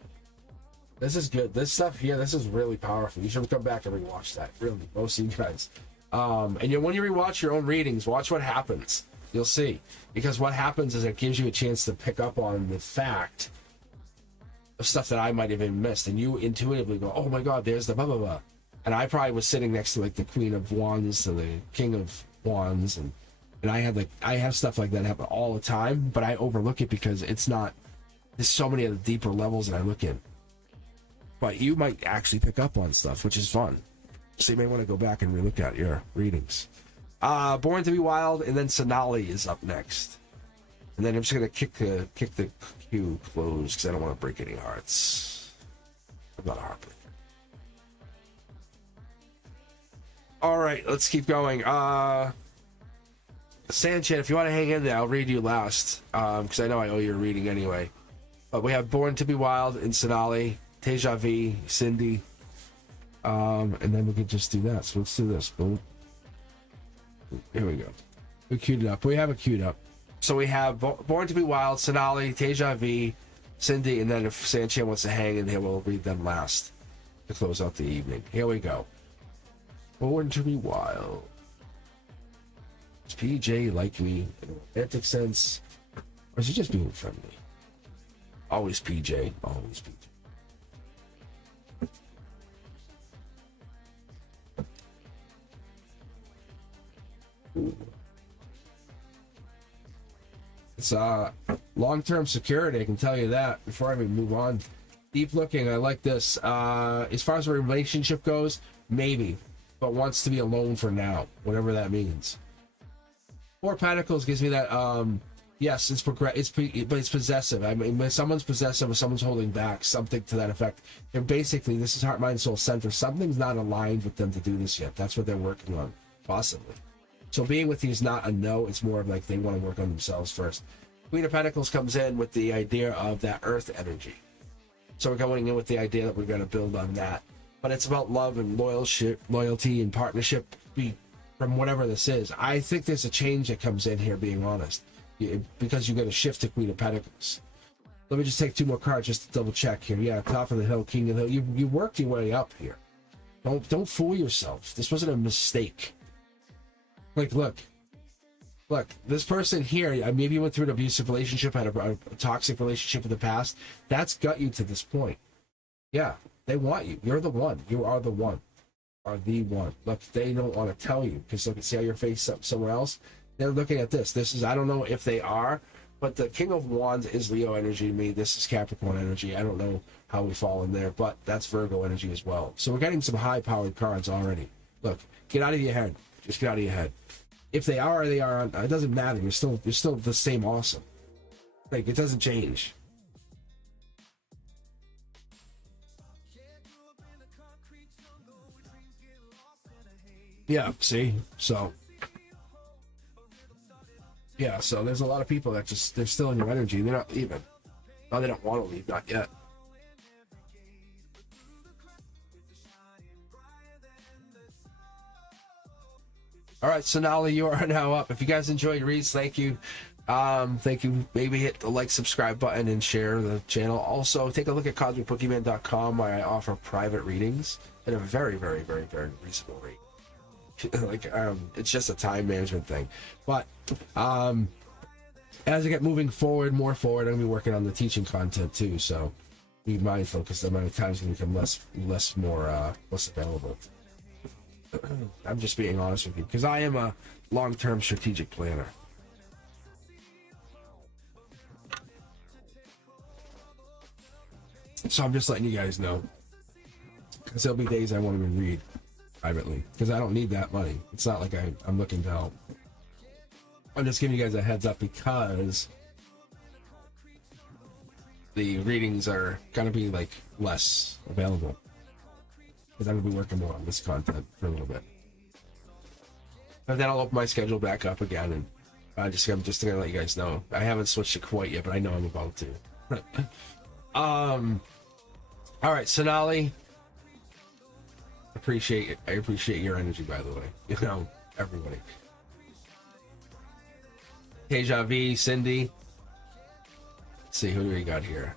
This stuff here, this is really powerful. You should come back and rewatch that. Really, most of you guys. And when you rewatch your own readings, watch what happens. You'll see. Because what happens is it gives you a chance to pick up on the fact of stuff that I might have even missed. And you intuitively go, oh my God, there's the blah, blah, blah. And I probably was sitting next to like the Queen of Wands and the King of Wands. And I have stuff like that happen all the time, but I overlook it because there's so many of the deeper levels that I look in. But you might actually pick up on stuff, which is fun. So you may want to go back and relook at your readings. Born to be Wild, and then Sonali is up next. And then I'm just gonna kick the queue closed because I don't want to break any hearts. I'm not a heartbreaker. All right, let's keep going. Sanchez, if you want to hang in there, I'll read you last because I know I owe you a reading anyway. But we have Born to be Wild and Sonali, Teja V, Cindy, and then we can just do that. So let's do this. Boom. Here we go. We queued it up. We have it queued up. So we have Born to be Wild, Sonali, Teja V, Cindy, and then if Sanchez wants to hang in here, we'll read them last to close out the evening. Here we go. Born to be Wild. Does PJ like me in a romantic sense? Or is he just being friendly? Always PJ. Always PJ. Ooh. It's long-term security, I can tell you that before I even move on. Deep looking, I like this. As far as a relationship goes, maybe, but wants to be alone for now, whatever that means. Four Pentacles gives me that. Yes, but it's possessive. I mean, when someone's possessive or someone's holding back, something to that effect. They're basically, this is heart, mind, soul center. Something's not aligned with them to do this yet. That's what they're working on, possibly. So being with you is not a no. It's more of like they want to work on themselves first. Queen of Pentacles comes in with the idea of that earth energy. So we're going in with the idea that we're going to build on that. But it's about love and loyalty and partnership from whatever this is. I think there's a change that comes in here, being honest. Because you're going to shift to Queen of Pentacles. Let me just take two more cards just to double check here. Yeah, top of the hill, king of the hill. You worked your way up here. Don't fool yourself. This wasn't a mistake. Like, look, this person here, maybe you went through an abusive relationship, had a toxic relationship in the past. That's got you to this point. Yeah, they want you. You're the one. You are the one. Are the one. Look, they don't want to tell you because look, see how your face up somewhere else. They're looking at this. This is, I don't know if they are, but the King of Wands is Leo energy to me. This is Capricorn energy. I don't know how we fall in there, but that's Virgo energy as well. So we're getting some high-powered cards already. Look, get out of your head. Just get out of your head. If they are, they are. It doesn't matter. You're still the same awesome. Like, it doesn't change. Yeah, see? So, yeah, so there's a lot of people that just, they're still in your energy. They're not leaving. No, they don't want to leave. Not yet. All right, Sonali, you are now up. If you guys enjoyed reads, thank you. Thank you. Maybe hit the like, subscribe button, and share the channel. Also, take a look at cosmicboogeyman.com, where I offer private readings at a very, very, very, very reasonable rate. Like, it's just a time management thing. But as I get moving forward, more forward, I'm gonna be working on the teaching content too. So be mindful because the amount of time is gonna become less available. I'm just being honest with you because I am a long-term strategic planner. So I'm just letting you guys know because there'll be days I won't even read privately because I don't need that money. It's not like I'm looking to help. I'm just giving you guys a heads up because the readings are gonna be like less available because I'm gonna be working more on this content for a little bit, and then I'll open my schedule back up again. And I'm just gonna let you guys know I haven't switched it quite yet, but I know I'm about to. All right, Sonali. I appreciate your energy, by the way. You know, everybody. Deja V, Cindy. Let's see, who do we got here?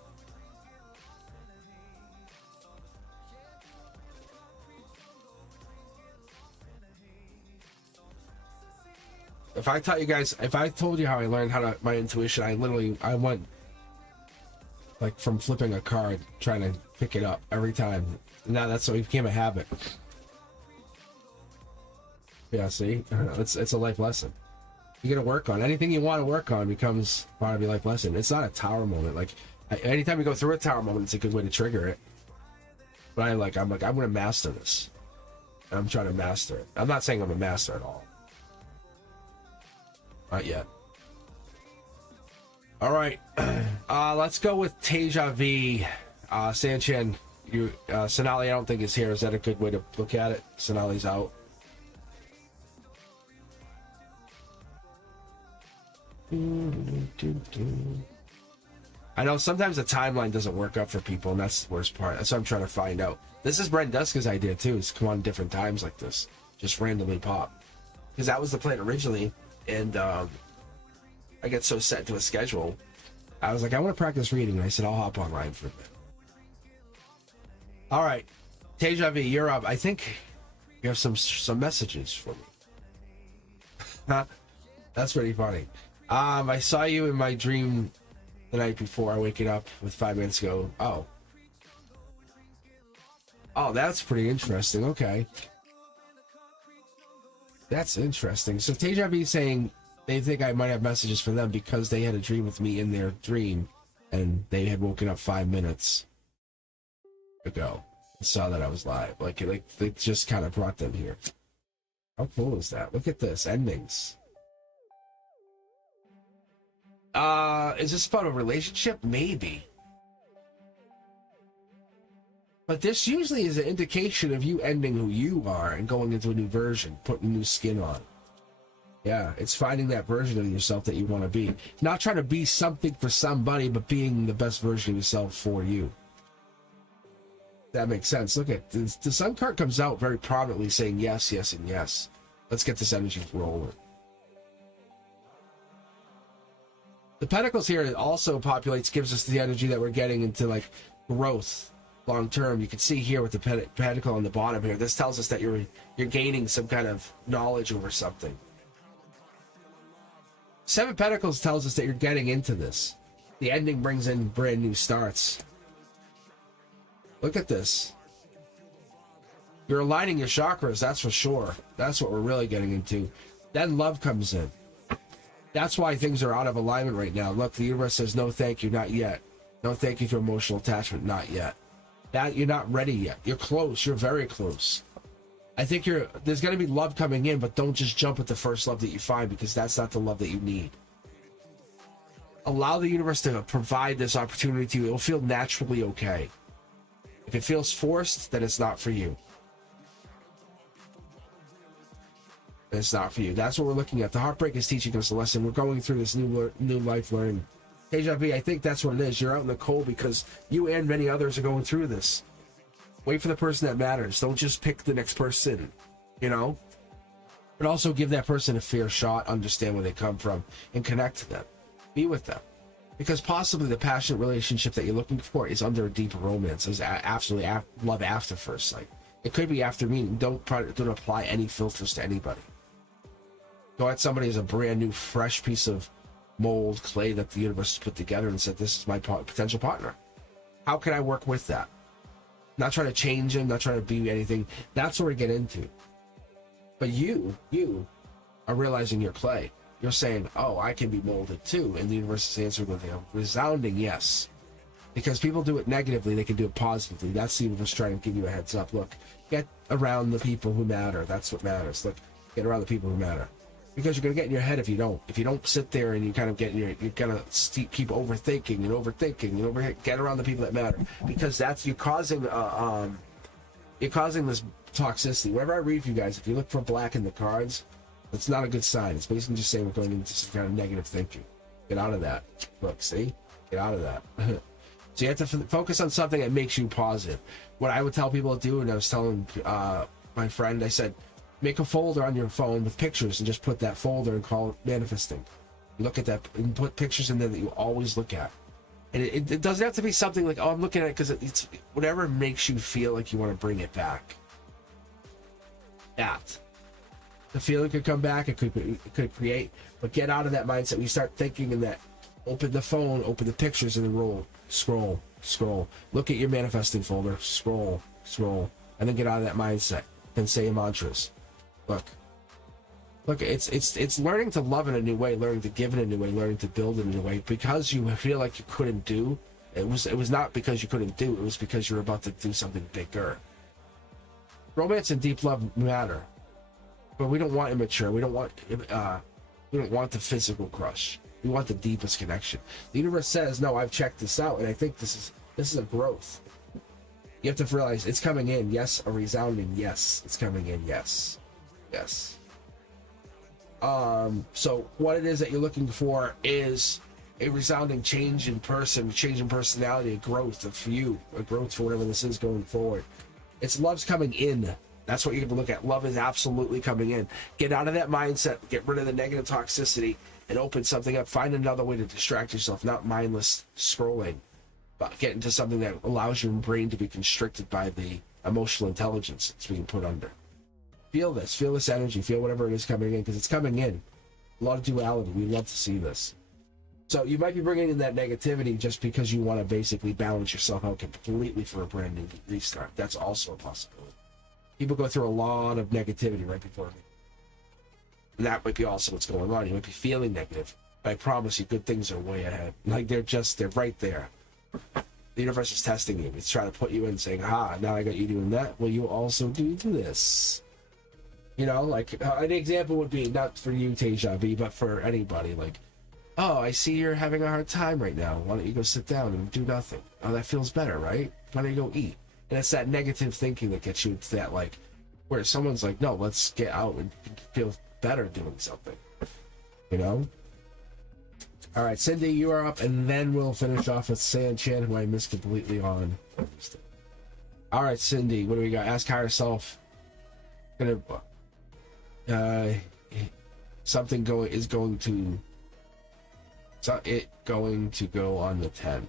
If I told you how I learned my intuition, I went like from flipping a card, trying to pick it up every time. Now that's what it became a habit. Yeah, see, it's a life lesson. You gotta work on anything you want to work on becomes part of your life lesson. It's not a tower moment. Like anytime you go through a tower moment, it's a good way to trigger it. But I'm gonna master this. And I'm trying to master it. I'm not saying I'm a master at all. Not yet. All right, let's go with Deja V. Sanchin, Sonali, I don't think is here. Is that a good way to look at it? Sonali's out. I know sometimes the timeline doesn't work out for people, and that's the worst part. That's what I'm trying to find out. This is Brent Duska's idea too, is come on different times like this. Just randomly pop. Because that was the plan originally, and I get so set to a schedule. I was like, I want to practice reading, and I said, I'll hop online for a bit. All right, Deja V, you're up. I think you have some messages for me. That's pretty funny. I saw you in my dream the night before, waking up with 5 minutes ago. Oh, that's pretty interesting. Okay. That's interesting. So Deja V saying they think I might have messages for them because they had a dream with me in their dream, and they had woken up 5 minutes ago and saw that I was live. Like they just kind of brought them here. How cool is that? Look at this. Endings. Is this about a relationship? Maybe. But this usually is an indication of you ending who you are and going into a new version, putting new skin on. Yeah, it's finding that version of yourself that you want to be. Not trying to be something for somebody, but being the best version of yourself for you. That makes sense. Look at this. The Sun card comes out very prominently saying yes, yes, and yes. Let's get this energy rolling. The Pentacles here also populates, gives us the energy that we're getting into like growth long term. You can see here with the Pentacle on the bottom here. This tells us that you're gaining some kind of knowledge over something. Seven Pentacles tells us that you're getting into this. The ending brings in brand new starts. Look at this. You're aligning your chakras, that's for sure. That's what we're really getting into. Then love comes in. That's why things are out of alignment right now. Look, the universe says no thank you, not yet. No thank you to emotional attachment, not yet. That you're not ready yet. You're close, you're very close. I think there's gonna be love coming in, but don't just jump at the first love that you find, because that's not the love that you need. Allow the universe to provide this opportunity to you. It'll feel naturally okay. If it feels forced, then it's not for you. It's not for you. That's what we're looking at. The heartbreak is teaching us a lesson. We're going through this new life learning. Deja vu, I think that's what it is. You're out in the cold because you and many others are going through this. Wait for the person that matters. Don't just pick the next person, you know? But also give that person a fair shot, understand where they come from, and connect to them. Be with them. Because possibly the passionate relationship that you're looking for is under a deeper romance. Is absolutely love after first sight. It could be after meeting. Don't apply any filters to anybody. Go at somebody as a brand new, fresh piece of mold, clay that the universe has put together and said, this is my potential partner. How can I work with that? Not trying to change him, not trying to be anything. That's where we get into. But you are realizing you're clay. You're saying, oh, I can be molded too. And the universe is answering with a resounding yes. Because people do it negatively, they can do it positively. That's the universe trying to give you a heads up. Look, get around the people who matter. That's what matters. Look, get around the people who matter. Because you're going to get in your head if you don't. If you don't sit there and you kind of you're going to keep overthinking and overthinking. Get around the people that matter. Because you're causing this toxicity. Whenever I read for you guys, if you look for black in the cards, that's not a good sign. It's basically just saying we're going into some kind of negative thinking. Get out of that. Look, see? Get out of that. So you have to focus on something that makes you positive. What I would tell people to do, and I was telling my friend, I said, make a folder on your phone with pictures and just put that folder and call it manifesting. Look at that and put pictures in there that you always look at. And it doesn't have to be something like, oh, I'm looking at it because it's whatever makes you feel like you want to bring it back. That. The feeling could come back, it could create, but get out of that mindset. When you start thinking in that, open the phone, open the pictures, and then scroll. Look at your manifesting folder, scroll, and then get out of that mindset. Then say your mantras. Look, it's learning to love in a new way, learning to give in a new way, learning to build in a new way. Because you feel like you couldn't do, it was not because you couldn't do, it was because you're about to do something bigger. Romance and deep love matter, but we don't want immature. We don't want the physical crush. We want the deepest connection. The universe says, no, I've checked this out, and I think this is a growth. You have to realize it's coming in. Yes, a resounding yes. It's coming in. Yes. So what it is that you're looking for is a resounding change in person, change in personality, a growth for you, a growth for whatever this is going forward. It's love's coming in. That's what you're going to look at. Love is absolutely coming in. Get out of that mindset. Get rid of the negative toxicity and open something up. Find another way to distract yourself, not mindless scrolling, but get into something that allows your brain to be constricted by the emotional intelligence it's being put under. Feel this energy, feel whatever it is coming in, because it's coming in. A lot of duality. We love to see this. So you might be bringing in that negativity just because you want to basically balance yourself out completely for a brand new restart. That's also a possibility. People go through a lot of negativity right before me. And that might be also what's going on. You might be feeling negative, but I promise you good things are way ahead. Like they're right there. The universe is testing you. It's trying to put you in saying, now I got you doing that. Well, you also do this. You know, like an example would be, not for you, Teja B, but for anybody, like, oh, I see you're having a hard time right now. Why don't you go sit down and do nothing? Oh, that feels better, right? Why don't you go eat? And it's that negative thinking that gets you into that, like, where someone's like, no, let's get out and feel better doing something. You know? All right, Cindy, you are up, and then we'll finish off with San Chan, who I missed completely on. All right, Cindy, what do we got? Ask higher self. Something going to go on the 10.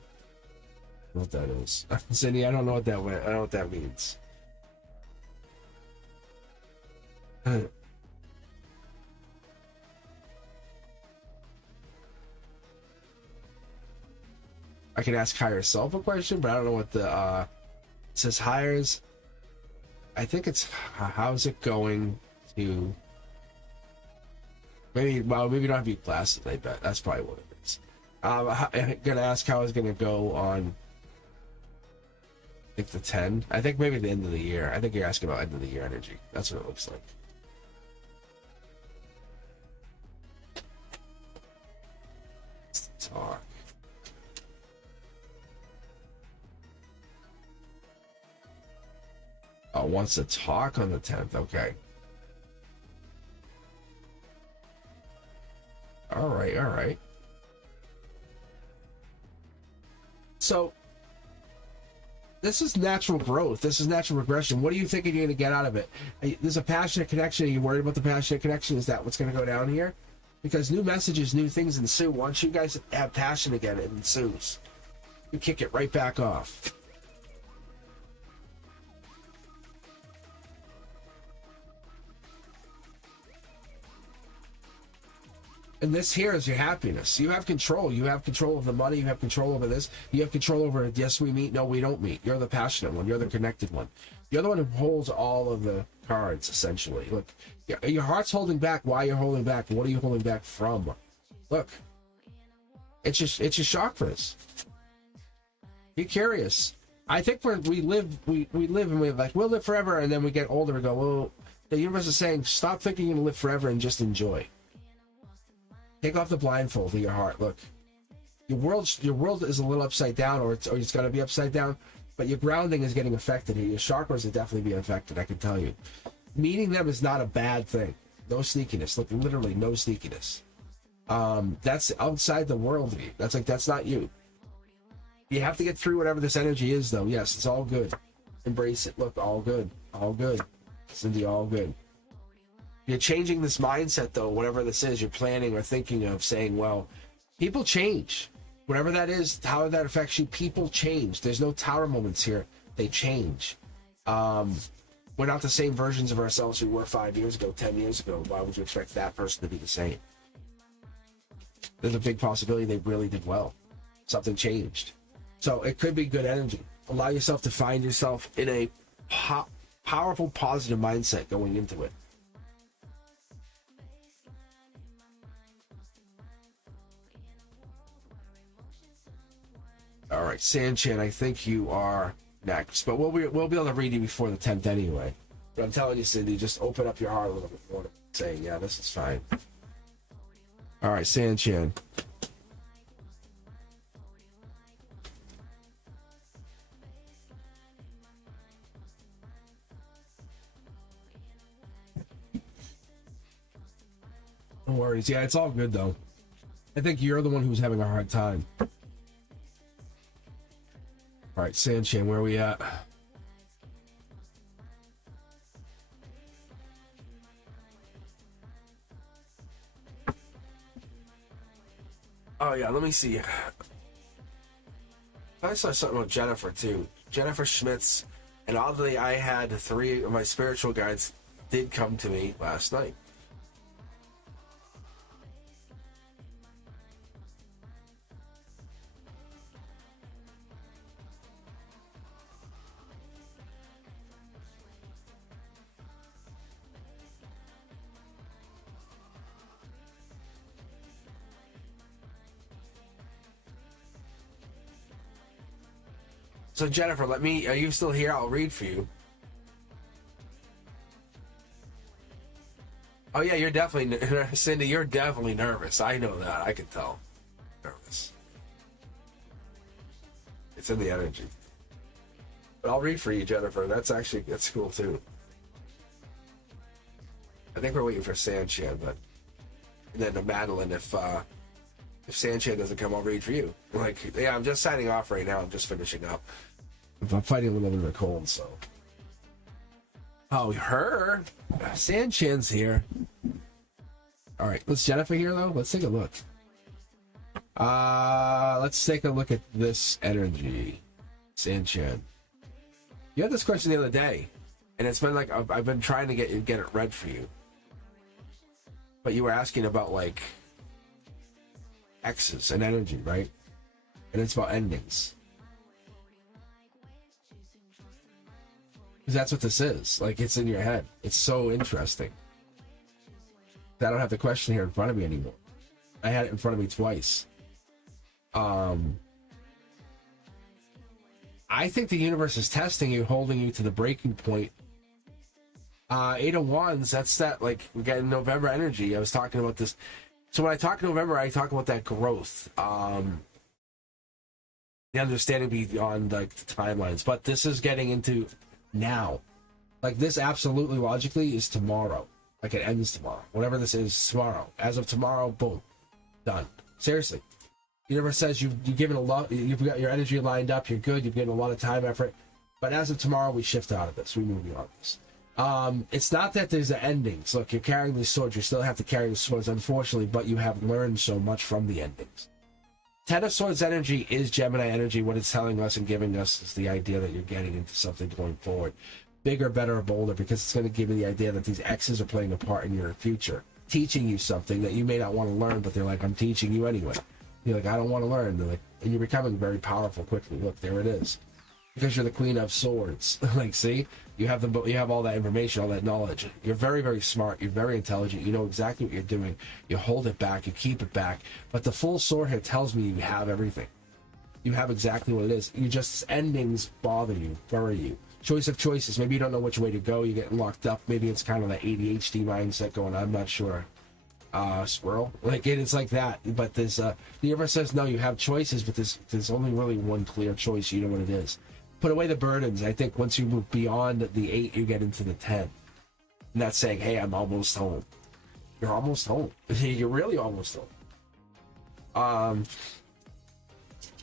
What that is. Cindy, I don't know what that means. I can ask higher self a question, but I don't know what the says hires. I think it's how's it going to. Maybe maybe not be classes. I bet that's probably what it is. I'm gonna ask how it's gonna go on. I think the 10. I think maybe the end of the year. I think you're asking about end of the year energy. That's what it looks like. Let's talk. Oh, wants to talk on the 10th. Okay. All right, all right. So, this is natural growth. This is natural regression. What do you think you're going to get out of it? There's a passionate connection. Are you worried about the passionate connection? Is that what's going to go down here? Because new messages, new things ensue. Once you guys have passion again, it ensues. You kick it right back off. And this here is your happiness. You have control. You have control of the money. You have control over this. You have control over, yes, we meet, no, we don't meet. You're the passionate one. You're the connected one. You're the one who holds all of the cards, essentially. Look, your heart's holding back. Why you're holding back? What are you holding back from? Look, it's your chakras. Be curious. I think we live and we're like, we'll live forever, and then we get older and go, well, the universe is saying, stop thinking you're going to live forever and just enjoy. Take off the blindfold of your heart. Look, your world is a little upside down, or it's going to be upside down, but your grounding is getting affected here. Your chakras are definitely being affected, I can tell you. Meeting them is not a bad thing. No sneakiness. Look, literally no sneakiness. That's outside the world of you. That's not you. You have to get through whatever this energy is, though. Yes, it's all good. Embrace it. Look, all good. All good. Cindy, all good. You're changing this mindset, though, whatever this is, you're planning or thinking of saying, well, people change. Whatever that is, how that affects you, people change. There's no tower moments here. They change. We're not the same versions of ourselves we were 5 years ago, 10 years ago. Why would you expect that person to be the same? There's a big possibility they really did well. Something changed. So it could be good energy. Allow yourself to find yourself in a powerful, positive mindset going into it. All right, Sanchan, I think you are next, but we'll be able to read you before the 10th anyway. But I'm telling you, Cindy, just open up your heart a little bit more, saying, yeah, this is fine. All right, Sanchan. No worries. Yeah, it's all good, though. I think you're the one who's having a hard time. All right, Sanchan, where are we at? Oh, yeah, let me see. I saw something about Jennifer, too. Jennifer Schmitz. And oddly, I had 3 of my spiritual guides did come to me last night. So Jennifer, are you still here? I'll read for you. Oh yeah, you're definitely, Cindy, you're definitely nervous. I know that. I can tell. Nervous. It's in the energy. But I'll read for you, Jennifer. That's cool too. I think we're waiting for Sanchan, but and then to Madeline, if Sanchan doesn't come, I'll read for you. Like, yeah, I'm just signing off right now. I'm just finishing up. I'm fighting a little bit of a cold, so. Oh, her? Sanchan's here. All right, let's Jennifer here though. Let's take a look. Let's take a look at this energy, Sanchan. You had this question the other day, and it's been like I've been trying to get it read for you, but you were asking about like X's and energy, right? And it's about endings. Because that's what this is. Like, it's in your head. It's so interesting. I don't have the question here in front of me anymore. I had it in front of me twice. I think the universe is testing you, holding you to the breaking point. Eight of Wands, that's that, like, we got November energy. I was talking about this. So when I talk November, I talk about that growth. The understanding beyond, like, the timelines. But this is getting into now. Like, this absolutely logically is tomorrow. Like, it ends tomorrow. Whatever this is, tomorrow. As of tomorrow, boom. Done. Seriously. The universe says you've given a lot, you've got your energy lined up, you're good, you've given a lot of time, effort. But as of tomorrow, we shift out of this. We move beyond this. It's not that there's an endings. Look, you're carrying these swords. You still have to carry the swords, unfortunately, but you have learned so much from the endings. Ten of Swords energy is Gemini energy. What it's telling us and giving us is the idea that you're getting into something going forward. Bigger, better, or bolder, because it's going to give you the idea that these X's are playing a part in your future. Teaching you something that you may not want to learn, but they're like, I'm teaching you anyway. You're like, I don't want to learn. They're like, and you're becoming very powerful quickly. Look, there it is. Because you're the Queen of Swords. Like, see? You have all that information, all that knowledge. You're very, very smart. You're very intelligent. You know exactly what you're doing. You hold it back. You keep it back. But the full sword here tells me you have everything. You have exactly what it is. You just, endings bother you, worry you. Choice of choices. Maybe you don't know which way to go. You're getting locked up. Maybe it's kind of that ADHD mindset going on. I'm not sure. Squirrel. Like, it's like that. But there's, the universe says, no, you have choices, but there's only really one clear choice. You know what it is. Put away the burdens. I think once you move beyond the 8, you get into the 10. And that's saying, hey, I'm almost home. You're almost home. You're really almost home.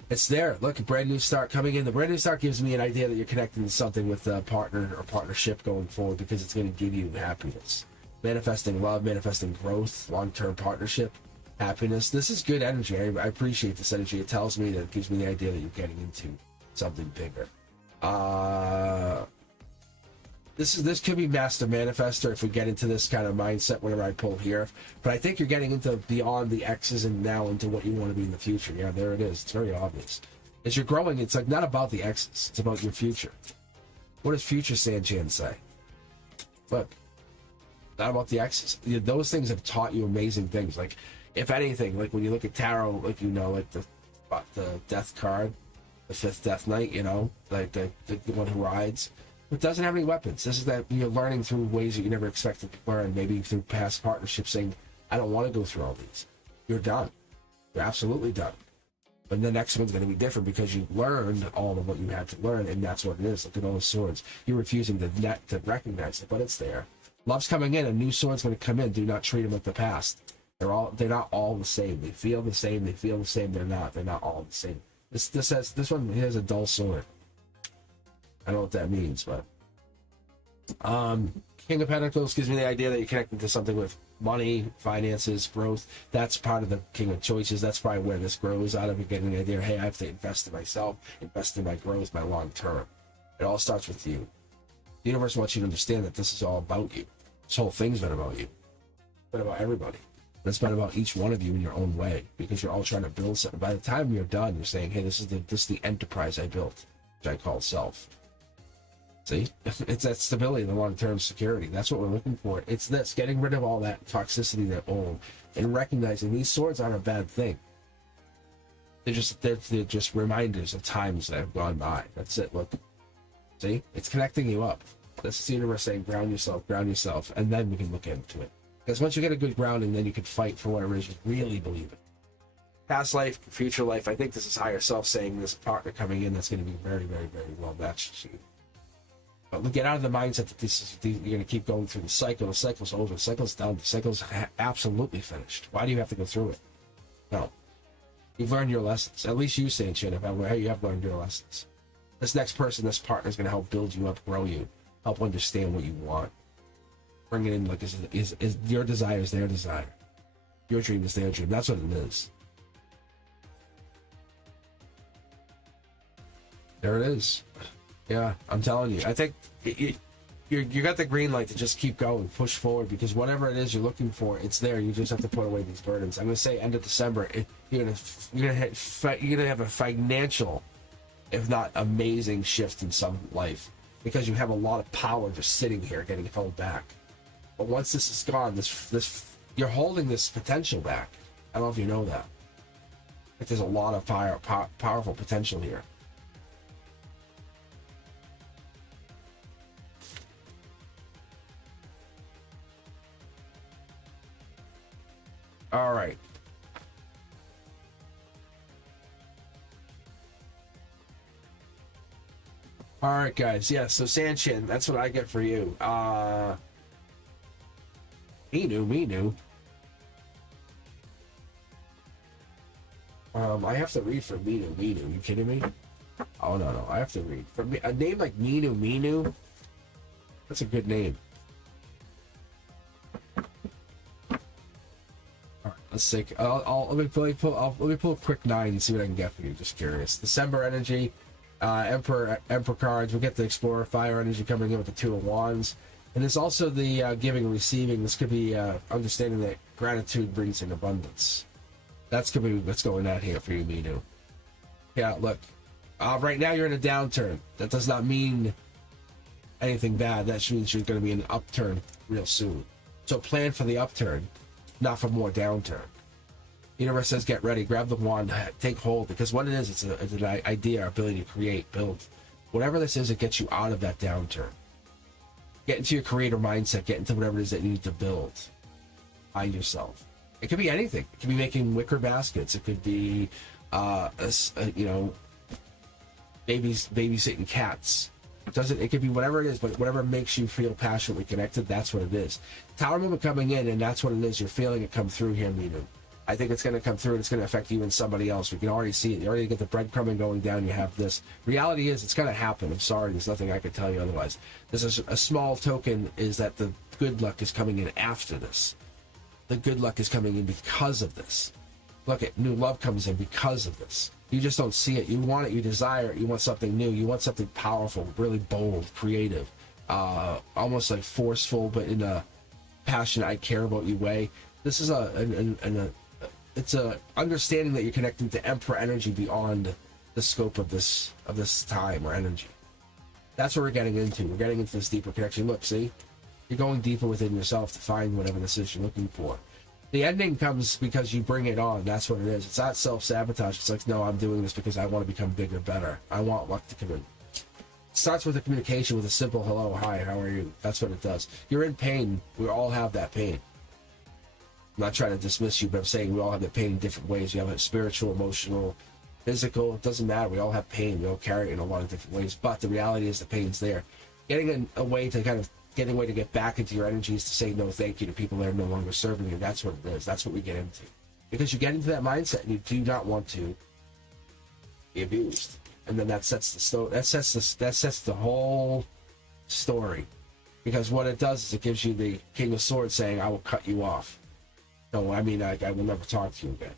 It's there. Look, a brand new start coming in. The brand new start gives me an idea that you're connecting to something with a partner or partnership going forward, because it's going to give you happiness. Manifesting love, manifesting growth, long-term partnership, happiness. This is good energy. I appreciate this energy. It tells me that, it gives me the idea that you're getting into something bigger. This could be Master Manifestor if we get into this kind of mindset whenever I pull here. But I think you're getting into beyond the X's and now into what you want to be in the future. Yeah, there it is. It's very obvious. As you're growing, it's like not about the X's. It's about your future. What does Future Sanchan say? Look, not about the X's. Those things have taught you amazing things. Like, if anything, like when you look at tarot, like, you know, like the death card, the 5th Death Knight, you know, like the one who rides. It doesn't have any weapons. This is that you're learning through ways that you never expected to learn, maybe through past partnerships, saying, I don't want to go through all these. You're done. You're absolutely done. But the next one's going to be different because you learned all of what you had to learn, and that's what it is. Look at all the swords. You're refusing to recognize it, but it's there. Love's coming in. A new sword's going to come in. Do not treat them like the past. They're not all the same. They feel the same. They feel the same. They're not. They're not all the same. This one has a dull sword. I don't know what that means, but King of Pentacles gives me the idea that you're connecting to something with money, finances, growth. That's part of the King of Choices. That's probably where this grows out of. You're getting the idea, hey, I have to invest in myself, invest in my growth, my long term. It all starts with you. The universe wants you to understand that this is all about you. This whole thing's been about you. It's been about everybody. It's been about each one of you in your own way, because you're all trying to build something. By the time you're done, you're saying, hey, this is the enterprise I built, which I call self. See? It's that stability, the long-term security. That's what we're looking for. It's this, getting rid of all that toxicity, that old, and recognizing these swords aren't a bad thing. They're just reminders of times that have gone by. That's it. Look. See? It's connecting you up. This is the universe saying, ground yourself, and then we can look into it. Because once you get a good grounding, then you can fight for whatever it is you really believe in. Past life, future life. I think this is higher self saying this partner coming in that's going to be very, very, very well matched to you. But get out of the mindset that you're going to keep going through the cycle. The cycle's over. The cycle's done. The cycle's absolutely finished. Why do you have to go through it? No. You've learned your lessons. At least you, Sanchin, you have learned your lessons. This next person, this partner is going to help build you up, grow you, help understand what you want. Bring it in like is your desire is their desire. Your dream is their dream. That's what it is. There it is. Yeah, I'm telling you. I think you got the green light to just keep going, push forward, because whatever it is you're looking for, it's there. You just have to put away these burdens. I'm going to say end of December, you're gonna have a financial, if not amazing, shift in some life. because you have a lot of power just sitting here getting held back. But once this is gone, this you're holding this potential back. I don't know if you know that. Like there's a lot of powerful potential here. All right. All right, guys. Yeah, so Sanchin, that's what I get for you. Minu. I have to read for Minu. You kidding me? Oh, no. I have to read. For me, a name like Minu, that's a good name. All right, let's see. Let me pull a quick 9 and see what I can get for you. Just curious. December energy, Emperor cards. We get the Explorer Fire energy coming in with the 2 of Wands. And there's also the giving and receiving. This could be understanding that gratitude brings in abundance. That's gonna be what's going on here for you, Minu. Yeah, look. Right now you're in a downturn. That does not mean anything bad. That means you're going to be in an upturn real soon. So plan for the upturn, not for more downturn. The universe says get ready, grab the wand, take hold, because what it is, it's an idea, ability to create, build. Whatever this is, it gets you out of that downturn. Get into your creator mindset, get into whatever it is that you need to build by yourself. It could be anything. It could be making wicker baskets. It could be, babysitting cats. It could be whatever it is, but whatever makes you feel passionately connected, that's what it is. Tower movement coming in, and that's what it is. You're feeling it come through here, Minu. I think it's going to come through, and it's going to affect you and somebody else. We can already see it. You already get the breadcrumbing going down. You have this. Reality is, it's going to happen. I'm sorry. There's nothing I could tell you otherwise. There's a small token is that the good luck is coming in after this. The good luck is coming in because of this. Look at new love comes in because of this. You just don't see it. You want it. You desire it. You want something new. You want something powerful, really bold, creative, almost like forceful, but in a passionate, I care about you way. This is it's a understanding that you're connecting to Emperor energy beyond the scope of this time or energy. That's what we're getting into. We're getting into this deeper connection. Look, see, you're going deeper within yourself to find whatever this is you're looking for. The ending comes because you bring it on. That's what it is. It's not self-sabotage. It's like, no, I'm doing this because I want to become bigger, better. I want luck to come in. It starts with a communication with a simple hello, hi, how are you? That's what it does. You're in pain. We all have that pain. I'm not trying to dismiss you, but I'm saying we all have that pain in different ways. We have it spiritual, emotional, physical. It doesn't matter. We all have pain. We all carry it in a lot of different ways. But the reality is the pain's there. Getting a way to get back into your energies to say no thank you to people that are no longer serving you. That's what it is. That's what we get into. Because you get into that mindset and you do not want to be abused. And then that sets the whole story. Because what it does is it gives you the King of Swords saying, I will cut you off. No, I mean, I will never talk to you again.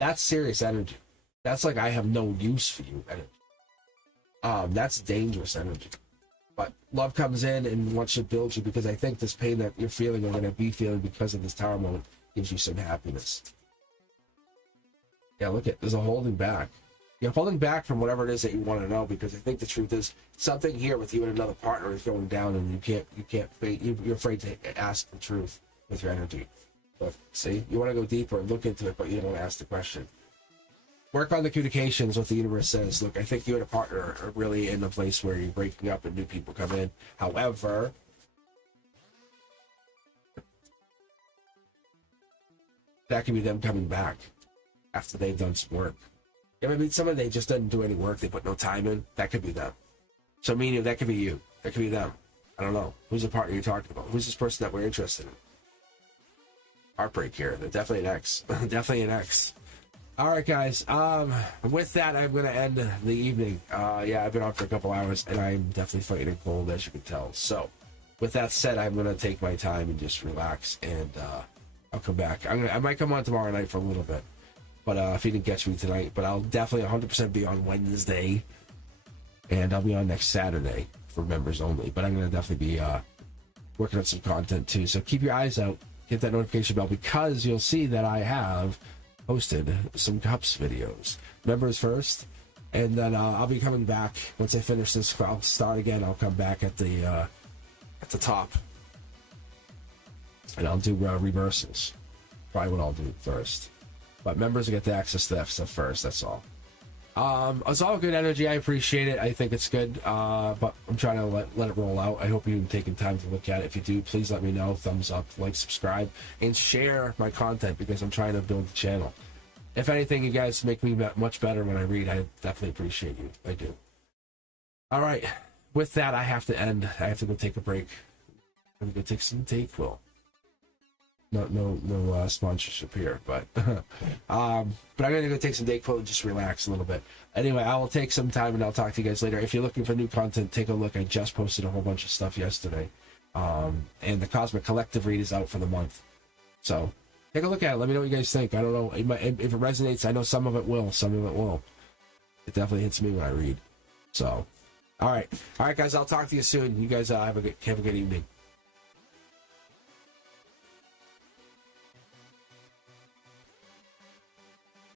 That's serious energy. That's like, I have no use for you energy. That's dangerous energy. But love comes in and wants to build you, because I think this pain that you're feeling or going to be feeling because of this tower moment gives you some happiness. Yeah, look at, there's a holding back. You're holding back from whatever it is that you want to know, because I think the truth is something here with you and another partner is going down, and you're afraid to ask the truth with your energy. But see, you want to go deeper and look into it, but you don't ask the question. Work on the communications, what the universe says. Look, I think you and a partner are really in a place where you're breaking up and new people come in. However, that could be them coming back after they've done some work. Yeah, maybe somebody they just didn't do any work, they put no time in. That could be them. So meaning that could be you. That could be them. I don't know. Who's the partner you're talking about? Who's this person that we're interested in? Heartbreak here. They're definitely an ex. Definitely an ex. All right, guys. With that, I'm going to end the evening. Yeah, I've been on for a couple hours, and I'm definitely fighting a cold, as you can tell. So, with that said, I'm going to take my time and just relax, and I'll come back. I might come on tomorrow night for a little bit, but if you didn't catch me tonight, but I'll definitely 100% be on Wednesday, and I'll be on next Saturday for members only. But I'm going to definitely be working on some content too. So keep your eyes out. Hit that notification bell, because you'll see that I have posted some cups videos. Members first, And then I'll be coming back once I finish this. I'll start again. I'll come back at the top, and I'll do reversals. Probably what I'll do first. But members will get the access to that stuff first. That's all. It's all good energy. I appreciate it. I think it's good. But I'm trying to let it roll out. I hope you've taken time to look at it. If you do, please let me know. Thumbs up, like, subscribe, and share my content because I'm trying to build the channel. If anything, you guys make me much better when I read. I definitely appreciate you. I do. All right. With that, I have to end. I have to go take a break. I'm gonna go take some Dayquil. No sponsorship here, but I'm gonna go take some Dayquil and just relax a little bit. Anyway, I will take some time and I'll talk to you guys later. If you're looking for new content, take a look. I just posted a whole bunch of stuff yesterday, and the Cosmic Collective read is out for the month. So take a look at it. Let me know what you guys think. I don't know if it resonates. I know some of it will, some of it won't. It definitely hits me when I read. So, all right, guys. I'll talk to you soon. You guys have a good evening.